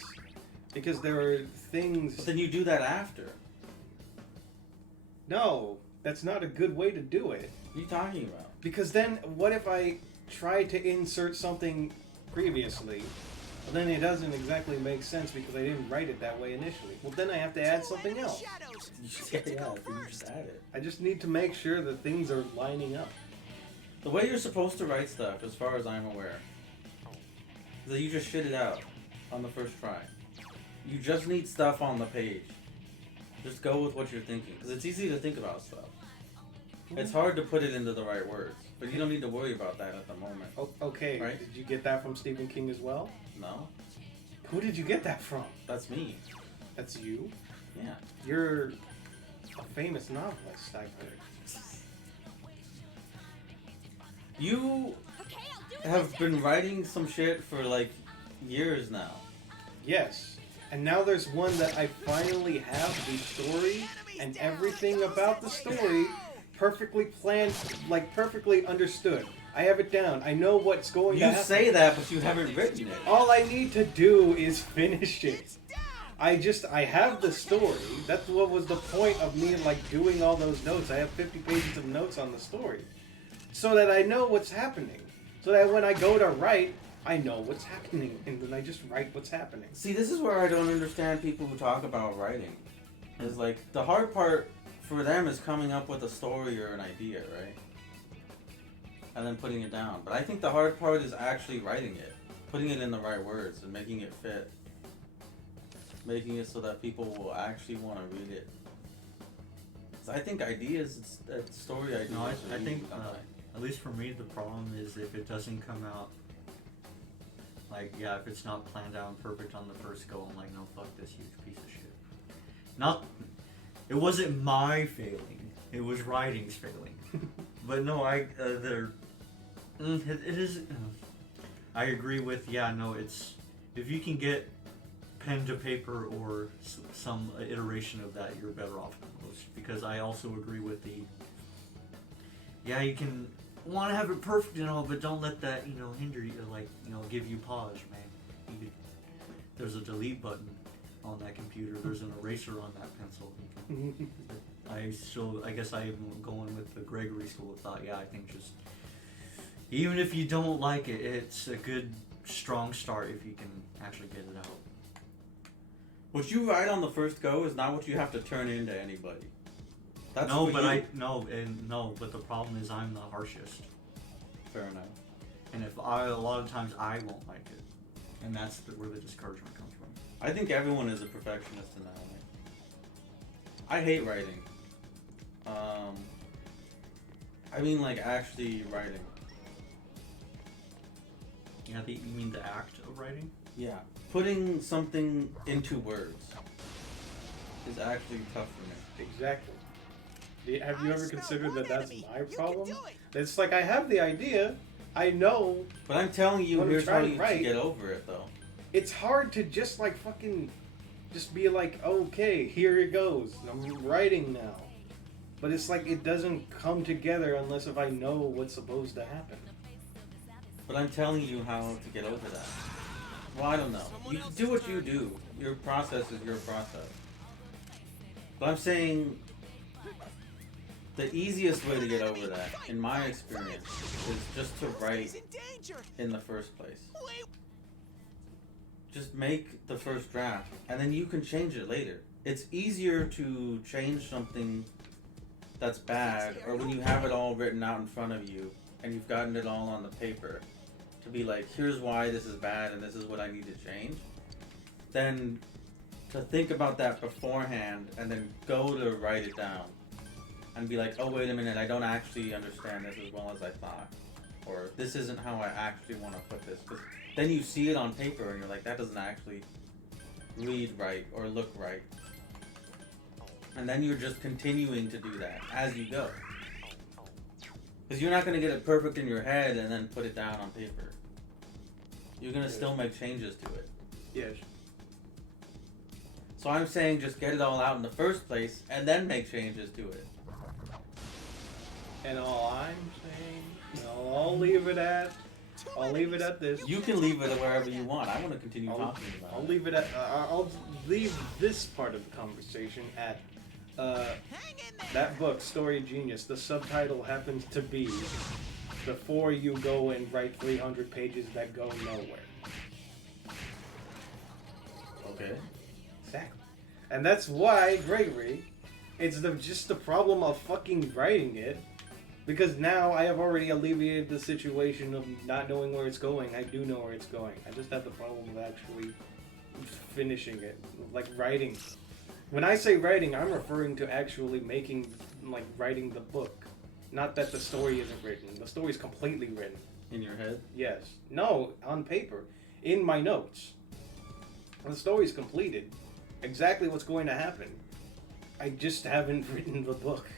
Because there are things... But then you do that after. No, that's not a good way to do it. What are you talking about? Because then, what if I try to insert something previously, but then it doesn't exactly make sense because I didn't write it that way initially? Well, then I have to add something else. You just add it. I just need to make sure that things are lining up. The way you're supposed to write stuff, as far as I'm aware, is that you just shit it out on the first try. You just need stuff on the page. Just go with what you're thinking, because it's easy to think about stuff. It's hard to put it into the right words, but you don't need to worry about that at the moment. Okay, right? Did you get that from Stephen King as well? No. Who did you get that from? That's me. That's you? Yeah. You're a famous novelist, I heard. You have been writing some shit for like years now. Yes. And now there's one that I finally have the story and everything about the story perfectly planned, like perfectly understood. I have it down. I know what's going to happen. You say that, but you haven't written it. All I need to do is finish it. I have the story. That's what was the point of me like doing all those notes. I have 50 pages of notes on the story. So that I know what's happening. So that when I go to write, I know what's happening. And then I just write what's happening. See, this is where I don't understand people who talk about writing. Is like, the hard part for them is coming up with a story or an idea, right? And then putting it down. But I think the hard part is actually writing it. Putting it in the right words and making it fit. Making it so that people will actually want to read it. So I think ideas, story ideas. No, I think... at least for me, the problem is if it doesn't come out, like, yeah, if it's not planned out and perfect on the first go, I'm like, no, fuck this huge piece of shit. It wasn't my failing, it was writing's failing. But no, it is, I agree with, yeah, no, it's, if you can get pen to paper or some iteration of that, you're better off most. Because I also agree with the, yeah, you can want to have it perfect and all, but don't let that, hinder you, like, give you pause, man. There's a delete button on that computer. There's an eraser on that pencil. I guess I am going with the Gregory school of thought. Yeah, I think just, even if you don't like it, it's a good, strong start if you can actually get it out. What you write on the first go is not what you have to turn into anybody. That's but the problem is I'm the harshest. Fair enough. And a lot of times I won't like it, and that's where the discouragement comes from. I think everyone is a perfectionist in that way. I hate writing. I mean, like, actually writing. Yeah, you mean the act of writing? Yeah. Putting something into words is actually tough for me. Exactly. Have you ever considered that that's my problem? It's like I have the idea, I know. But I'm telling you, here's how you get over it, though. It's hard to just like fucking, just be like, okay, here it goes. I'm writing now. But it's like it doesn't come together unless if I know what's supposed to happen. But I'm telling you how to get over that. Well, I don't know. You can do what you do. Your process is your process. But I'm saying the easiest way to get over that, in my experience, is just to write in the first place. Just make the first draft, and then you can change it later. It's easier to change something that's bad, or when you have it all written out in front of you, and you've gotten it all on the paper, to be like, here's why this is bad, and this is what I need to change, then to think about that beforehand, and then go to write it down, and be like, oh, wait a minute, I don't actually understand this as well as I thought, or this isn't how I actually want to put this, because then you see it on paper, and you're like, that doesn't actually read right, or look right. And then you're just continuing to do that as you go. Because you're not going to get it perfect in your head and then put it down on paper. You're going to still make changes to it. Yes. So I'm saying just get it all out in the first place and then make changes to it. And all I'm saying, I'll leave it at this. You can leave it wherever you want. I want to continue talking about it. I'll leave it at, I'll leave this part of the conversation at, that book, Story Genius. The subtitle happens to be Before You Go and Write 300 Pages That Go Nowhere. Okay. Exactly. And that's why, Gregory, it's just the problem of fucking writing it. Because now I have already alleviated the situation of not knowing where it's going. I do know where it's going. I just have the problem of actually finishing it. Like writing. When I say writing, I'm referring to actually writing the book. Not that the story isn't written. The story's completely written. In your head? Yes. No, on paper. In my notes. The story's completed. Exactly what's going to happen. I just haven't written the book.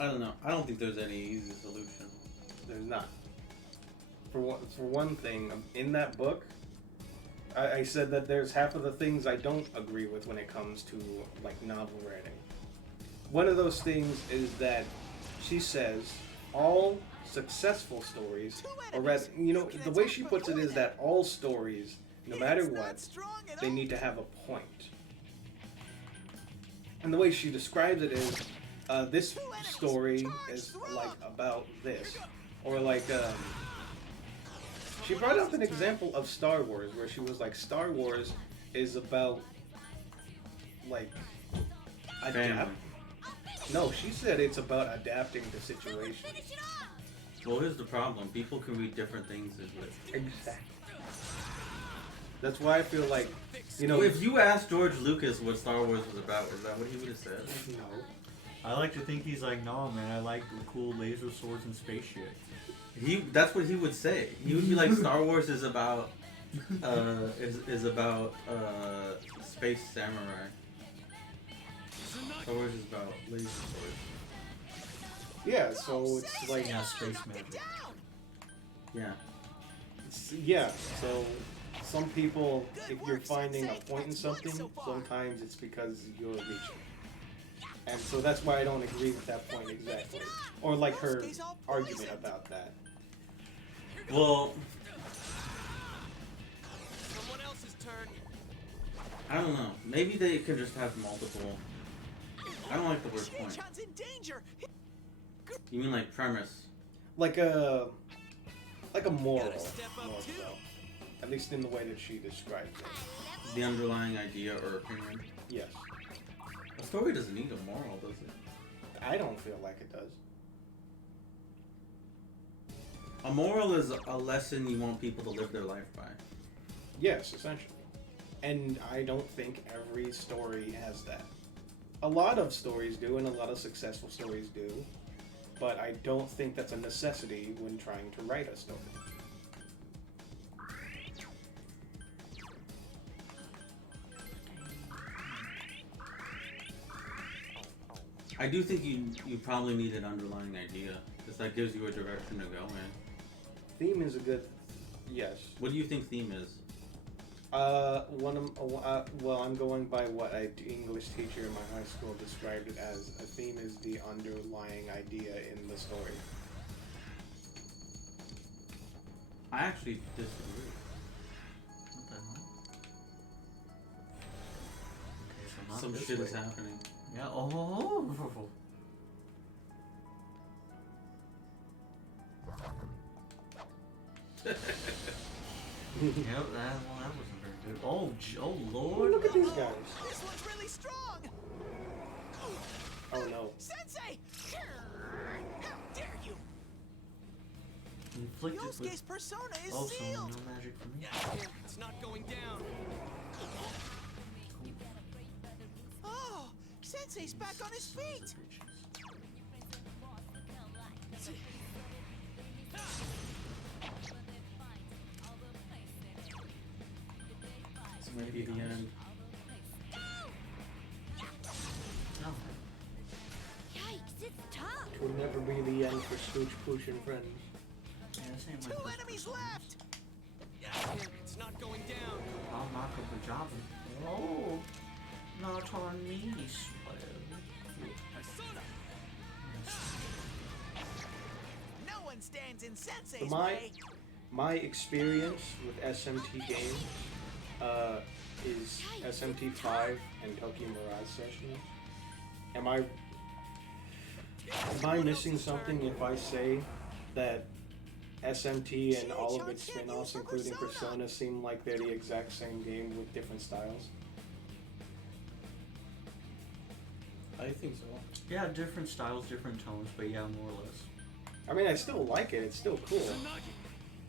I don't know. I don't think there's any easy solution. There's not. For one thing, in that book, I said that there's half of the things I don't agree with when it comes to novel writing. One of those things is that she says all successful stories, or rather, the way she puts it is that all stories, no matter what, they need to have a point. And the way she describes it is, this story is about this, or she brought up an example of Star Wars where she was like, Star Wars is about No, she said it's about adapting to situations. Well, here's the problem. People can read different things into it. Exactly. That's why I feel like, if you asked George Lucas what Star Wars was about, is that what he would have said? No. I like to think he's like, no, man, I like the cool laser swords and space shit. That's what he would say. He would be like, Star Wars is about, space samurai. Star Wars is about laser swords. Yeah, so it's like space magic. Yeah. Yeah, so some people, if you're finding a point in something, sometimes it's because you're reaching. And so that's why I don't agree with that point exactly. Or like her argument about that. Well, Someone else's turn. I don't know. Maybe they could just have multiple. I don't like the word point. Shin-chan's in danger. You mean like premise? Like a moral, more so. At least in the way that she describes it. The underlying idea or opinion? Yes. A story doesn't need a moral, does it? I don't feel like it does. A moral is a lesson you want people to live their life by. Yes, essentially. And I don't think every story has that. A lot of stories do, and a lot of successful stories do. But I don't think that's a necessity when trying to write a story. I do think you probably need an underlying idea, because that gives you a direction to go in. Theme is a good, yes. What do you think theme is? Well, I'm going by what an English teacher in my high school described it as. A theme is the underlying idea in the story. I actually disagree. What the hell? Okay, so not Some this shit way. is happening. Yeah, oh. Yep, that wasn't very good. Oh, oh Lord. Look at these guys. This one's really strong. Oh no. Sensei! How dare you! Inflicted Yosuke's with... persona is Oh, so sealed. no magic for me. It's not going down. Oh, Sensei's back on his feet. This might be the end. Oh. Yikes, it's tough. It will never be the end for Scooch Pooch and friends. Yeah, this ain't my Two first enemies person. left. It's not going down. I'll knock up the job. Oh, not on me, swell. No one stands in Sensei's My way. my experience with SMT games is SMT5 and Tokyo Mirage Session. Am I missing something if I say that SMT and all of its spin-offs, including Persona, seem like they're the exact same game with different styles? I think so. Yeah, different styles, different tones, but yeah, more or less. I mean, I still like it. It's still cool.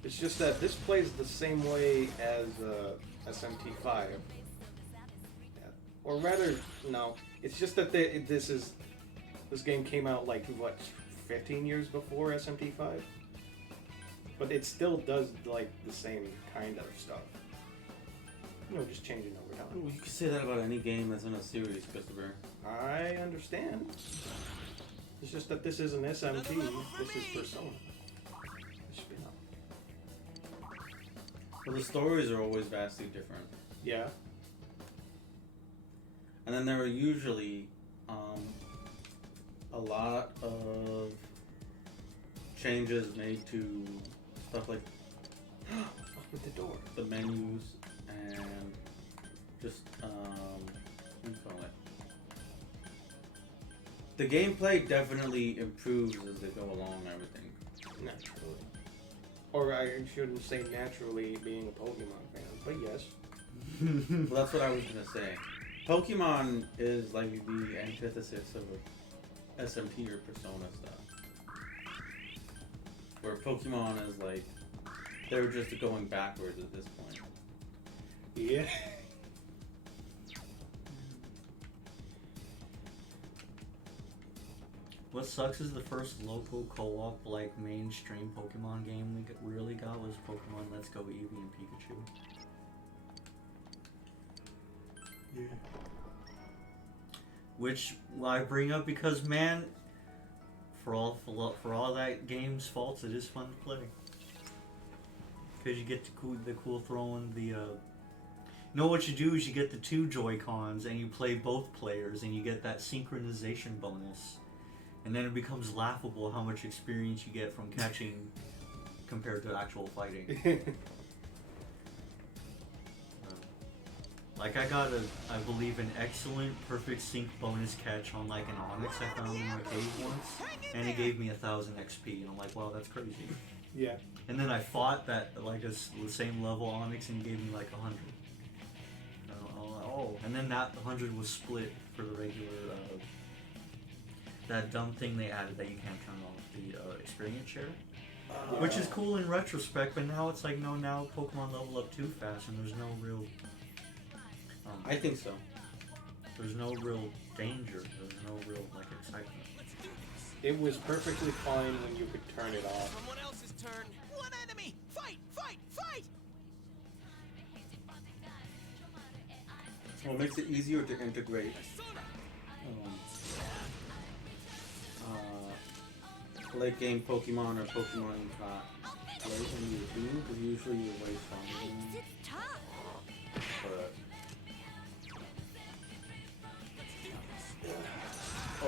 It's just that this plays the same way as SMT5. Or rather, no. It's just that this game came out like, what, 15 years before SMT5? But it still does like the same kind of stuff. You know, just changing over time. You can say that about any game that's in a series, Christopher. I understand. It's just that this isn't SMT, this is Persona. Well, the stories are always vastly different. Yeah. And then there are usually a lot of changes made to stuff like with the door, the menus, and just what do you call it? The gameplay definitely improves as they go along and everything. Naturally. Or I shouldn't say naturally being a Pokemon fan, but yes. Well, that's what I was gonna say. Pokemon is like the antithesis of SMT or Persona stuff. Where Pokemon is like, they're just going backwards at this point. Yeah. What sucks is the first local co-op like mainstream Pokemon game we really got was Pokemon Let's Go Eevee and Pikachu. Yeah. which I bring up because, man, for all that game's faults, it is fun to play. Because you get the cool throwing the. What you do is you get the 2 Joy-Cons and you play both players and you get that synchronization bonus, and then it becomes laughable how much experience you get from catching compared to actual fighting. Like I got I believe an excellent perfect sync bonus catch on like an Onyx I found in my cave once, and it gave me 1,000 XP, and I'm like, wow, that's crazy. Yeah. And then I fought that like the same level Onyx, and he gave me like 100. Oh, and then that 100 was split for the regular that dumb thing they added that you can't turn off, the experience share. Which is cool in retrospect, but now it's like, no, now Pokemon level up too fast, and there's no real. I think so. There's no real danger. There's no real like excitement. It was perfectly fine when you could turn it off. Someone else's turn. One enemy. Fight! Fight! Fight! Well, it makes it easier to integrate. Late game Pokemon or Pokemon you caught late in your team, because usually you're way stronger than them. But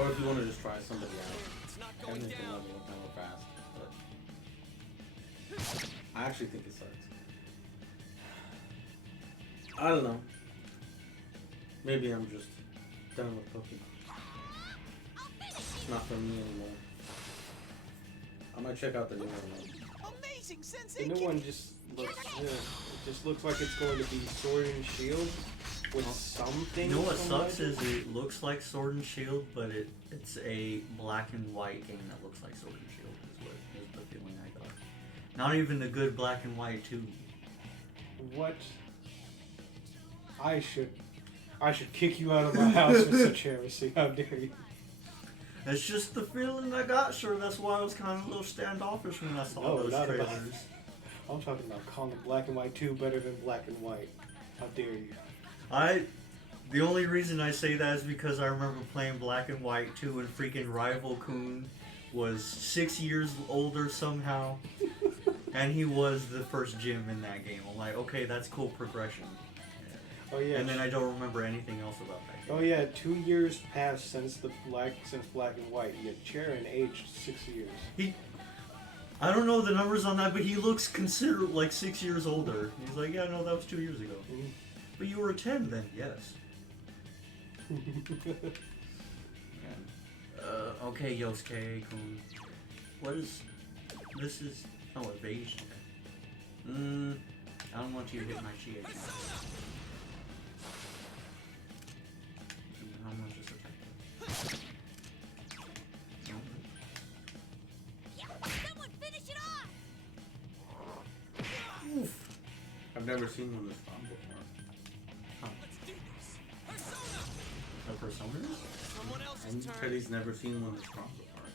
or if you want to just try somebody out, and they can level up kind of fast. But I actually think it sucks. I don't know. Maybe I'm just done with Pokemon. It's not for me anymore. I might check out the new one. Amazing, The new one just looks. It just looks like it's going to be Sword and Shield with something. You know what sucks is it looks like Sword and Shield, but it's a black and white game that looks like Sword and Shield. Is the feeling I got. Not even a good black and white too. What? I should kick you out of my house for such heresy. How dare you? That's just the feeling I got, sure. That's why I was kind of a little standoffish when I saw those trailers. I'm talking about calling Black and White 2 better than Black and White. How dare you? The only reason I say that is because I remember playing Black and White 2 and freaking Rival Kun was 6 years older somehow. And he was the first gym in that game. I'm like, okay, that's cool progression. Oh yeah. And then I don't remember anything else about that game. Oh yeah, 2 years passed since Black and White. Yet Charon aged 6 years. I don't know the numbers on that, but he looks considered like 6 years older. He's like, yeah, no, that was 2 years ago. Mm-hmm. But you were 10 then, yes. Okay, Yosuke-kun. What is... This is... Oh, evasion. I don't want you to hit my chi again. How much is attack? Someone finish it off! Oof. I've never seen one this strong before. Huh. A Persona? And Teddy's never seen one this strong before.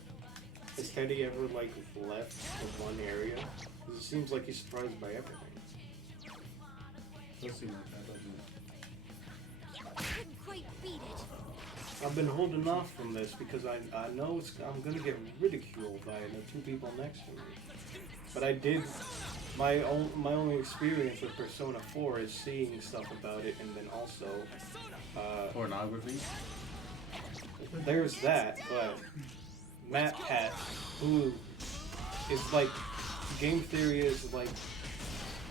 Has Teddy ever like left from one area? Because it seems like he's surprised by everything. Does seem like that, doesn't it? Couldn't quite beat it. I've been holding off from this because I know I'm gonna get ridiculed by the 2 people next to me. But I did. My only experience with Persona 4 is seeing stuff about it, and then also pornography. There's that, but Matt Pat, who is like game theory is like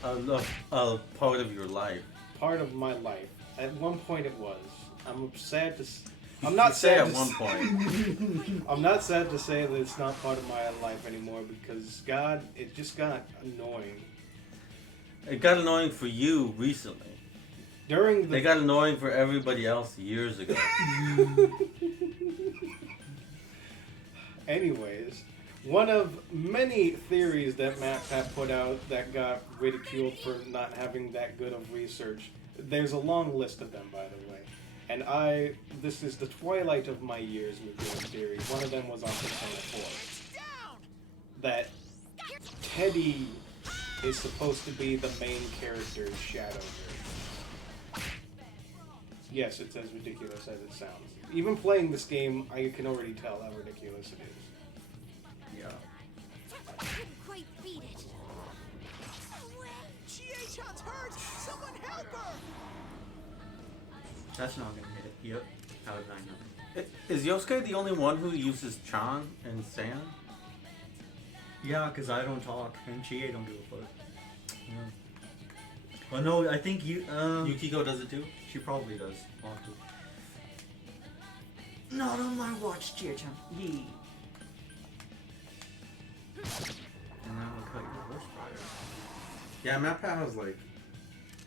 a part of your life. Part of my life. At one point it was. I'm sad to. I'm not not sad at to one point. I'm not sad to say that it's not part of my life anymore because God, it just got annoying. It got annoying for you recently. It got annoying for everybody else years ago. Anyways, one of many theories that Matt Pat put out that got ridiculed for not having that good of research. There's a long list of them, by the way. And this is the twilight of my years with game theory. One of them was on Persona 4. That Teddy is supposed to be the main character's Shadowverse. Yes, it's as ridiculous as it sounds. Even playing this game, I can already tell how ridiculous it is. Yeah. Couldn't quite beat it. Chie-chan's hurt! Someone help her! That's not gonna hit. Yep. How did I know? Is Yosuke the only one who uses Chan and Sand? Yeah, because I don't talk, and Chie don't give a fuck. Yeah. Well, no, I think Yukiko does it too? She probably does. I'll have to. Not on my watch, Chie-chan. Yee. And that will cut your horse fire. Yeah, MatPat has like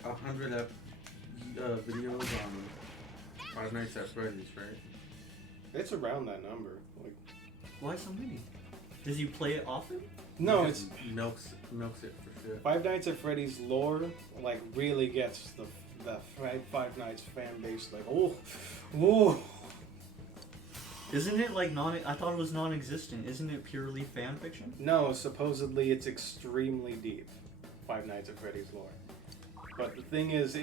100 videos on Five Nights at Freddy's, right? It's around that number. Like, why so many? Does he play it often? No, Because it's milks it for shit. Five Nights at Freddy's lore. Like, really gets the Five Nights fan base. Like, oh. Isn't it like I thought it was non-existent. Isn't it purely fan fiction? No, supposedly it's extremely deep. Five Nights at Freddy's lore. But the thing is,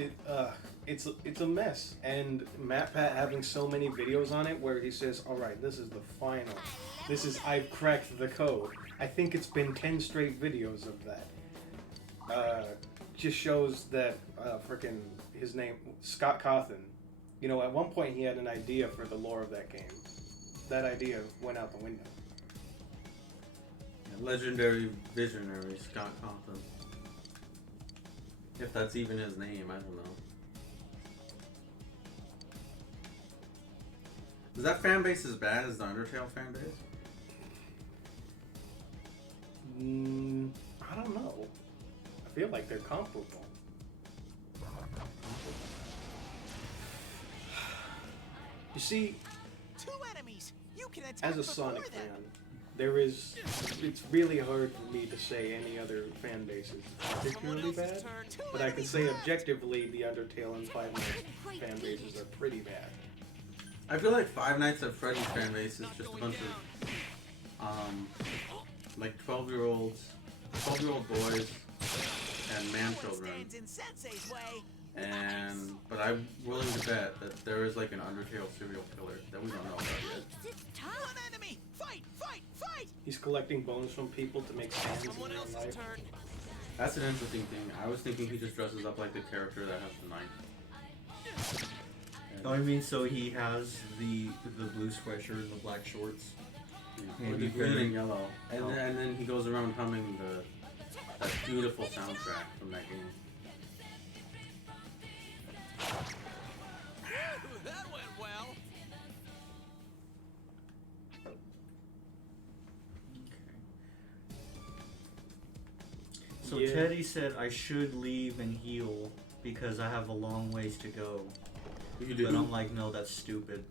it's a mess. And MatPat having so many videos on it where he says, "All right, this is the final. This is I've cracked the code." I think it's been 10 straight videos of that. Just shows that frickin' his name, Scott Cawthon. You know, at one point he had an idea for the lore of that game. That idea went out the window. Legendary visionary Scott Cawthon. If that's even his name, I don't know. Is that fan base as bad as the Undertale fan base? I don't know. I feel like they're comparable. You see, Two enemies. You can attack as a before Sonic them. fan, it's really hard for me to say any other fan base is particularly bad, but I can say objectively the Undertale and Five Nights fan bases are pretty bad. I feel like Five Nights at Freddy's fan base is just a bunch of like 12-year-old boys and man children. But I'm willing to bet that there is like an Undertale serial killer that we don't know about yet. One enemy! Fight! Fight! Fight! He's collecting bones from people to make sands in real life. That's an interesting thing. I was thinking he just dresses up like the character that has the knife. Oh, I mean, so he has the blue sweatshirt and the black shorts. Or the green and yellow. And then he goes around humming that beautiful soundtrack from that game. That went well. So Teddy said I should leave and heal because I have a long ways to go. You do. But I'm like, no, that's stupid.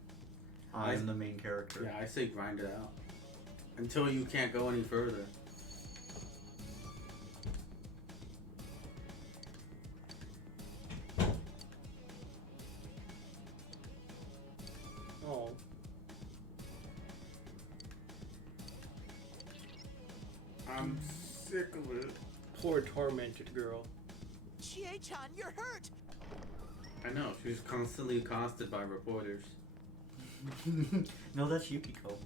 I'm the main character. Yeah, I say grind it out. Until you can't go any further. Oh. I'm sick of it. Poor tormented girl. Chie-chan, you're hurt! I know, she's constantly accosted by reporters. No, that's Yukiko.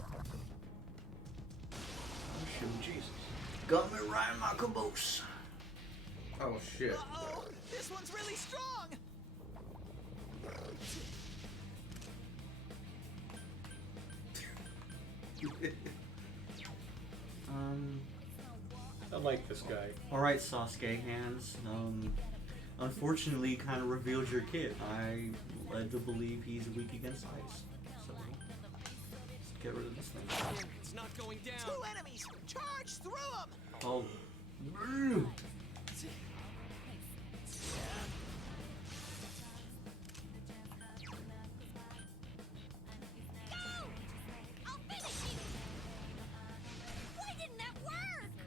Oh, shoot, Jesus. Got me right in my caboose. Oh shit. Uh-oh! This one's really strong! I like this guy. Alright, Sasuke hands. Unfortunately, kind of revealed your kid. I led to believe he's weak against ice. So, let's get rid of this thing. It's not going down. Two enemies! Charge through them! Oh.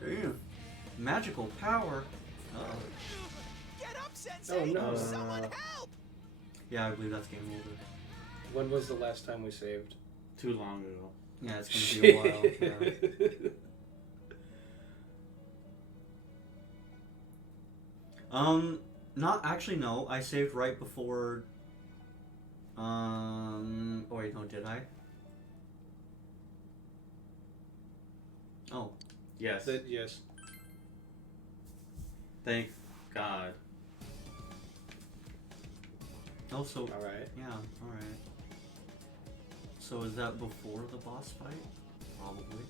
Damn. Magical power. Uh-oh. Get up, Sensei! Oh, no. Someone help! Yeah, I believe that's game over. When was the last time we saved? Too long ago. Yeah, it's gonna be a while. Yeah. Not actually. No, I saved right before. Oh wait, no, did I? Oh. Yes. Yes. Thank God. Oh, so. All right. Yeah. All right. So is that before the boss fight? Probably.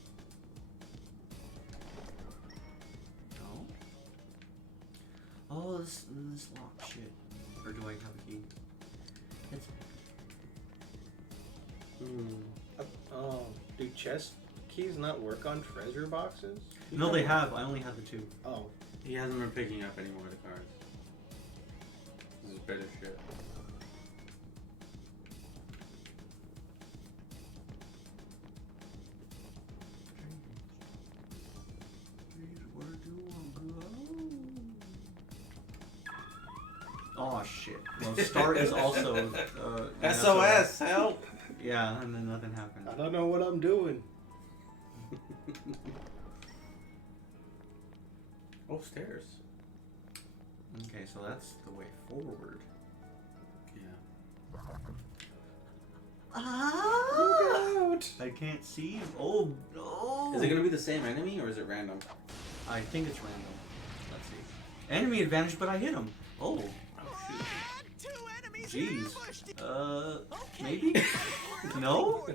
No. Oh, this lock shit. Or do I have a key? It's. Oh, do chest keys not work on treasure boxes? No, they have. I only have the 2. Oh. He hasn't been picking up any more of the cards. This is better shit. Where do I go? Oh shit. Well, start is also SOS, help! Yeah, and then nothing happened. I don't know what I'm doing. Oh, stairs. Okay, so that's the way forward. Yeah. Ah! I can't see. Oh no! Is it gonna be the same enemy or is it random? I think it's random. Let's see. Enemy advantage, but I hit him. Oh. Jeez. Maybe? No?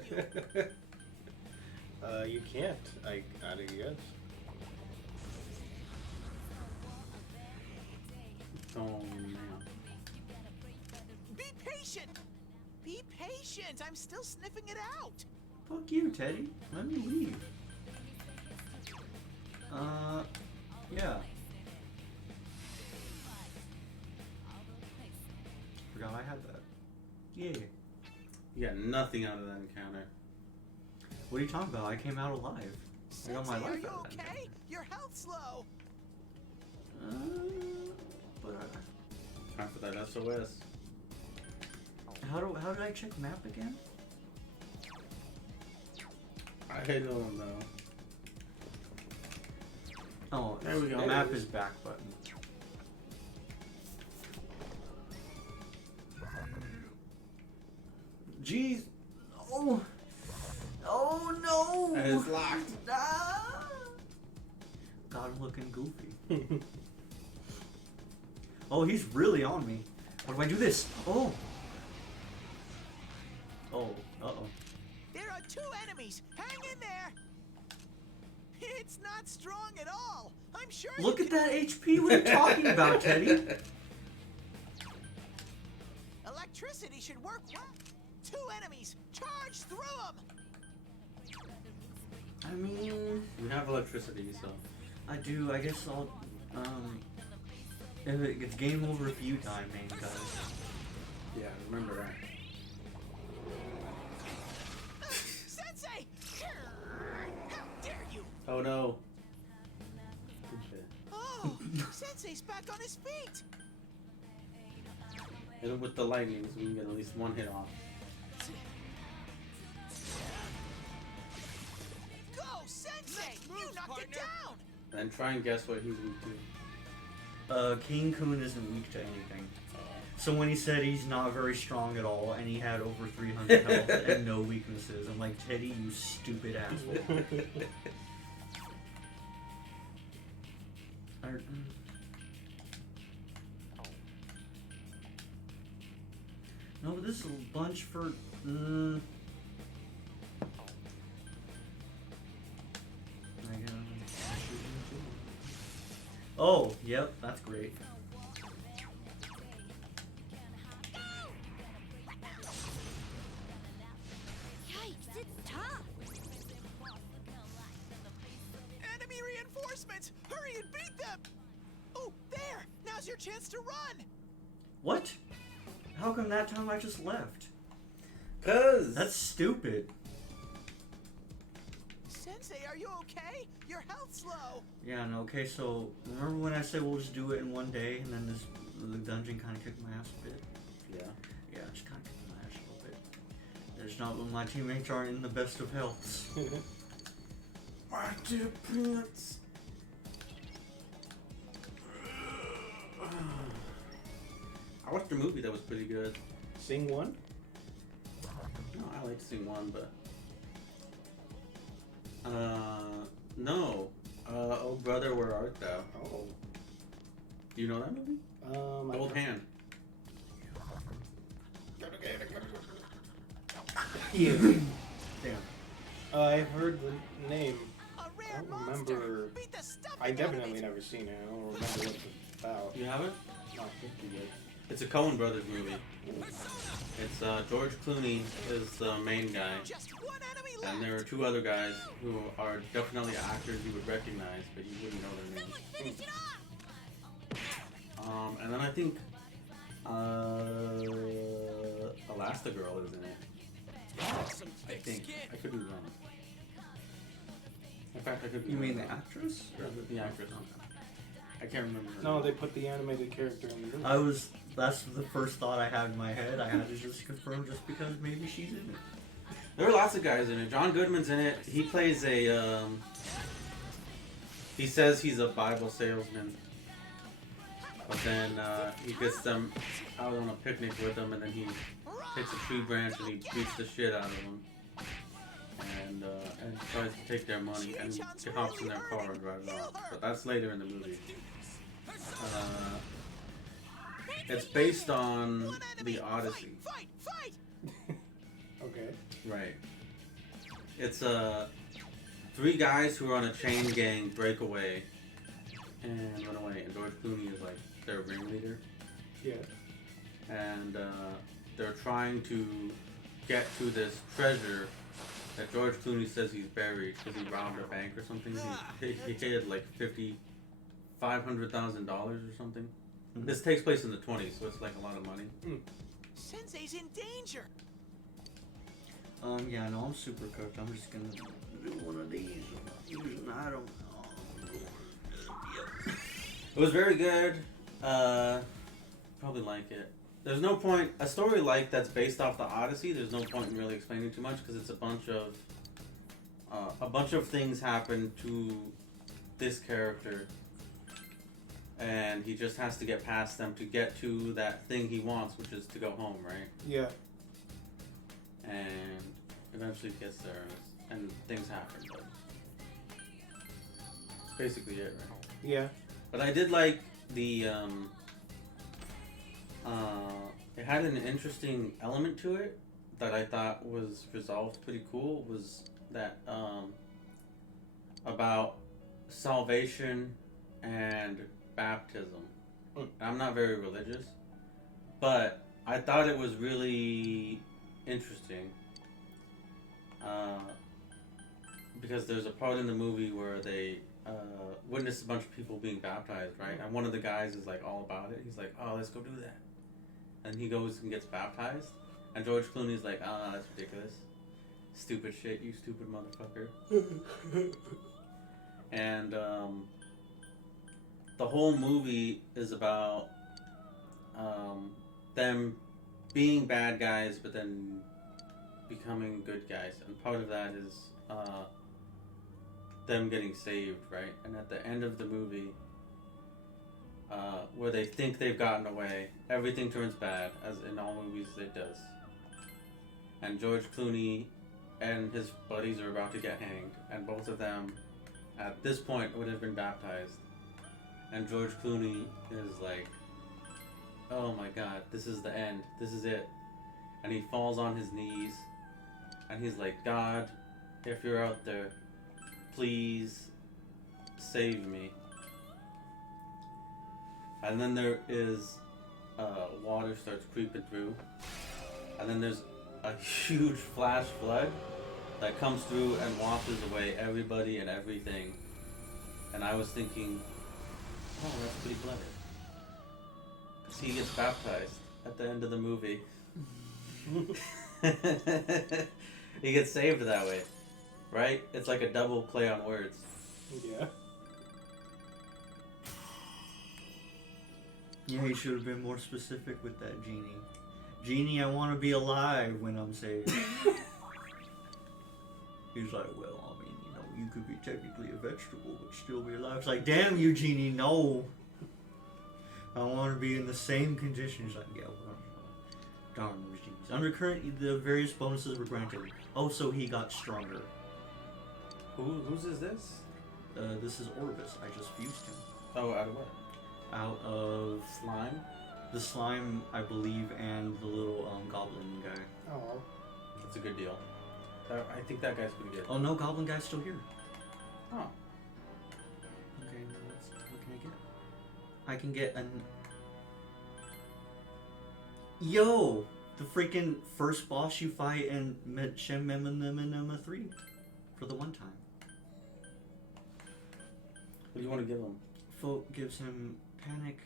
You can't. I guess. Oh man. Be patient! Be patient! I'm still sniffing it out! Fuck you, Teddy. Let me leave. Yeah. Forgot I had that. Yeah. You got nothing out of that encounter. What are you talking about? I came out alive. I got my Sensei, are life you out of that. okay? Your health's low. But Time for that SOS. how did I check map again? I don't know. Oh, there we go. The map is back button. Jeez. Oh. Oh no. And it's locked. Ah. God, I'm looking goofy. Oh, he's really on me. What do I do this? Oh. Oh. Uh-oh. There are 2 enemies. Hang in there. It's not strong at all. I'm sure. Look at that HP. What are you talking about, Teddy? Electricity should work well. 2 enemies. Charge through them. I mean, we have electricity, so I do. I guess I'll. If it gets game over if you die, main guys. Yeah, remember that. Sensei! How dare you! Oh no. Oh, Sensei's back on his feet. Hit him with the lightning so we can get at least 1 hit off. Go, Sensei! You knocked it down! Then try and guess what he's weak to. King Kun isn't weak to anything. So when he said he's not very strong at all, and he had over 300 health and no weaknesses, I'm like, Teddy, you stupid asshole. No, but this is a bunch for. Oh, yep, that's great. Yikes, it's tough. Enemy reinforcements! Hurry and beat them! Oh, there! Now's your chance to run! What? How come that time I just left? 'Cause that's stupid. Sensei, are you okay? Your health's low. Yeah, no, okay, so remember when I said we'll just do it in one day and then the dungeon kind of kicked my ass a bit? Yeah. Yeah, just kind of kicked my ass a little bit. There's not when my teammates aren't in the best of healths. My dear pants. watched a movie that was pretty good. Sing 1? No, I like Sing 1, but no. Oh Brother, Where Art Thou? Oh. Do you know that movie? The Old Hand. Yeah. Damn. I've heard the name. I don't remember. I definitely never seen it. I don't remember what it's about. You haven't? Not 50 yet. It's a Coen Brothers movie. It's George Clooney is the main guy, and there are two other guys who are definitely actors you would recognize, but you wouldn't know their names. And then I think Elastigirl is in it. I think. I could be wrong. In fact, I could be You mean wrong. the actress? Or the actress. I can't remember her No, name. they put the animated character in the movie. That's the first thought I had in my head. I had to just confirm just because maybe she's in it. There are lots of guys in it. John Goodman's in it. He plays a, he says he's a Bible salesman. But then, he gets them out on a picnic with him, and then he takes a tree branch and he beats the shit out of them. And tries to take their money, and he hops in their car and drives off. But that's later in the movie. It's based on the Odyssey. Okay. Right. It's three guys who are on a chain gang breakaway and run away, and George Clooney is like their ringleader. Yeah. And They're trying to get to this treasure that George Clooney says he's buried because he robbed a bank or something. He hid like $500,000 or something. Mm-hmm. This takes place in the 20s, so it's like a lot of money. Sensei's in danger. Yeah, no, I'm super cooked. I'm just gonna do one of these. I don't know. It was very good. Probably like it. There's no point. A story like that's based off the Odyssey. There's no point in really explaining too much because it's a bunch of things happen to this character, and he just has to get past them to get to that thing he wants, which is to go home, right? Yeah. And eventually gets there, and things happen. But that's basically it, right? Yeah. But I did like the it had an interesting element to it that I thought was resolved pretty cool. Was that about salvation and baptism. I'm not very religious, but I thought it was really interesting because there's a part in the movie where they witness a bunch of people being baptized, right? And one of the guys is like all about it. He's like, "Oh, let's go do that," and he goes and gets baptized. And George Clooney's like, "Ah, that's ridiculous, stupid shit, you stupid motherfucker." And the whole movie is about them being bad guys, but then becoming good guys, and part of that is them getting saved, right? And at the end of the movie, where they think they've gotten away, everything turns bad, as in all movies it does. And George Clooney and his buddies are about to get hanged, and both of them, at this point, would have been baptized. And George Clooney is like, "Oh my God, this is the end. This is it." And he falls on his knees, and he's like, "God, if you're out there, please save me." And then there is water starts creeping through, and then there's a huge flash flood that comes through and washes away everybody and everything. And I was thinking, oh, that's pretty clever. Because he gets baptized at the end of the movie. He gets saved that way, right? It's like a double play on words. Yeah. Yeah, he should have been more specific with that, Genie. Genie, I want to be alive when I'm saved. He's like, well, I mean, you know, you could be technically a vegetable, but still be alive. It's like, damn you, Genie, no. I want to be in the same conditions I get. Darn regimes. Under current, the various bonuses were granted. Oh, so he got stronger. Whose is this? This is Orbis. I just fused him. Oh, out of what? Out of slime. The slime, I believe, and the little goblin guy. Oh, that's a good deal. I think that guy's pretty good. Oh no, goblin guy's still here. Oh. Okay, what can I get? I can get an. Yo, the freaking first boss you fight in Shem 3 for the one time. What do you want to give him? Folk gives him panic.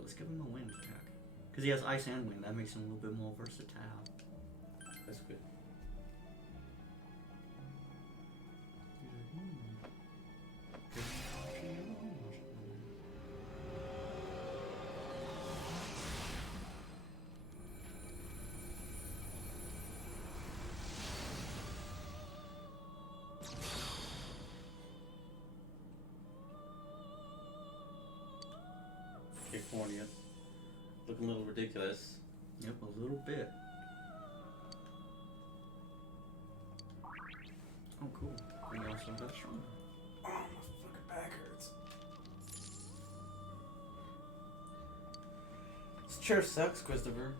Let's give him a wind attack. Because he has ice and wind. That makes him a little bit more versatile. That's good. California. Looking a little ridiculous. Yep, a little bit. Oh, cool. And also got stronger. Oh, my fucking back hurts. This chair sucks, Christopher.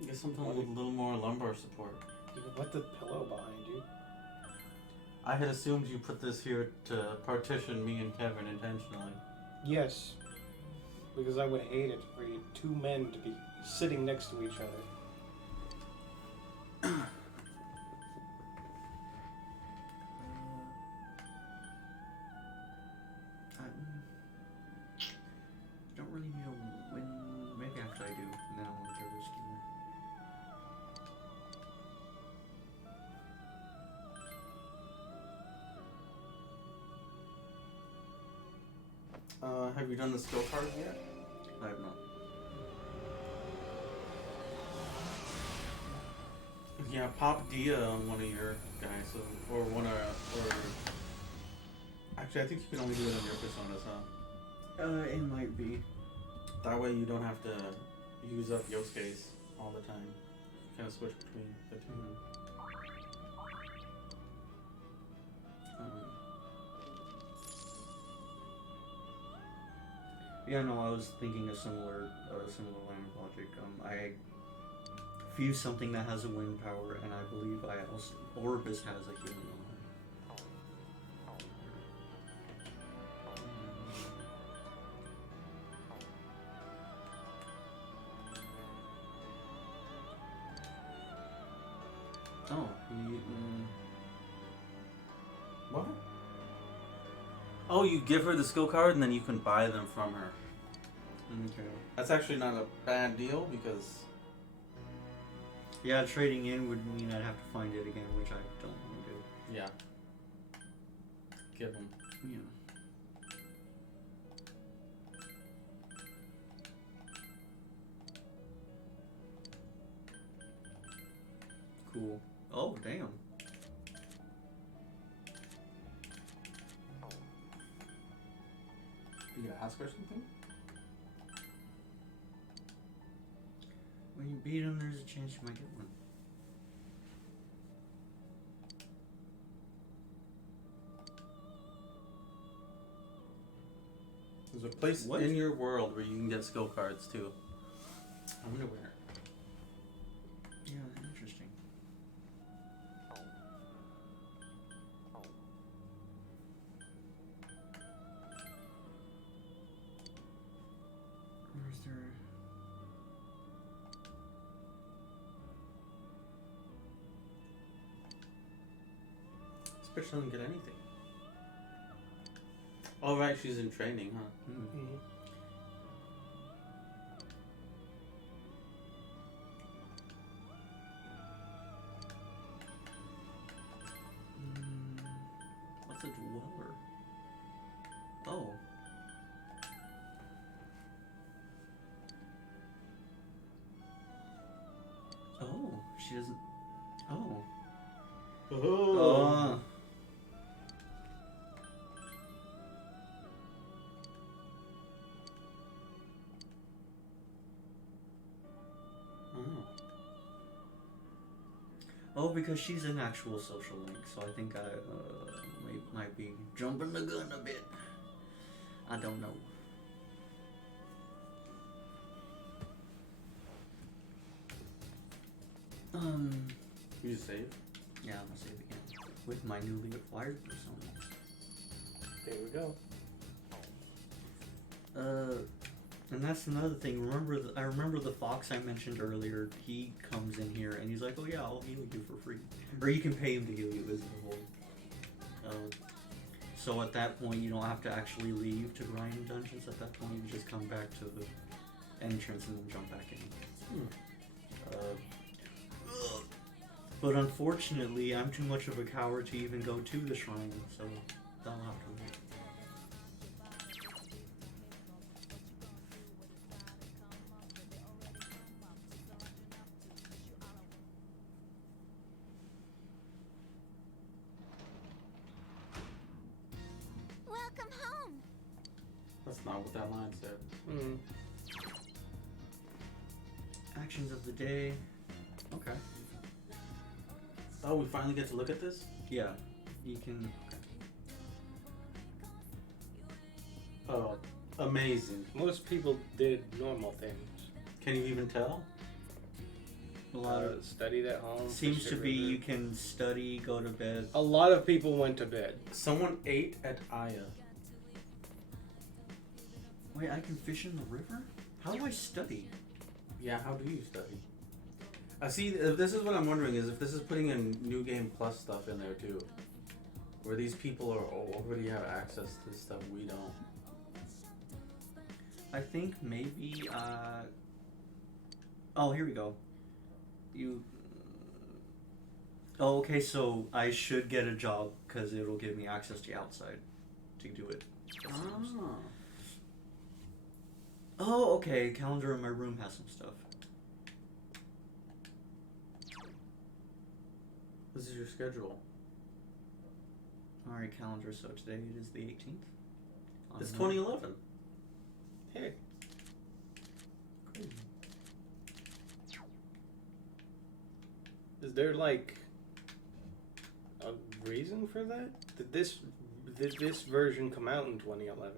You get something with a little more lumbar support. You can put the pillow behind you. I had assumed you put this here to partition me and Kevin intentionally. Yes. Because I would hate it for you two men to be sitting next to each other. I don't really need a win. Maybe after I do, and then I won't get risky. Have you done the skill cards yet? I have not. Yeah, pop Dia on one of your guys, so, or actually, I think you can only do it on your personas, huh? It might be. That way you don't have to use up Yosuke's all the time. Kind of switch between the two. Yeah, no, I was thinking a similar line of logic. I fuse something that has a wind power, and I believe I also Orbis has a healing on it. Oh, What? Oh, you give her the skill card and then you can buy them from her. Okay. That's actually not a bad deal because... Yeah, trading in would mean I'd have to find it again, which I don't want to do. Yeah. Give them. Yeah. Cool. Oh, damn. You gonna ask her something? When you beat him, there's a chance you might get one. There's a place in your world where you can get skill cards too. I wonder where. Yeah, interesting. Where's there? This bitch doesn't get anything. Oh right, she's in training, huh? Mm-hmm. What's a dweller? Oh. Oh, she doesn't. Oh. Oh. Oh, because she's an actual social link, so I think I might be jumping the gun a bit. I don't know. You save? Yeah, I'm gonna save again with my newly acquired persona. There we go. And that's another thing. I remember the fox I mentioned earlier. He comes in here and he's like, "Oh yeah, I'll heal you for free," or you can pay him to heal you. Is the whole. So at that point, you don't have to actually leave to grind dungeons. At that point, you just come back to the entrance and then jump back in. But unfortunately, I'm too much of a coward to even go to the shrine, so that'll have to wait. Welcome home. That's not what that line said. Actions of the day. Okay. Oh, we finally get to look at this? Yeah. You can. Okay. Oh, amazing. Most people did normal things. Can you even tell? A lot of studied at home. Seems to be you can study, go to bed. A lot of people went to bed. Someone ate at Aya. Wait, I can fish in the river? How do I study? Yeah, how do you study? See, this is what I'm wondering is if this is putting in New Game Plus stuff in there too. Where these people already have access to stuff we don't. I think maybe, oh, here we go. Oh, okay, so I should get a job because it'll give me access to outside to do it. Oh, okay, calendar in my room has some stuff. This is your schedule. Alright, calendar, so today it is the 18th. It's 2011. Hey. Crazy. Is there like a reason for that? Did this version come out in 2011?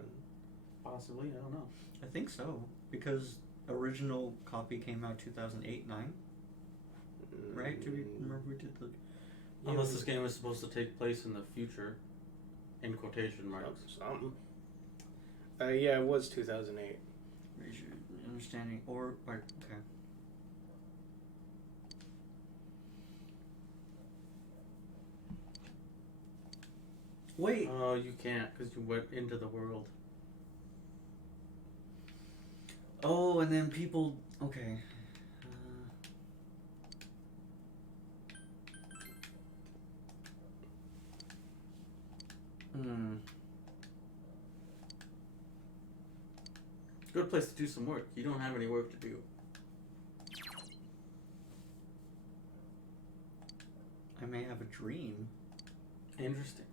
Possibly, I don't know. I think so, because original copy came out 2008-9. Right? Do we remember we did the... Unless this game is supposed to take place in the future, in quotation marks. Something. Yeah, it was 2008. Raise your understanding, or okay. Wait. Oh, you can't because you went into the world. Oh, and then people. Okay. Good place to do some work. You don't have any work to do. I may have a dream. Interesting.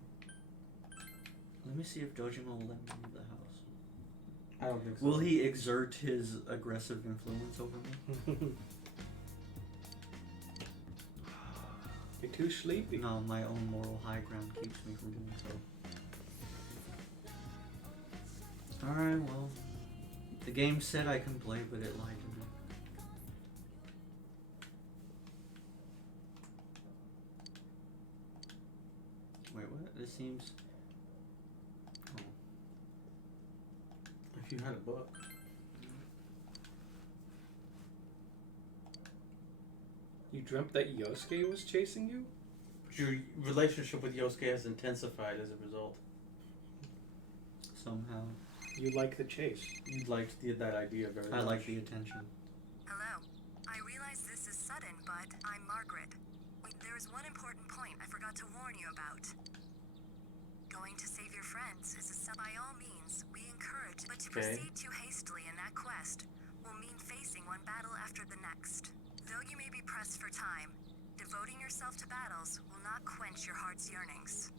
Let me see if Dojima will let me leave the house. I don't think so. Will he exert his aggressive influence over me? You're too sleepy. No, my own moral high ground keeps me from doing so. Alright, well. The game said I can play, but it lied to me. Wait, what? This seems... Oh. If you had a book. You dreamt that Yosuke was chasing you? Your relationship with Yosuke has intensified as a result. Somehow. You like the chase. You liked that idea very much. I like the attention. Hello. I realize this is sudden, but I'm Margaret. There is one important point I forgot to warn you about. Going to save your friends is by all means, we encourage, but to proceed too hastily in that quest will mean facing one battle after the next. Though you may be pressed for time, devoting yourself to battles will not quench your heart's yearnings.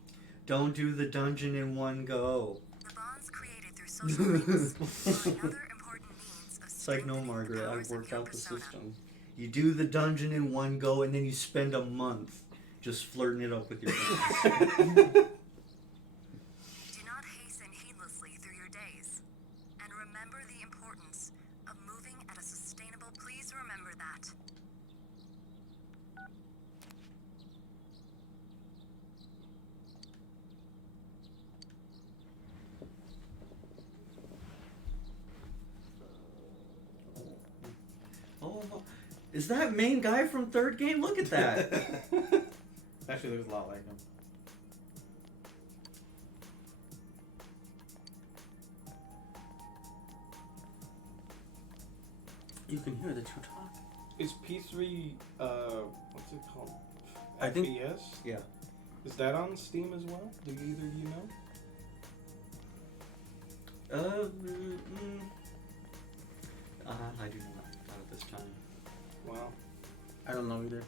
Don't do the dungeon in one go. The bonds created through social links are another important means of It's like, no, Margaret, the I've powers of worked your out the persona. system. You do the dungeon in one go, and then you spend a month just flirting it up with your friends. Do not hasten heedlessly through your days. And remember the importance of moving at a sustainable... Please remember that. Oh, is that main guy from third game? Look at that. Actually looks a lot like him. You can hear the two talk. Is P3 what's it called? I think- FPS? Yeah. Is that on Steam as well? Do either of you know? I do not. Not at this time. Wow. I don't know either.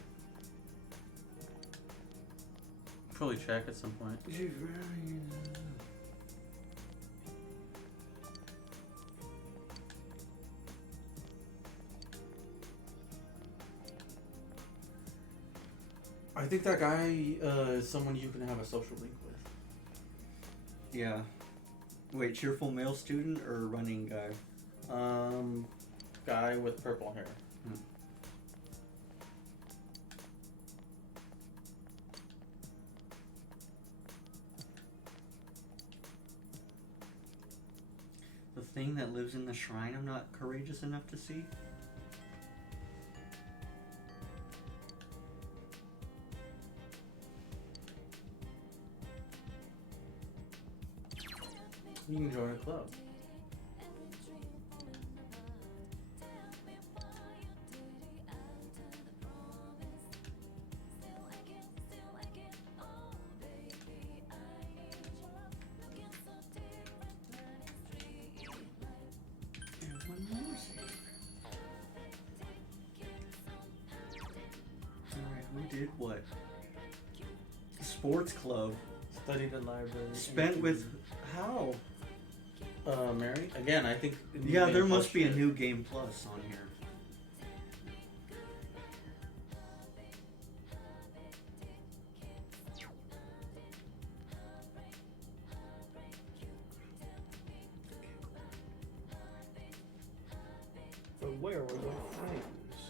Probably check at some point. I think that guy is someone you can have a social link with. Yeah. Wait, cheerful male student or running guy? Guy with purple hair. The thing that lives in the shrine I'm not courageous enough to see? You can join a club. Alright, who did what? Sports club. Studied at library. Spent with... How? Mary? Again, I think... Yeah, there must be a new game plus on here. But where were the friends?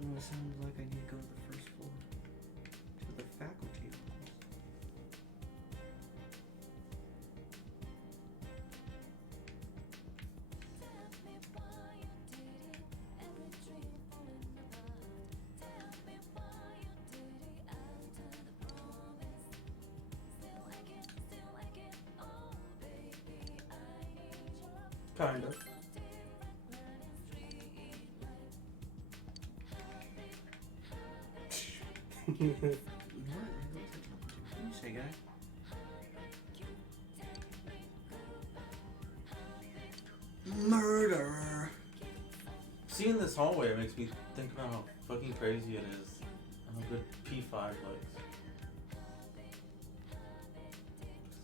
Oh, it sounds like I need to go to the first floor. To the faculty halls. Kind of. What? What did you say, guy? Murderer. Seeing this hallway makes me think about how fucking crazy it is. And how good P5 looks.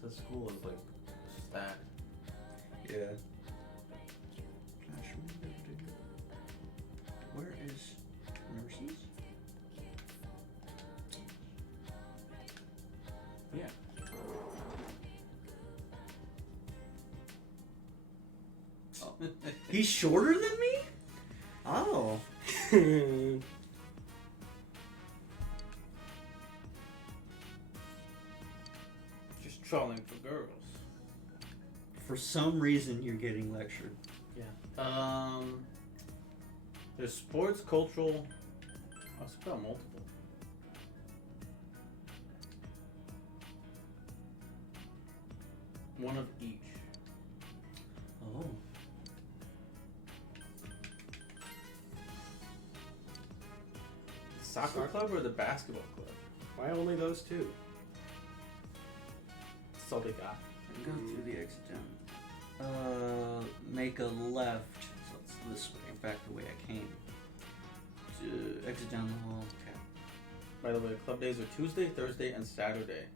The school is like stacked. Yeah. Where is nurses? Yeah. Oh. He's shorter than me? Oh. Just trolling for girls. For some reason, you're getting lectured. Yeah. There's sports, cultural. I spelled multiple. One of each. Oh. The soccer club or the basketball club? Why only those two? That's all they got. Go through the exit down. Make a left. So it's this way. In fact, the way I came. To exit down the hall. Okay. By the way, club days are Tuesday, Thursday, and Saturday.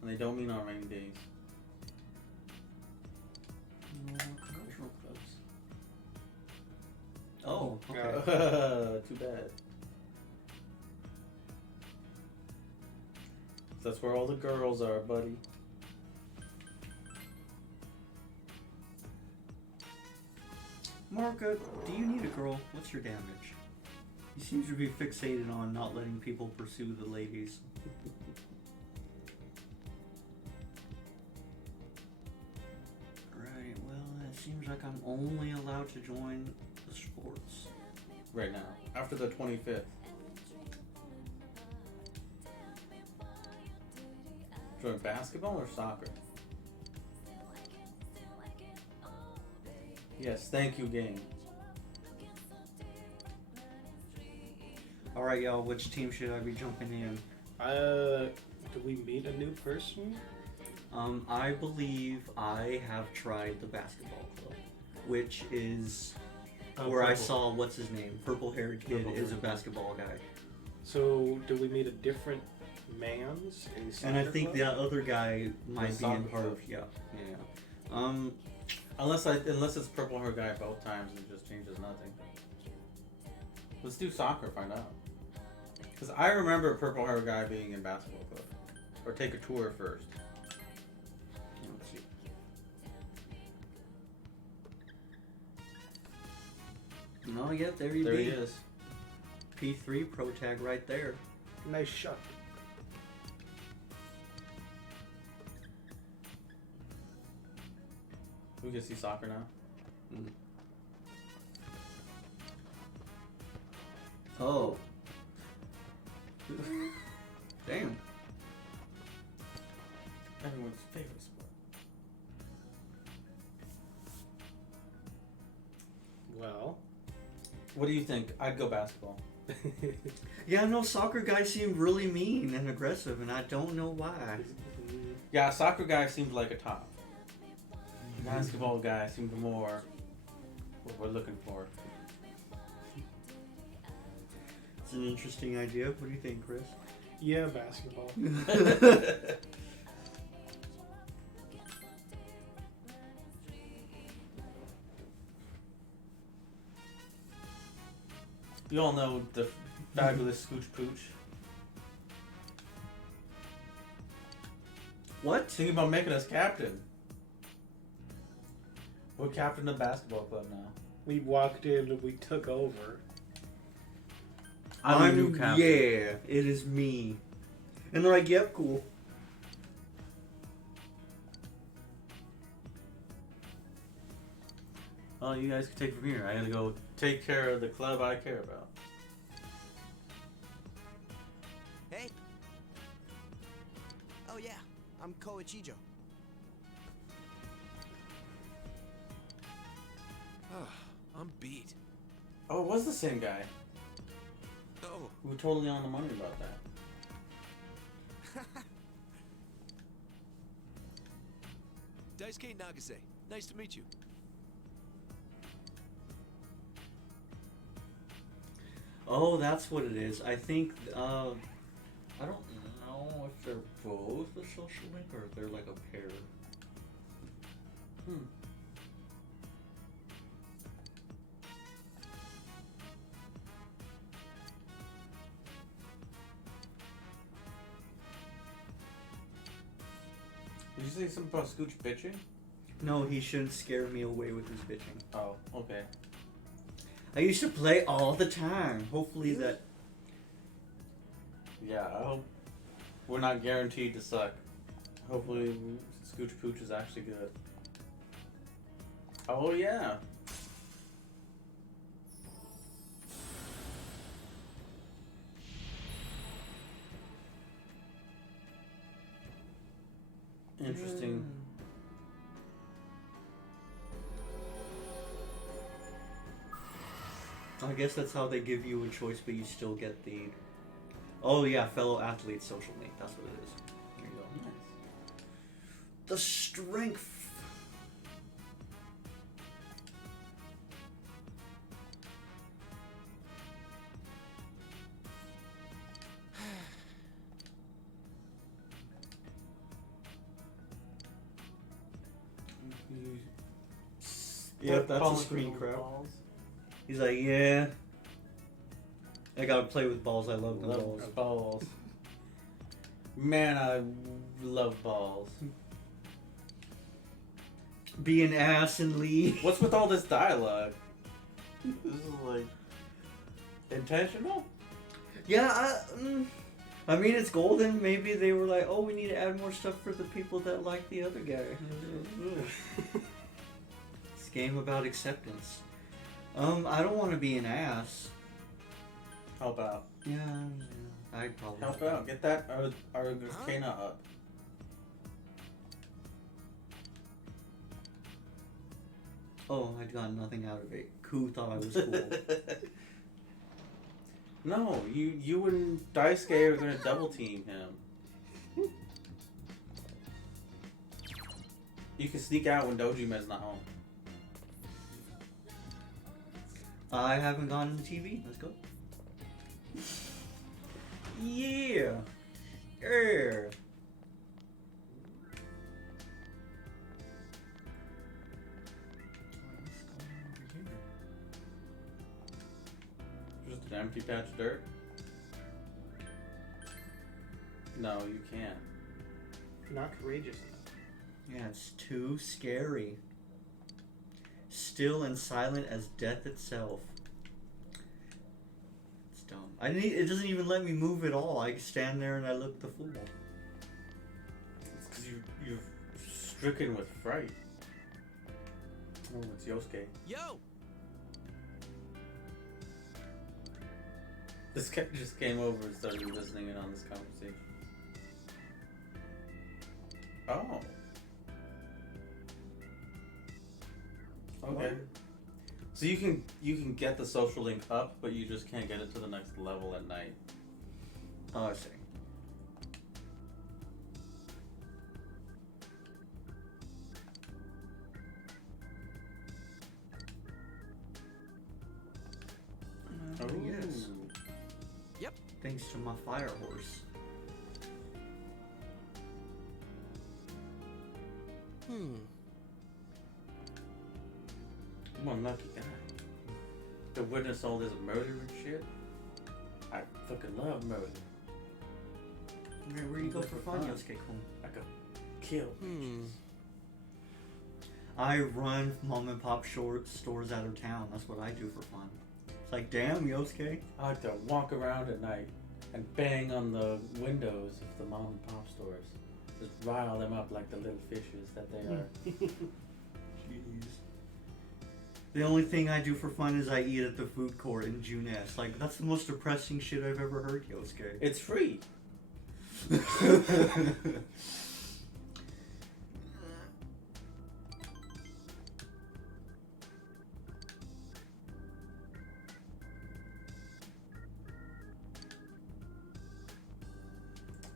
And they don't mean on rainy days. Cultural Oh, okay. Too bad. That's where all the girls are, buddy. Margaret, do you need a girl? What's your damage? He seems to be fixated on not letting people pursue the ladies. Right, well, it seems like I'm only allowed to join the sports. Right now. After the 25th. Join basketball or soccer? Yes, thank you, game. Alright, y'all, which team should I be jumping in? Do we meet a new person? I believe I have tried the basketball club, which is where I saw, what's his name? Purple-haired kid is a basketball guy. So, do we meet a different man's? And I think club? that other guy might be in part of, club. yeah. Unless it's purple hair guy both times and it just changes nothing. Let's do soccer, find out. Because I remember purple hair guy being in basketball club. Or take a tour first. Let's see. No, yeah, there he is. P3 pro tag right there. Nice shot. We can see soccer now. Mm. Oh. Damn. Everyone's favorite sport. Well. What do you think? I'd go basketball. Yeah, no, soccer guy seemed really mean and aggressive, and I don't know why. Yeah, soccer guy seemed like a top. Basketball guy seemed more what we're looking for. It's an interesting idea. What do you think, Chris? Yeah, basketball. You all know the fabulous Scooch Pooch. What? Thinking about making us captain. We're captain of the basketball club now. We walked in and we took over. I'm the new captain. Yeah, it is me. And they're like, yep, cool. Oh, you guys can take it from here. I gotta go take care of the club I care about. Hey. Oh yeah, I'm Koichijo. I'm beat. Oh, it was the same guy. Oh. We were totally on the money about that. Daisuke Nagase, nice to meet you. Oh, that's what it is. I think, I don't know if they're both a social link or if they're like a pair. Did you say something about Scooch bitching? No, he shouldn't scare me away with his bitching. Oh, okay. I used to play all the time. Hopefully that... Yeah, I hope we're not guaranteed to suck. Hopefully Scooch Pooch is actually good. Oh yeah. Interesting. I guess that's how they give you a choice, but you still get the... Oh yeah, fellow athlete social link. That's what it is. There you go. Nice. The strength. Yeah, that's a screen crap. He's like, yeah. I gotta play with balls. I love the balls. Balls. Man, I love balls. Be an ass and leave. What's with all this dialogue? This is like intentional. Yeah, I mean it's golden. Maybe they were like, oh, we need to add more stuff for the people that like the other guy. It's a game about acceptance. I don't want to be an ass. Help out. Yeah, I'd probably Help out. Get that Argana up. Oh, I got nothing out of it. Ku thought I was cool. No, you and Daisuke are gonna double team him. You can sneak out when Dojima's not home. I haven't gone on the TV. Let's go. Yeah. Yeah. Just an empty patch of dirt? No, you can't. You're not courageous enough. Yeah, it's too scary. Still and silent as death itself. It's dumb. It doesn't even let me move at all. I stand there and I look the fool. It's because you're stricken with fright. Oh, it's Yosuke. Yo! This guy just came over and started listening in on this conversation. Oh. Okay. So you can get the social link up, but you just can't get it to the next level at night. Oh, I see. Oh, yes. Yep. Thanks to my fire horse. One lucky guy. To witness all this murder and shit. I fucking love murder. Where do you go for fun, Yosuke-kun? I go kill bitches. I run mom and pop stores out of town. That's what I do for fun. It's like, damn, Yosuke. I like to walk around at night and bang on the windows of the mom and pop stores. Just rile them up like the little fishes that they are. Jeez. The only thing I do for fun is I eat at the food court in Juness. Like, that's the most depressing shit I've ever heard, Yosuke. It's free.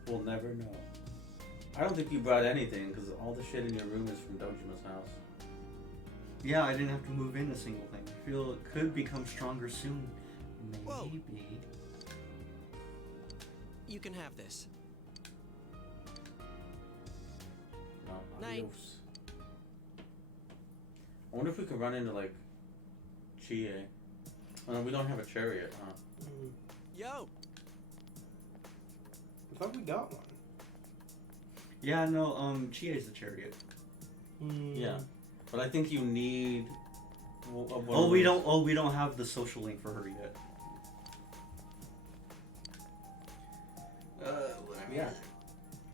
We'll never know. I don't think you brought anything because all the shit in your room is from Dojima's house. Yeah, I didn't have to move in a single thing. I feel it could become stronger soon. Maybe. Whoa. You can have this. No, Night. adios. I wonder if we could run into like Chie. Oh, no, we don't have a chariot, huh? Yo! I thought we got one. Yeah, no, Chie's the chariot. Yeah, but I think you need. Oh, we don't have the social link for her yet. Yeah.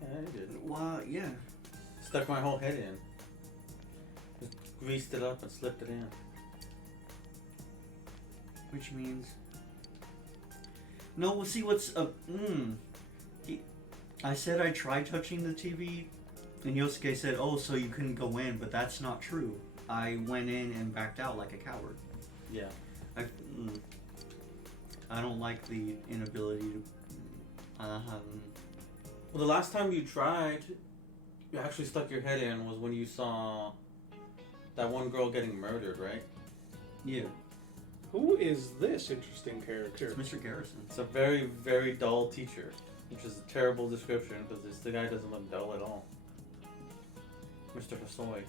Yeah, I did. Well, yeah. Stuck my whole head in. Just greased it up and slipped it in. Which means. No, we'll see what's up. I said I tried touching the TV, and Yosuke said, oh, so you couldn't go in, but that's not true. I went in and backed out like a coward. Yeah. I don't like the inability to. Well, the last time you tried, you actually stuck your head in was when you saw that one girl getting murdered, right? Yeah. Who is this interesting character? It's Mr. Garrison. It's a very, very dull teacher, which is a terrible description because the guy doesn't look dull at all. Mr. Hosoi.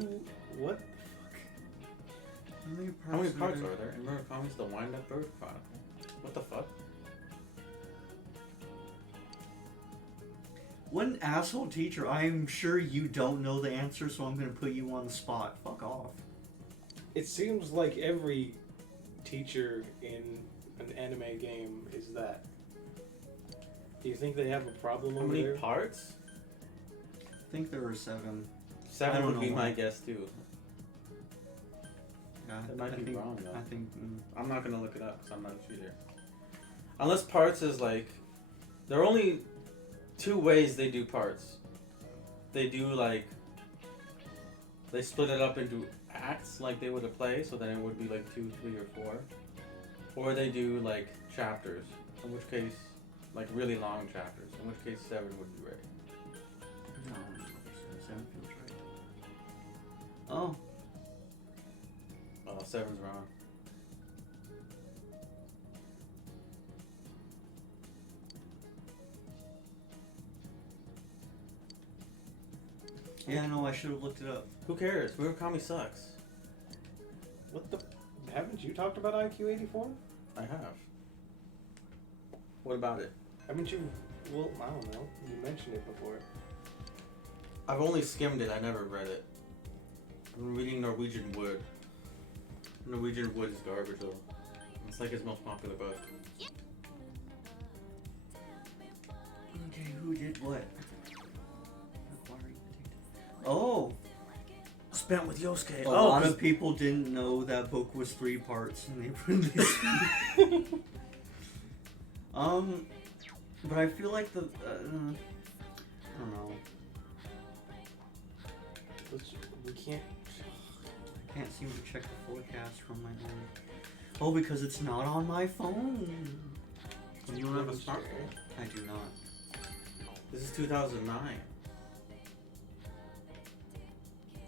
Who? What? How many parts are there? In Murakami's The Wind-Up Bird Chronicle. What the fuck? What an asshole teacher. I'm sure you don't know the answer, so I'm gonna put you on the spot. Fuck off. It seems like every teacher in an anime game is that. Do you think they have a problem How over many there? parts? I think there were 7. 7 I don't would be know my why. guess too. Yeah, That might I be think, wrong though. I think. I'm not gonna look it up because I'm not a cheater. Unless parts is like, there are only 2 ways they do parts. They do like, they split it up into acts like they would a play, so then it would be like 2, 3, or 4. Or they do like chapters, in which case, like really long chapters, in which case 7 would be right. No, 7 feels right. Oh. Oh, 7's wrong. Yeah, no, I should have looked it up. Who cares? Murakami sucks. What the? Haven't you talked about IQ84? I have. What about it? Haven't you? Well, I don't know. You mentioned it before. I've only skimmed it. I never read it. I'm reading Norwegian Wood. Norwegian Wood is garbage though. It's like his most popular book. Okay, who did what? Oh! Spent with Yosuke. A lot of people didn't know that book was 3 parts, and they released it. But I feel like the I don't know. We can't. I can't seem to check the forecast from my own. Oh, because it's not on my phone. You don't have a smartphone? I do not. This is 2009.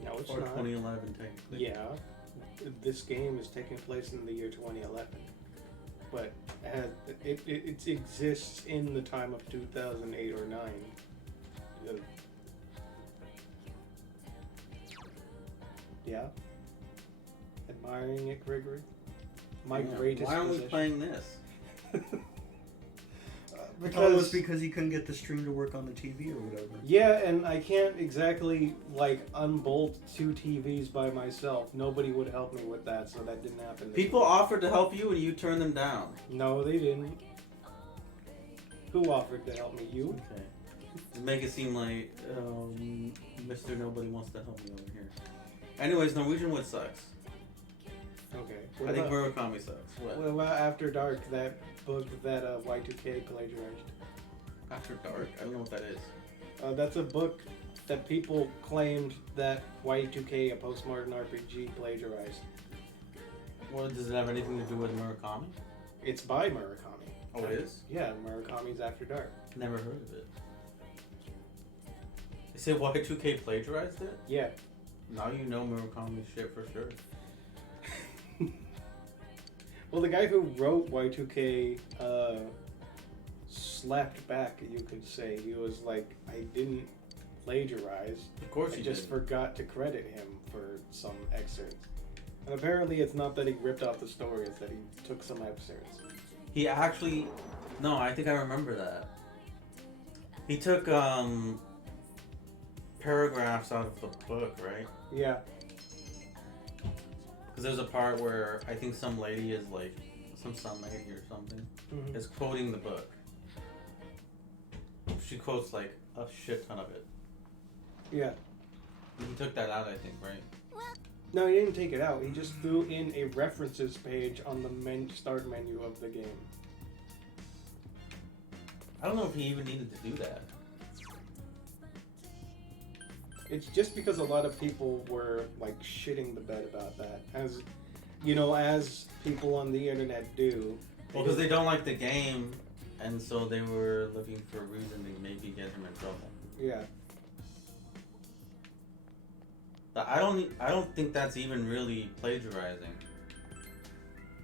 No, it's or not. 2011 technically. Yeah, this game is taking place in the year 2011, but it exists in the time of 2008 or 9. Yeah. Admiring it, Gregory. My greatest. Why aren't we possession. playing this? Because it's because he couldn't get the stream to work on the TV or whatever. Yeah, and I can't exactly like unbolt 2 TVs by myself. Nobody would help me with that, so that didn't happen. People offered to help you and you turned them down. No, they didn't. Who offered to help me? You? Okay. To make it seem like Mr. Nobody wants to help me over here. Anyways, Norwegian Wood sucks. Okay. I think Murakami sucks. What? What about After Dark, that book that Y2K plagiarized? After Dark? I don't know what that is. That's a book that people claimed that Y2K, a postmodern RPG, plagiarized. Well, does it have anything to do with Murakami? It's by Murakami. Oh, it is? Yeah, Murakami's After Dark. Never heard of it. You say Y2K plagiarized it? Yeah. Now you know Murakami's shit for sure. Well, the guy who wrote Y2K slapped back, you could say. He was like, I didn't plagiarize. Of course I he just didn't. forgot to credit him for some excerpts. And apparently it's not that he ripped off the story, it's that he took some excerpts. He actually... No, I think I remember that. He took paragraphs out of the book, right? Yeah. Because there's a part where I think some lady is like, some sun lady or something, Mhm. is quoting the book. She quotes like a shit ton of it. Yeah. He took that out, I think, right? No, he didn't take it out. He just threw in a references page on the start menu of the game. I don't know if he even needed to do that. It's just because a lot of people were like shitting the bed about that, as you know, as people on the internet do. Well, because they don't like the game, and so they were looking for a reason to maybe get him in trouble. Yeah. But I don't think that's even really plagiarizing.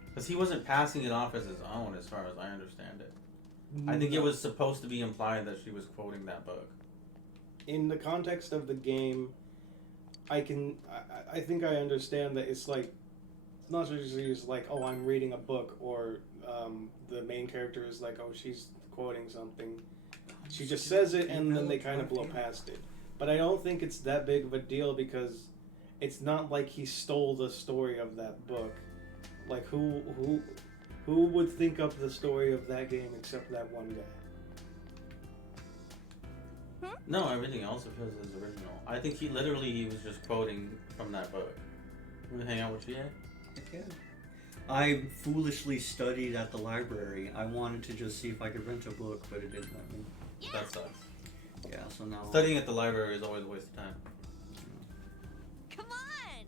Because he wasn't passing it off as his own, as far as I understand it. I think it was supposed to be implied that she was quoting that book. In the context of the game, I think I understand that it's like, it's not just like, oh, I'm reading a book, or the main character is like, oh, she's quoting something. She just says it, and then they kind of blow past it. But I don't think it's that big of a deal, because it's not like he stole the story of that book. Like, who would think up the story of that game except that one guy? No, everything else of his is original. I think he was just quoting from that book. You wanna hang out with you yet? Yeah. I foolishly studied at the library. I wanted to just see if I could rent a book, but it didn't let me. That sucks. Yeah, so now... Studying at the library is always a waste of time. Come on!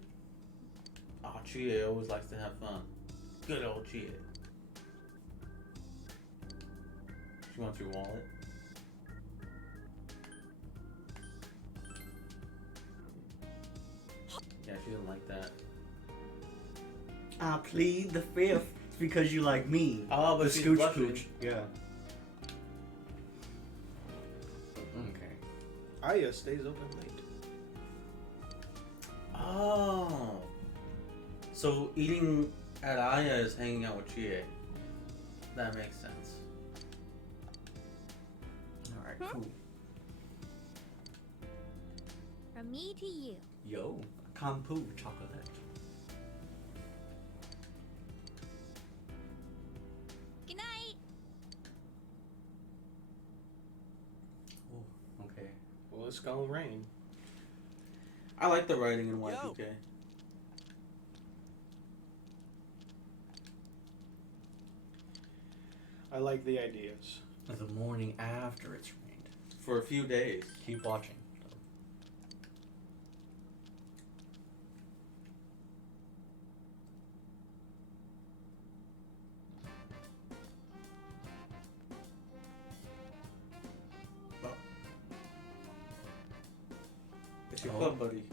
Oh, Chie always likes to have fun. Good old Chie. She wants your wallet. Yeah, she doesn't like that. I plead the fifth. It's because you like me. Oh, but the she's scooch blushing. pooch. Yeah. Okay. Aya stays open late. Oh. So eating at Aya is hanging out with Chie. That makes sense. Alright, cool. From me to you. Yo, Kampu chocolate. Good night. Oh, okay. Well, it's gonna rain. I like the writing in Y2K. I like the ideas. The morning after it's rained. For a few days. Keep watching. It's your club buddy.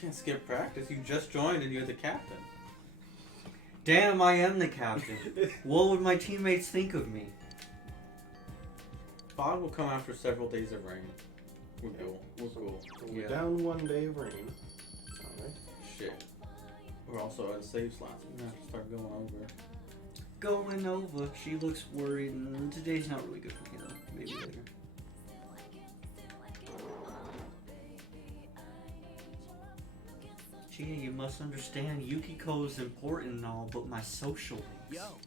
Can't skip practice. You just joined and you're the captain. Damn, I am the captain. What would my teammates think of me? Fog will come after several days of rain. We're cool. We're cool. We're down one day of rain. Alright. Shit. We're also at a save slots. We're gonna have to start going over. Going over. She looks worried, and today's not really good for me though. Maybe later. Gee, you must understand, Yukiko's important and all, but my social links. Yo.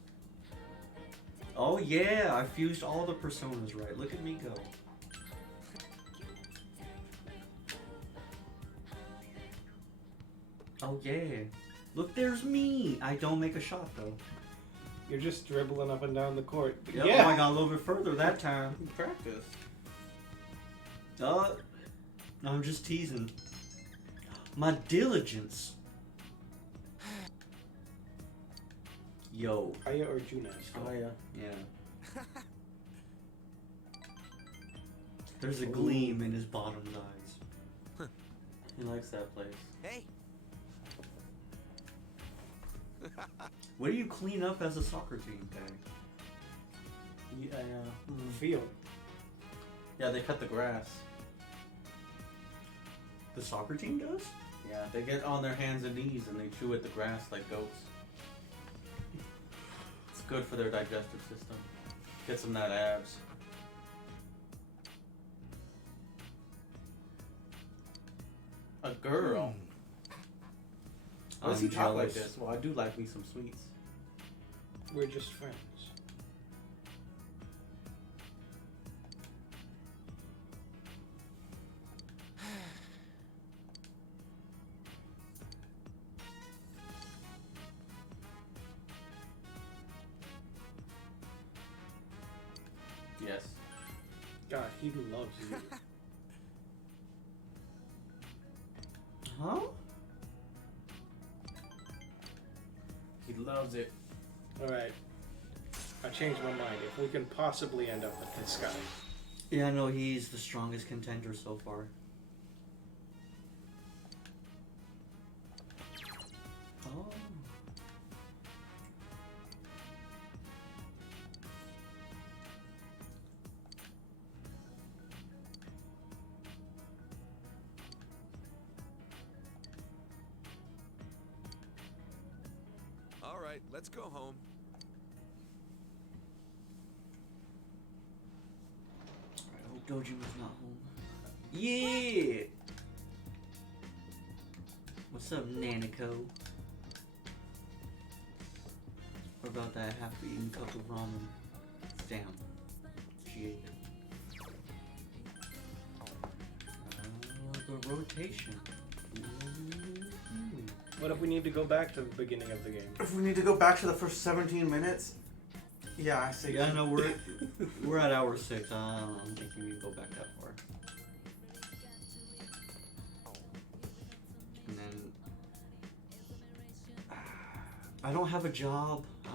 Oh yeah, I fused all the personas right. Look at me go. Oh yeah. Look, there's me. I don't make a shot though. You're just dribbling up and down the court. Yep, Yeah. oh, I got a little bit further that time. Practice. I'm just teasing. My diligence. Yo. Aya or Junas? Aya. Yeah. There's a gleam in his bottom's eyes. He likes that place. Hey. What do you clean up as a soccer team, Dad? Yeah, Field. Yeah, they cut the grass. The soccer team does? Yeah, they get on their hands and knees and they chew at the grass like goats. It's good for their digestive system. Gets them that abs. A girl. Why does he talk like this? Well, I do like me some sweets. We're just friends. Yes. God, he loves you. Huh? He loves it. Alright. I changed my mind. If we can possibly end up with this guy. Yeah, no, he's the strongest contender so far. Oh. right, let's go home. I hope Dojima's not home. Yeah! What's up, Nanako? What about that half-eaten cup of ramen? Damn. She ate it. The rotation. What if we need to go back to the beginning of the game? If we need to go back to the first 17 minutes, yeah, I say. Yeah, no, we're at hour 6. I don't think we need to go back that far. And then I don't have a job. I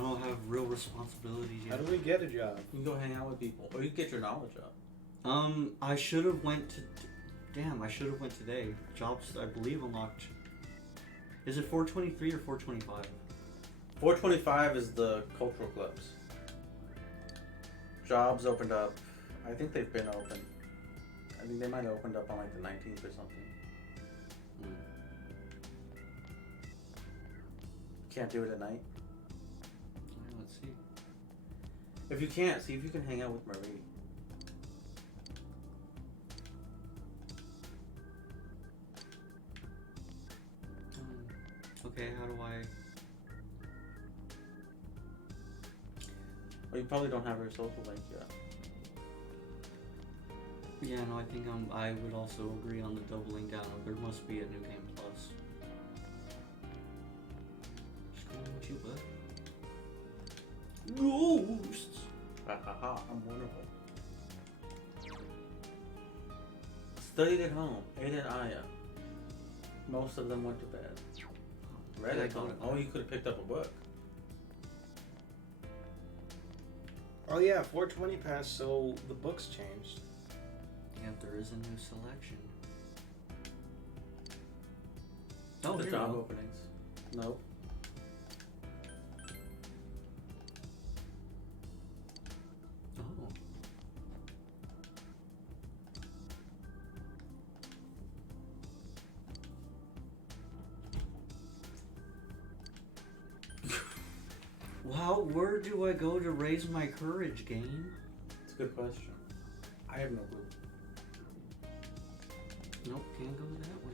don't have real responsibilities yet. How do we get a job? You can go hang out with people, or you can get your knowledge up. I should have went to. Damn, I should have went today. Jobs, I believe, unlocked. Is it 423 or 425? 425 is the cultural clubs. Jobs opened up. I think they've been open. I think they might have opened up on like the 19th or something. Can't do it at night. Let's see. If you can't, see if you can hang out with Marie. Okay, how do I? Well, you probably don't have her social link yet. Yeah, no, I think I would also agree on the doubling down. There must be a new game plus. Just going with you, bud. Ghosts. Ha ha ha! I'm wonderful. Studied at home. Ate at Aya. Most of them went to bed. Read at home. Oh, you could have picked up a book. Oh yeah, 420 passed, so the books changed. Yeah, there is a new selection. Oh, the here job you go. openings. Nope. Oh. Wow, where do I go to raise my courage, game? It's a good question. I have no clue. Nope, can't go that way.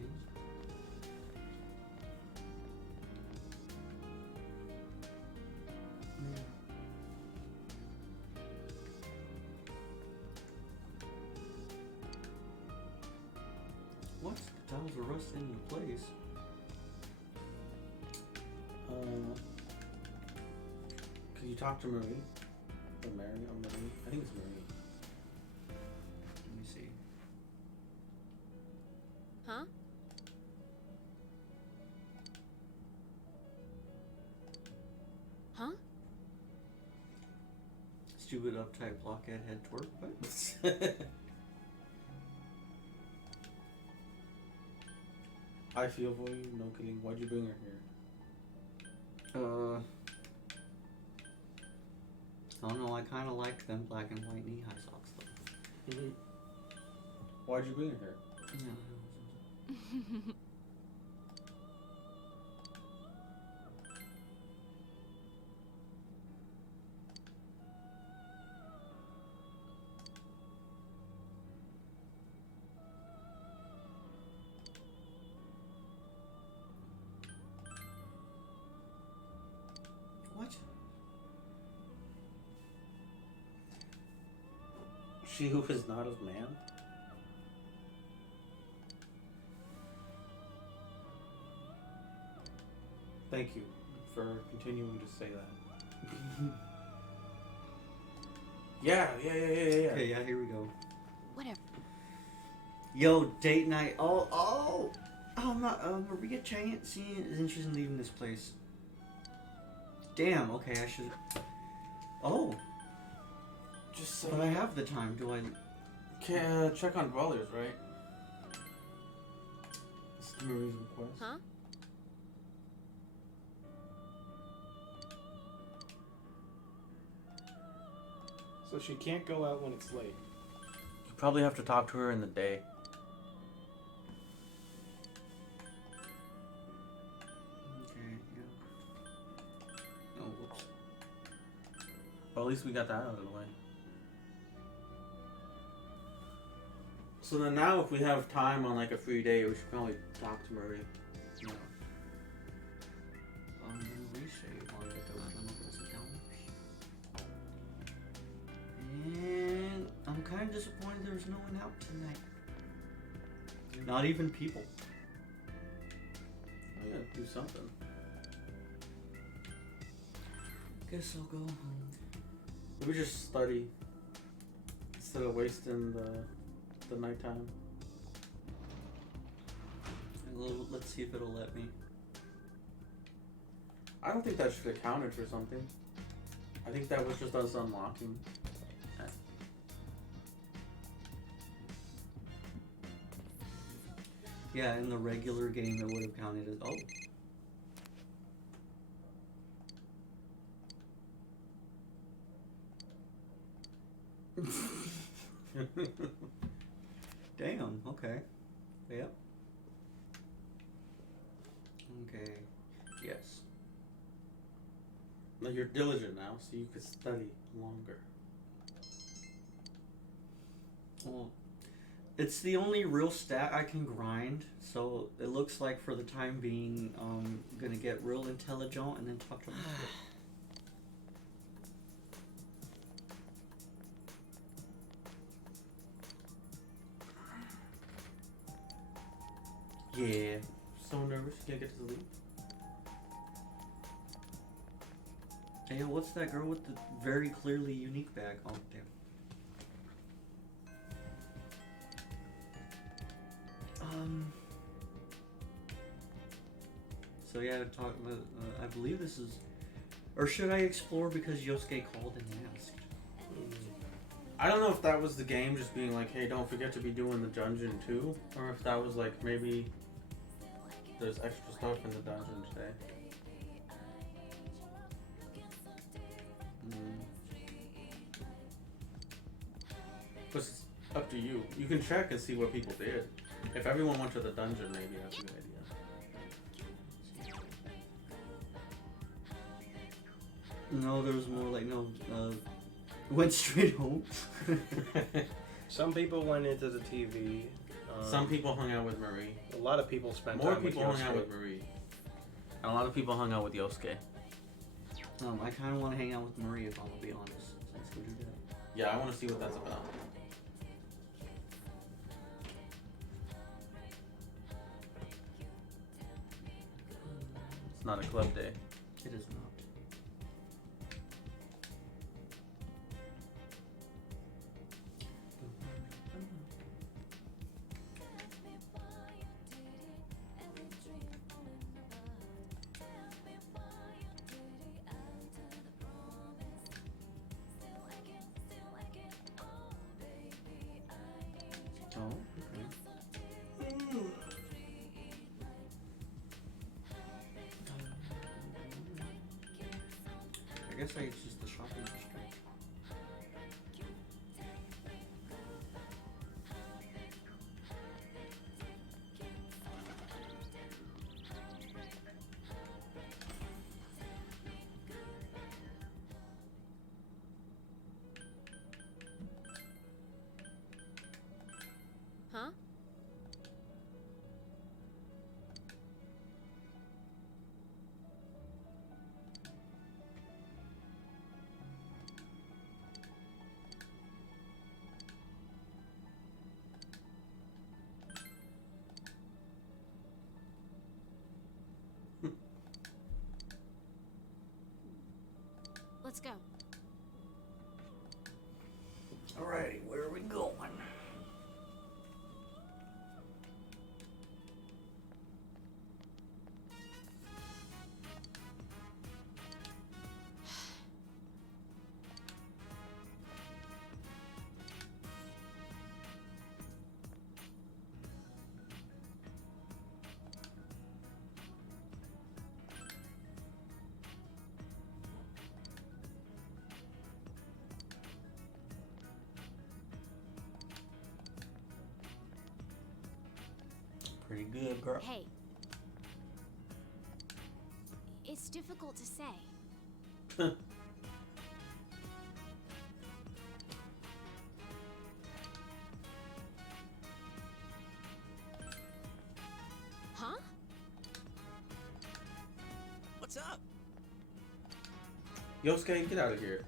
What? The tiles are rusting into place. Can you talk to Marie? Or Mary? Or Marie? I think it's Marie. Let me see. Huh? Huh? Stupid uptight blockhead head twerk, what? I feel for you, no kidding. Why'd you bring her here? I don't know, I kind of like them black and white knee-high socks though. Mm-hmm. Why'd you bring her here? What? She who is not of man? Thank you for continuing to say that. Yeah. Okay, yeah, here we go. Whatever. Yo, date night. Maria Chance is interested in leaving this place. Damn, okay, I should. Oh. Just say. But I have the time, do I? Can check on dwellers, right? This is Marie's request. Huh? So she can't go out when it's late. You probably have to talk to her in the day. Okay, But at least we got that out of the way. So then now if we have time on like a free day, we should probably talk to Marie. Yeah. I'm gonna resave on the Developers account. And I'm kind of disappointed there's no one out tonight. Not even people. I gotta do something. Guess I'll go home. Maybe just study instead of wasting the nighttime. Let's see if it'll let me. I don't think that should have counted for something. I think that was just us unlocking. Yeah, in the regular game it would have counted as Damn, okay. Yep. Okay. Yes. No, you're diligent now, so you could study longer. Well, it's the only real stat I can grind, so it looks like for the time being, I'm gonna get real intelligent and then talk to myself. Yeah. So nervous you can't get to sleep. Hey, yo, what's that girl with the very clearly unique bag? Oh, damn. So yeah, talk. I believe this is, or should I explore because Yosuke called and asked? I don't know if that was the game just being like, hey, don't forget to be doing the dungeon too, or if that was like maybe there's extra stuff in the dungeon today. But it's up to you. You can check and see what people did. If everyone went to the dungeon, maybe that's a good idea. No, there was more like went straight home. Some people went into the TV. Some people hung out with Marie. A lot of people spent More time people with hung out with Marie. And a lot of people hung out with Yosuke. I kind of want to hang out with Marie if I'm gonna be honest. So let's go do that. Yeah, I want to see what that's about. It's not a club day. It is not. Oh, okay. I guess I use just the shopping district. Huh? Let's go. Alright, where are we going? Pretty good, girl. Hey. It's difficult to say. What's up? Yosuke, get out of here.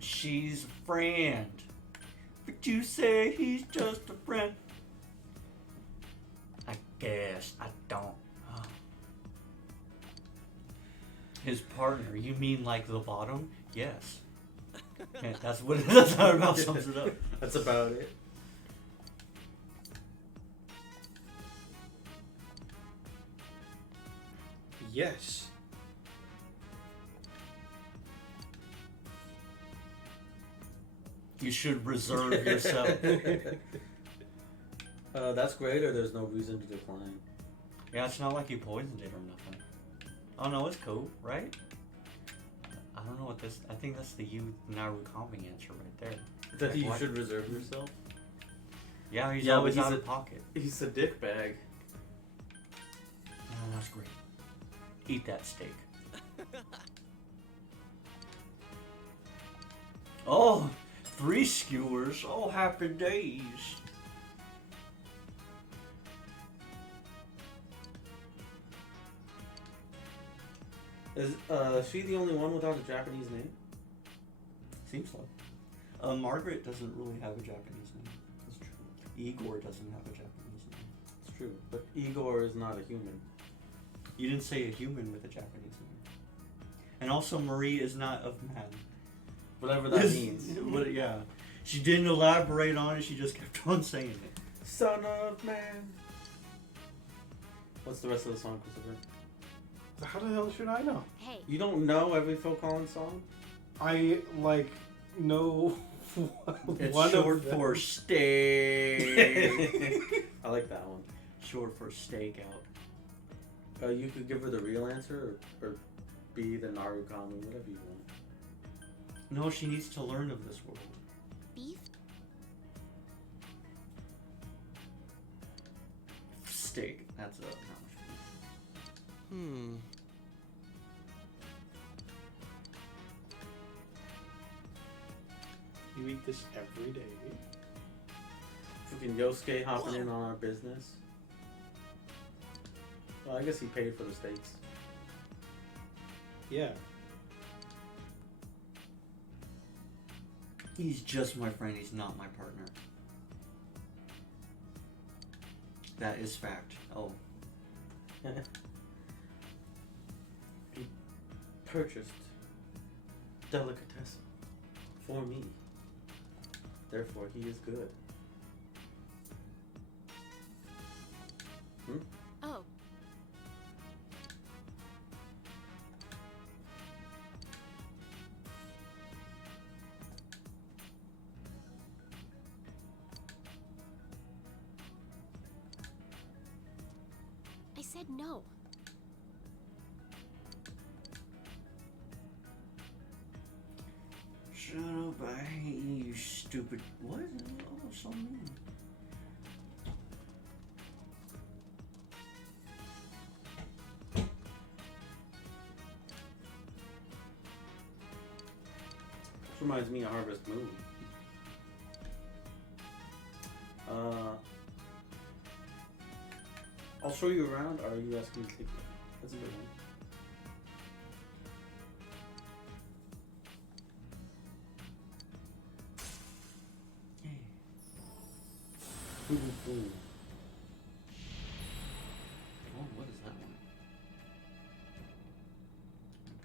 She's a friend. But you say he's just a friend. I guess I don't. Oh. His partner, you mean like the bottom? Yes. Yeah, that's how it about sums it up. That's about it. Yes. You should reserve yourself. That's great, or there's no reason to decline. Yeah, it's not like you poisoned it or nothing. Oh no, it's cool, right? I don't know what this. I think that's the Narukami answer right there. That Like, you what? should reserve yourself? Yeah, he's Yeah, always but he's out a- of pocket. He's a dick bag. Oh, that's great. Eat that steak. Oh, 3 skewers. Oh, happy days. Is she the only one without a Japanese name? Seems like. Margaret doesn't really have a Japanese name. That's true. Igor doesn't have a Japanese name. It's true. But Igor is not a human. You didn't say a human with a Japanese name. And also, Marie is not of man. Whatever that means. What, yeah. She didn't elaborate on it, she just kept on saying it. Son of man. What's the rest of the song, Christopher? How the hell should I know? Hey. You don't know every Phil Collins song? I know It's one short of them. for steak. I like that one. Short for stakeout. You could give her the real answer, or be the Narukami, whatever you want. No, she needs to learn of this world. Beef? Steak. That's not much. You eat this every day. Freaking Yosuke hopping in on our business. Well, I guess he paid for the steaks. Yeah. He's just my friend, he's not my partner. That is fact. Oh. He purchased delicatessen for me. Therefore, he is good. Oh. I said no. Shut up, I hate you, you stupid. What? Oh, so mean. This reminds me of Harvest Moon. I'll show you around, or are you asking me to take it? That's a good one. Ooh, ooh. Oh, what is that one?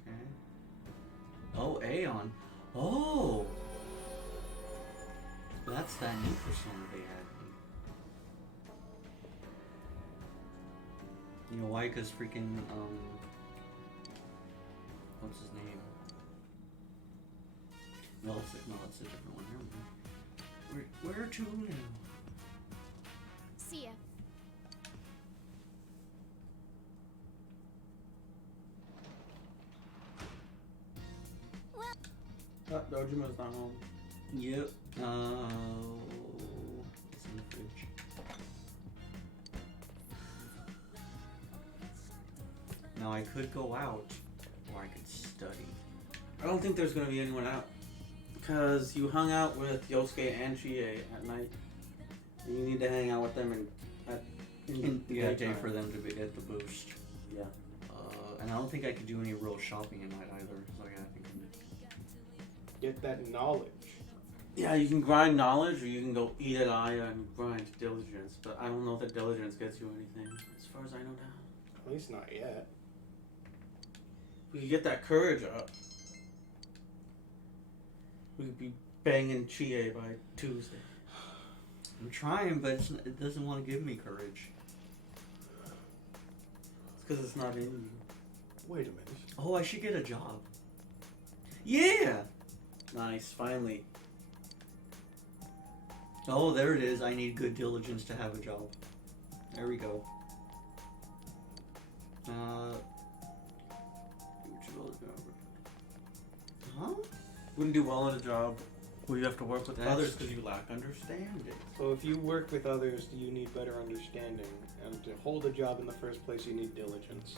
Okay. Oh, Aeon. Oh! That's that new persona they had. You know why? Because freaking, what's his name? No, that's a different one. Where to now? See ya. Dojima's not home. Yep. It's in the fridge. Now I could go out, or I could study. I don't think there's gonna be anyone out. Because you hung out with Yosuke and Chie at night. And you need to hang out with them Yeah, pay daytime. for them to get the boost. Yeah. And I don't think I could do any real shopping at night either. So yeah, I think Get that knowledge. Yeah, you can grind knowledge, or you can go eat at Aya and grind diligence. But I don't know that diligence gets you anything, as far as I know now. At least not yet. We could get that courage up. We could be banging Chie by Tuesday. I'm trying, but it doesn't want to give me courage. It's because it's not in you. Wait a minute. Oh, I should get a job. Yeah! Nice, finally. Oh, there it is. I need good diligence to have a job. There we go. Huh? Wouldn't do well at a job where you have to work with That's- others because you lack understanding. So if you work with others, you need better understanding. And to hold a job in the first place, you need diligence.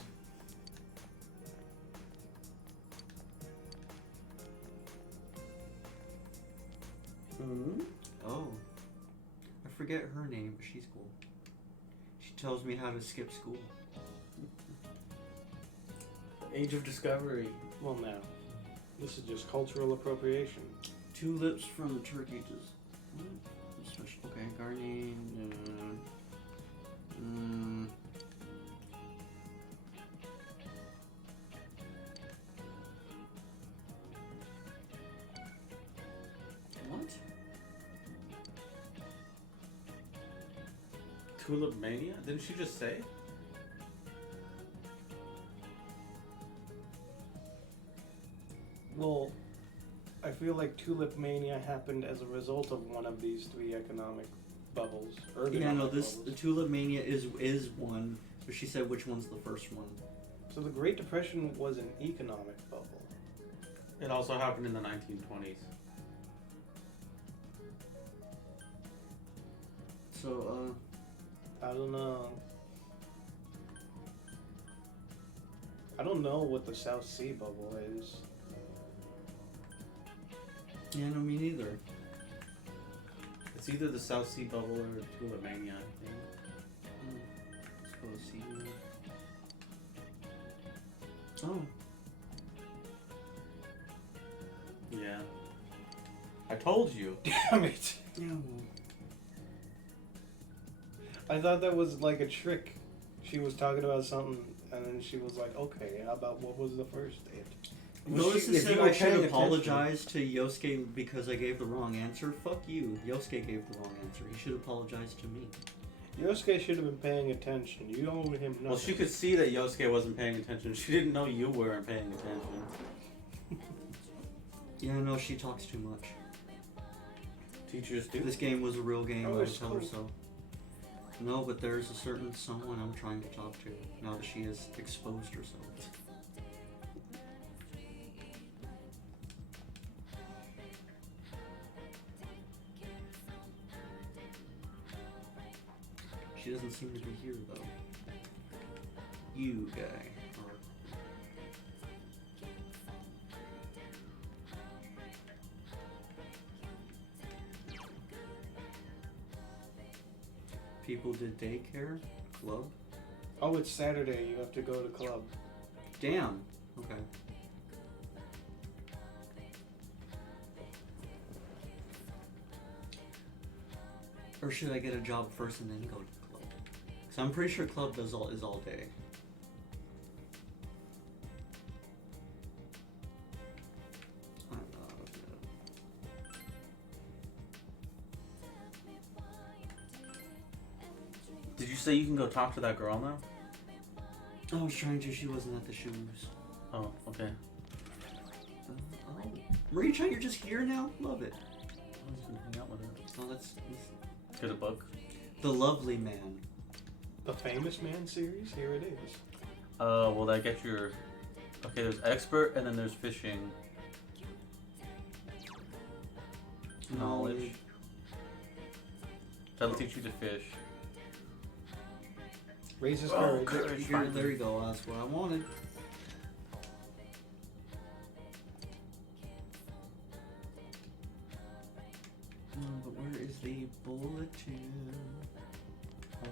Hmm? Oh. I forget her name, but she's cool. She tells me how to skip school. Age of Discovery. Well, now, this is just cultural appropriation. Tulips from the turkey special. Okay, gardening. What? Tulip Mania? Didn't she just say? Well, I feel like Tulip Mania happened as a result of one of these three economic bubbles. Yeah, no, the bubbles. Tulip Mania is one, but she said which one's the first one. So the Great Depression was an economic bubble. It also happened in the 1920s. So, I don't know. I don't know what the South Sea bubble is. yeah, no, me neither. It's either the South Sea Bubble or Tulip Mania, I think. Let's go see. Oh. Yeah. I told you. Damn it! Yeah. I thought that was like a trick. She was talking about something, and then she was like, "Okay, how about what was the first date?" Notice it if said you I were should paying apologize to Yosuke because I gave the wrong answer. Fuck you. Yosuke gave the wrong answer. He should apologize to me. Yosuke should have been paying attention. You owe him nothing. Well, she could see that Yosuke wasn't paying attention. She didn't know you weren't paying attention. Yeah, no, she talks too much. Teachers do. This game was a real game, Oh, I it's tell her cool. so. No, but there's a certain someone I'm trying to talk to now that she has exposed herself. She doesn't seem to be here though. You guy. Or people did daycare? Club? Oh, it's Saturday. You have to go to club. Damn. Okay. Or should I get a job first and then go to club? Because I'm pretty sure club is all day. I don't know. Did you say you can go talk to that girl now? I was trying to. She wasn't at the shoes. Oh, okay. Oh. Marie-chan, you're just here now? Love it. I was gonna hang out with her. Oh, that's Get a book. The Lovely Man. The Famous Man series? Here it is. Will that get your... Okay, there's expert, and then there's fishing. Knowledge. That'll teach you to fish. Raises Oh, courage. Here, there you go. That's what I wanted. But where is the bulletin? Oh.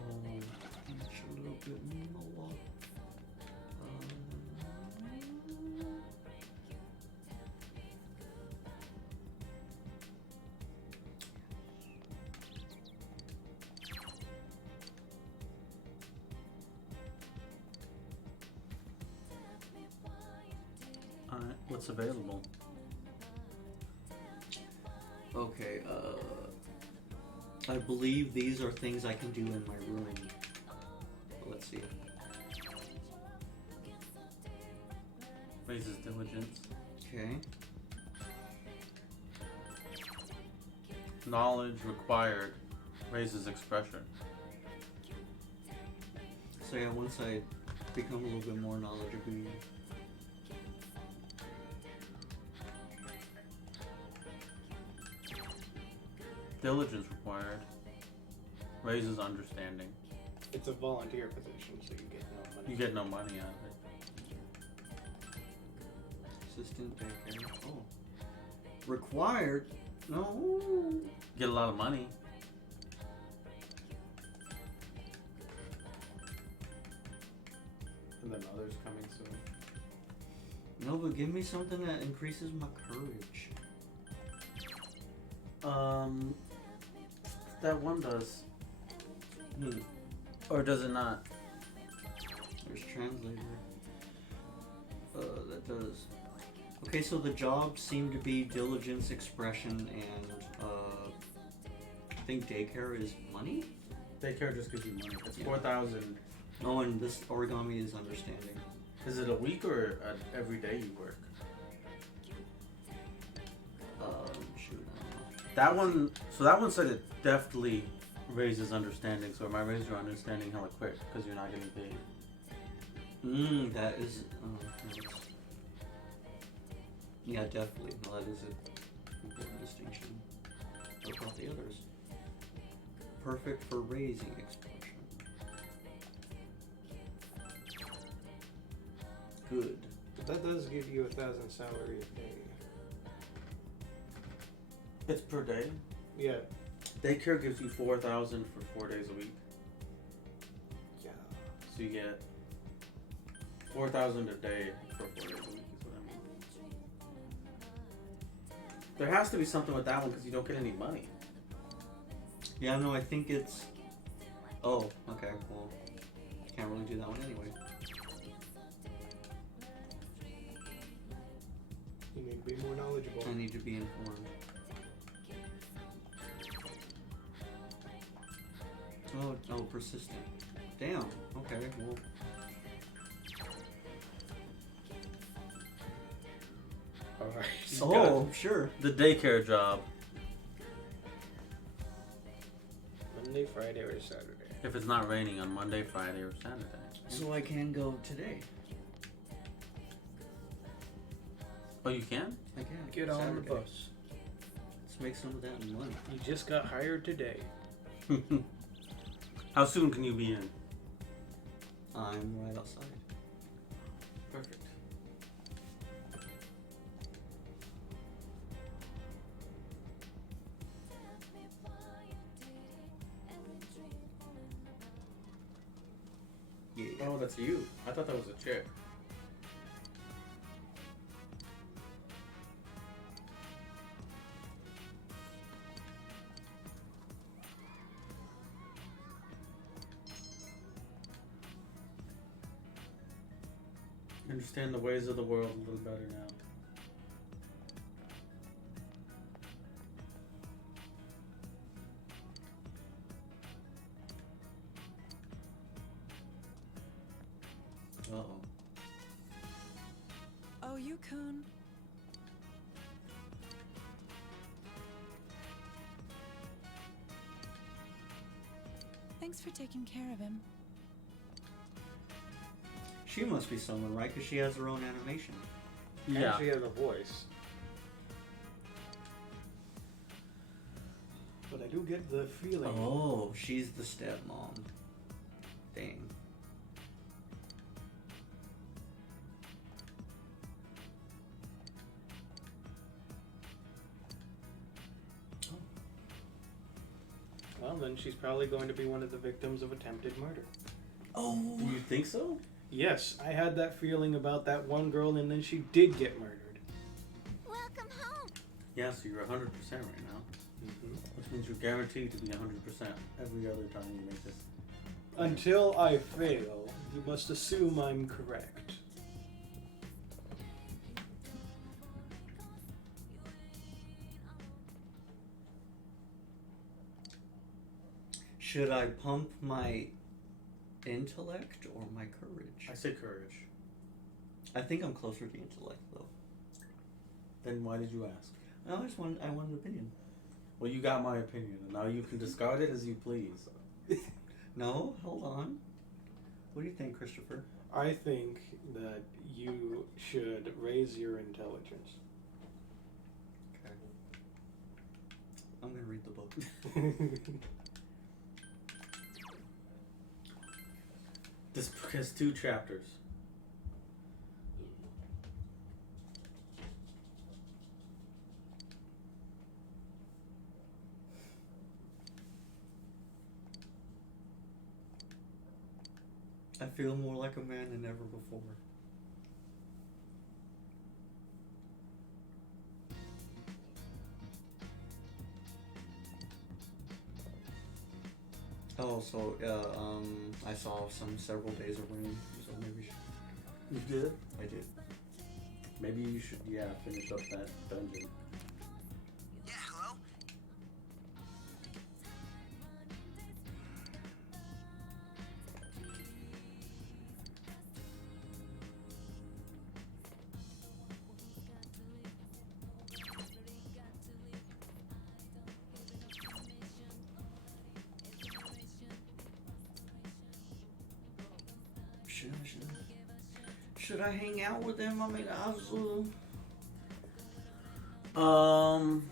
what's available. Okay, I believe these are things I can do in my room. Let's see. Raises diligence. Okay. Knowledge required. Raises expression. So yeah, once I become a little bit more knowledgeable. Diligence required. Raises understanding. It's a volunteer position, so you get no money. You get no money out of it. Assistant daycare. Oh. Required? No. Get a lot of money. And then others coming soon. No, but give me something that increases my courage. That one does. Or does it not? There's translator. That does. Okay, so the jobs seem to be diligence, expression, and I think daycare is money? Daycare just gives you money. It's Yeah. 4,000. Oh, and this origami is understanding. Is it a week or every day you work? Shoot, I don't know. That one, so that one said it definitely raises understanding. So it might raise your understanding hella quick because you're not getting paid. That is. Yeah, definitely. Well, that is an important distinction. What about the others? Perfect for raising expression. Good. But that does give you 1,000 salary a day. It's per day. Yeah. Daycare gives you 4,000 for 4 days a week. Yeah. So you get 4,000 a day for 4 days a week. Is what I mean. There has to be something with that one because you don't get any money. Yeah, no, I think it's. Oh, okay. Well, can't really do that one anyway. You need to be more knowledgeable. I need to be informed. Oh, persistent. Damn. Okay. Well. Alright. Oh, sure. The daycare job. Monday, Friday, or Saturday. If it's not raining on Monday, Friday, or Saturday. So I can go today. Oh, you can? I can. Get on the Saturday. bus. Let's make some of that money. You just got hired today. How soon can you be in? I'm right outside. Perfect. Yeah. Oh, that's you. I thought that was a chick. Understand the ways of the world a little better now. Uh-oh. Oh, Yukon. Thanks for taking care of him. She must be someone, right? Because she has her own animation. Yeah. And she has a voice. But I do get the feeling. Oh, she's the stepmom. Dang. Well, then she's probably going to be one of the victims of attempted murder. Oh. You think so? Yes, I had that feeling about that one girl, and then she did get murdered. Welcome home. Yeah, so you're 100% right now. Mm-hmm. Which means you're guaranteed to be 100% every other time you make this. Until I fail, you must assume I'm correct. Should I pump my intellect or my courage? I say courage. I think I'm closer to intellect, though. Then why did you ask? I want an opinion. Well, you got my opinion, and now you can discard it as you please. No, hold on. What do you think, Christopher? I think that you should raise your intelligence. Okay. I'm gonna read the book. This book has 2 chapters. I feel more like a man than ever before. Oh, so I saw several days of rain, so maybe You did? I did. Maybe you should, finish up that dungeon. Yeah, hello? Should I hang out with them? I mean, I don't know.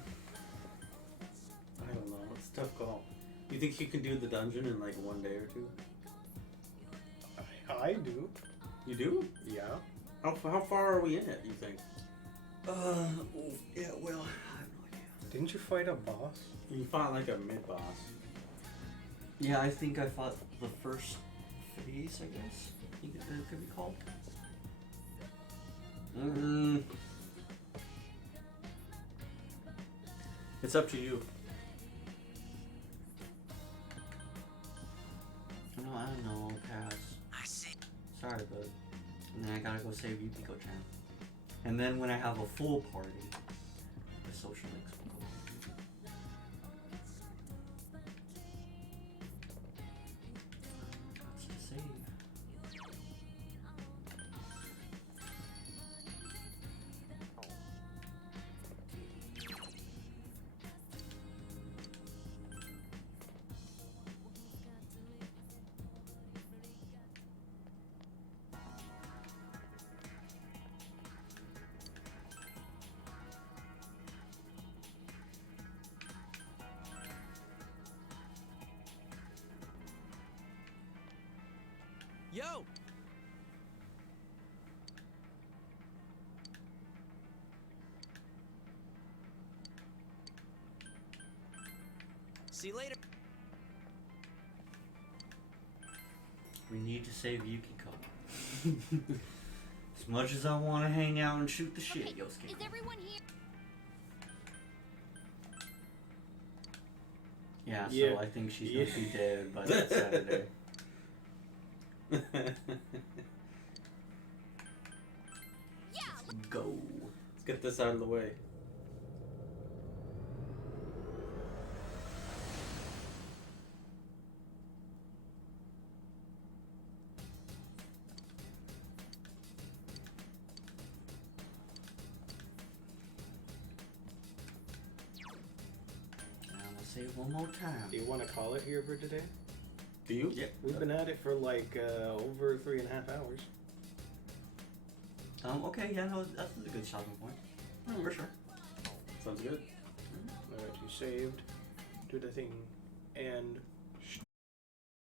It's a tough call. You think you can do the dungeon in like 1 day or 2? I do. You do? Yeah. How far are we in it, you think? Yeah, well, I have no idea. Didn't you fight a boss? You fought like a mid-boss. Yeah, I think I fought the first phase, I guess it could be called. It's up to you. No, I don't know, pass. I see. Sorry, bud. And then I gotta go save Yukiko-chan. And then when I have a full party, the social links will go. What's to save? Yo! See you later. We need to save Yukiko. As much as I want to hang out and shoot the shit, Yosuke. Is everyone here? Yeah, so Yeah. I think she's gonna be dead by that Saturday. Go. Let's get this out of the way. And I'm gonna say it one more time. Do you want to call it here for today? Do you? Yeah. We've been at it for like over 3.5 hours. Okay, yeah, no, that's a good stopping point. For sure. Sounds good. Alright, you saved. Do the thing. And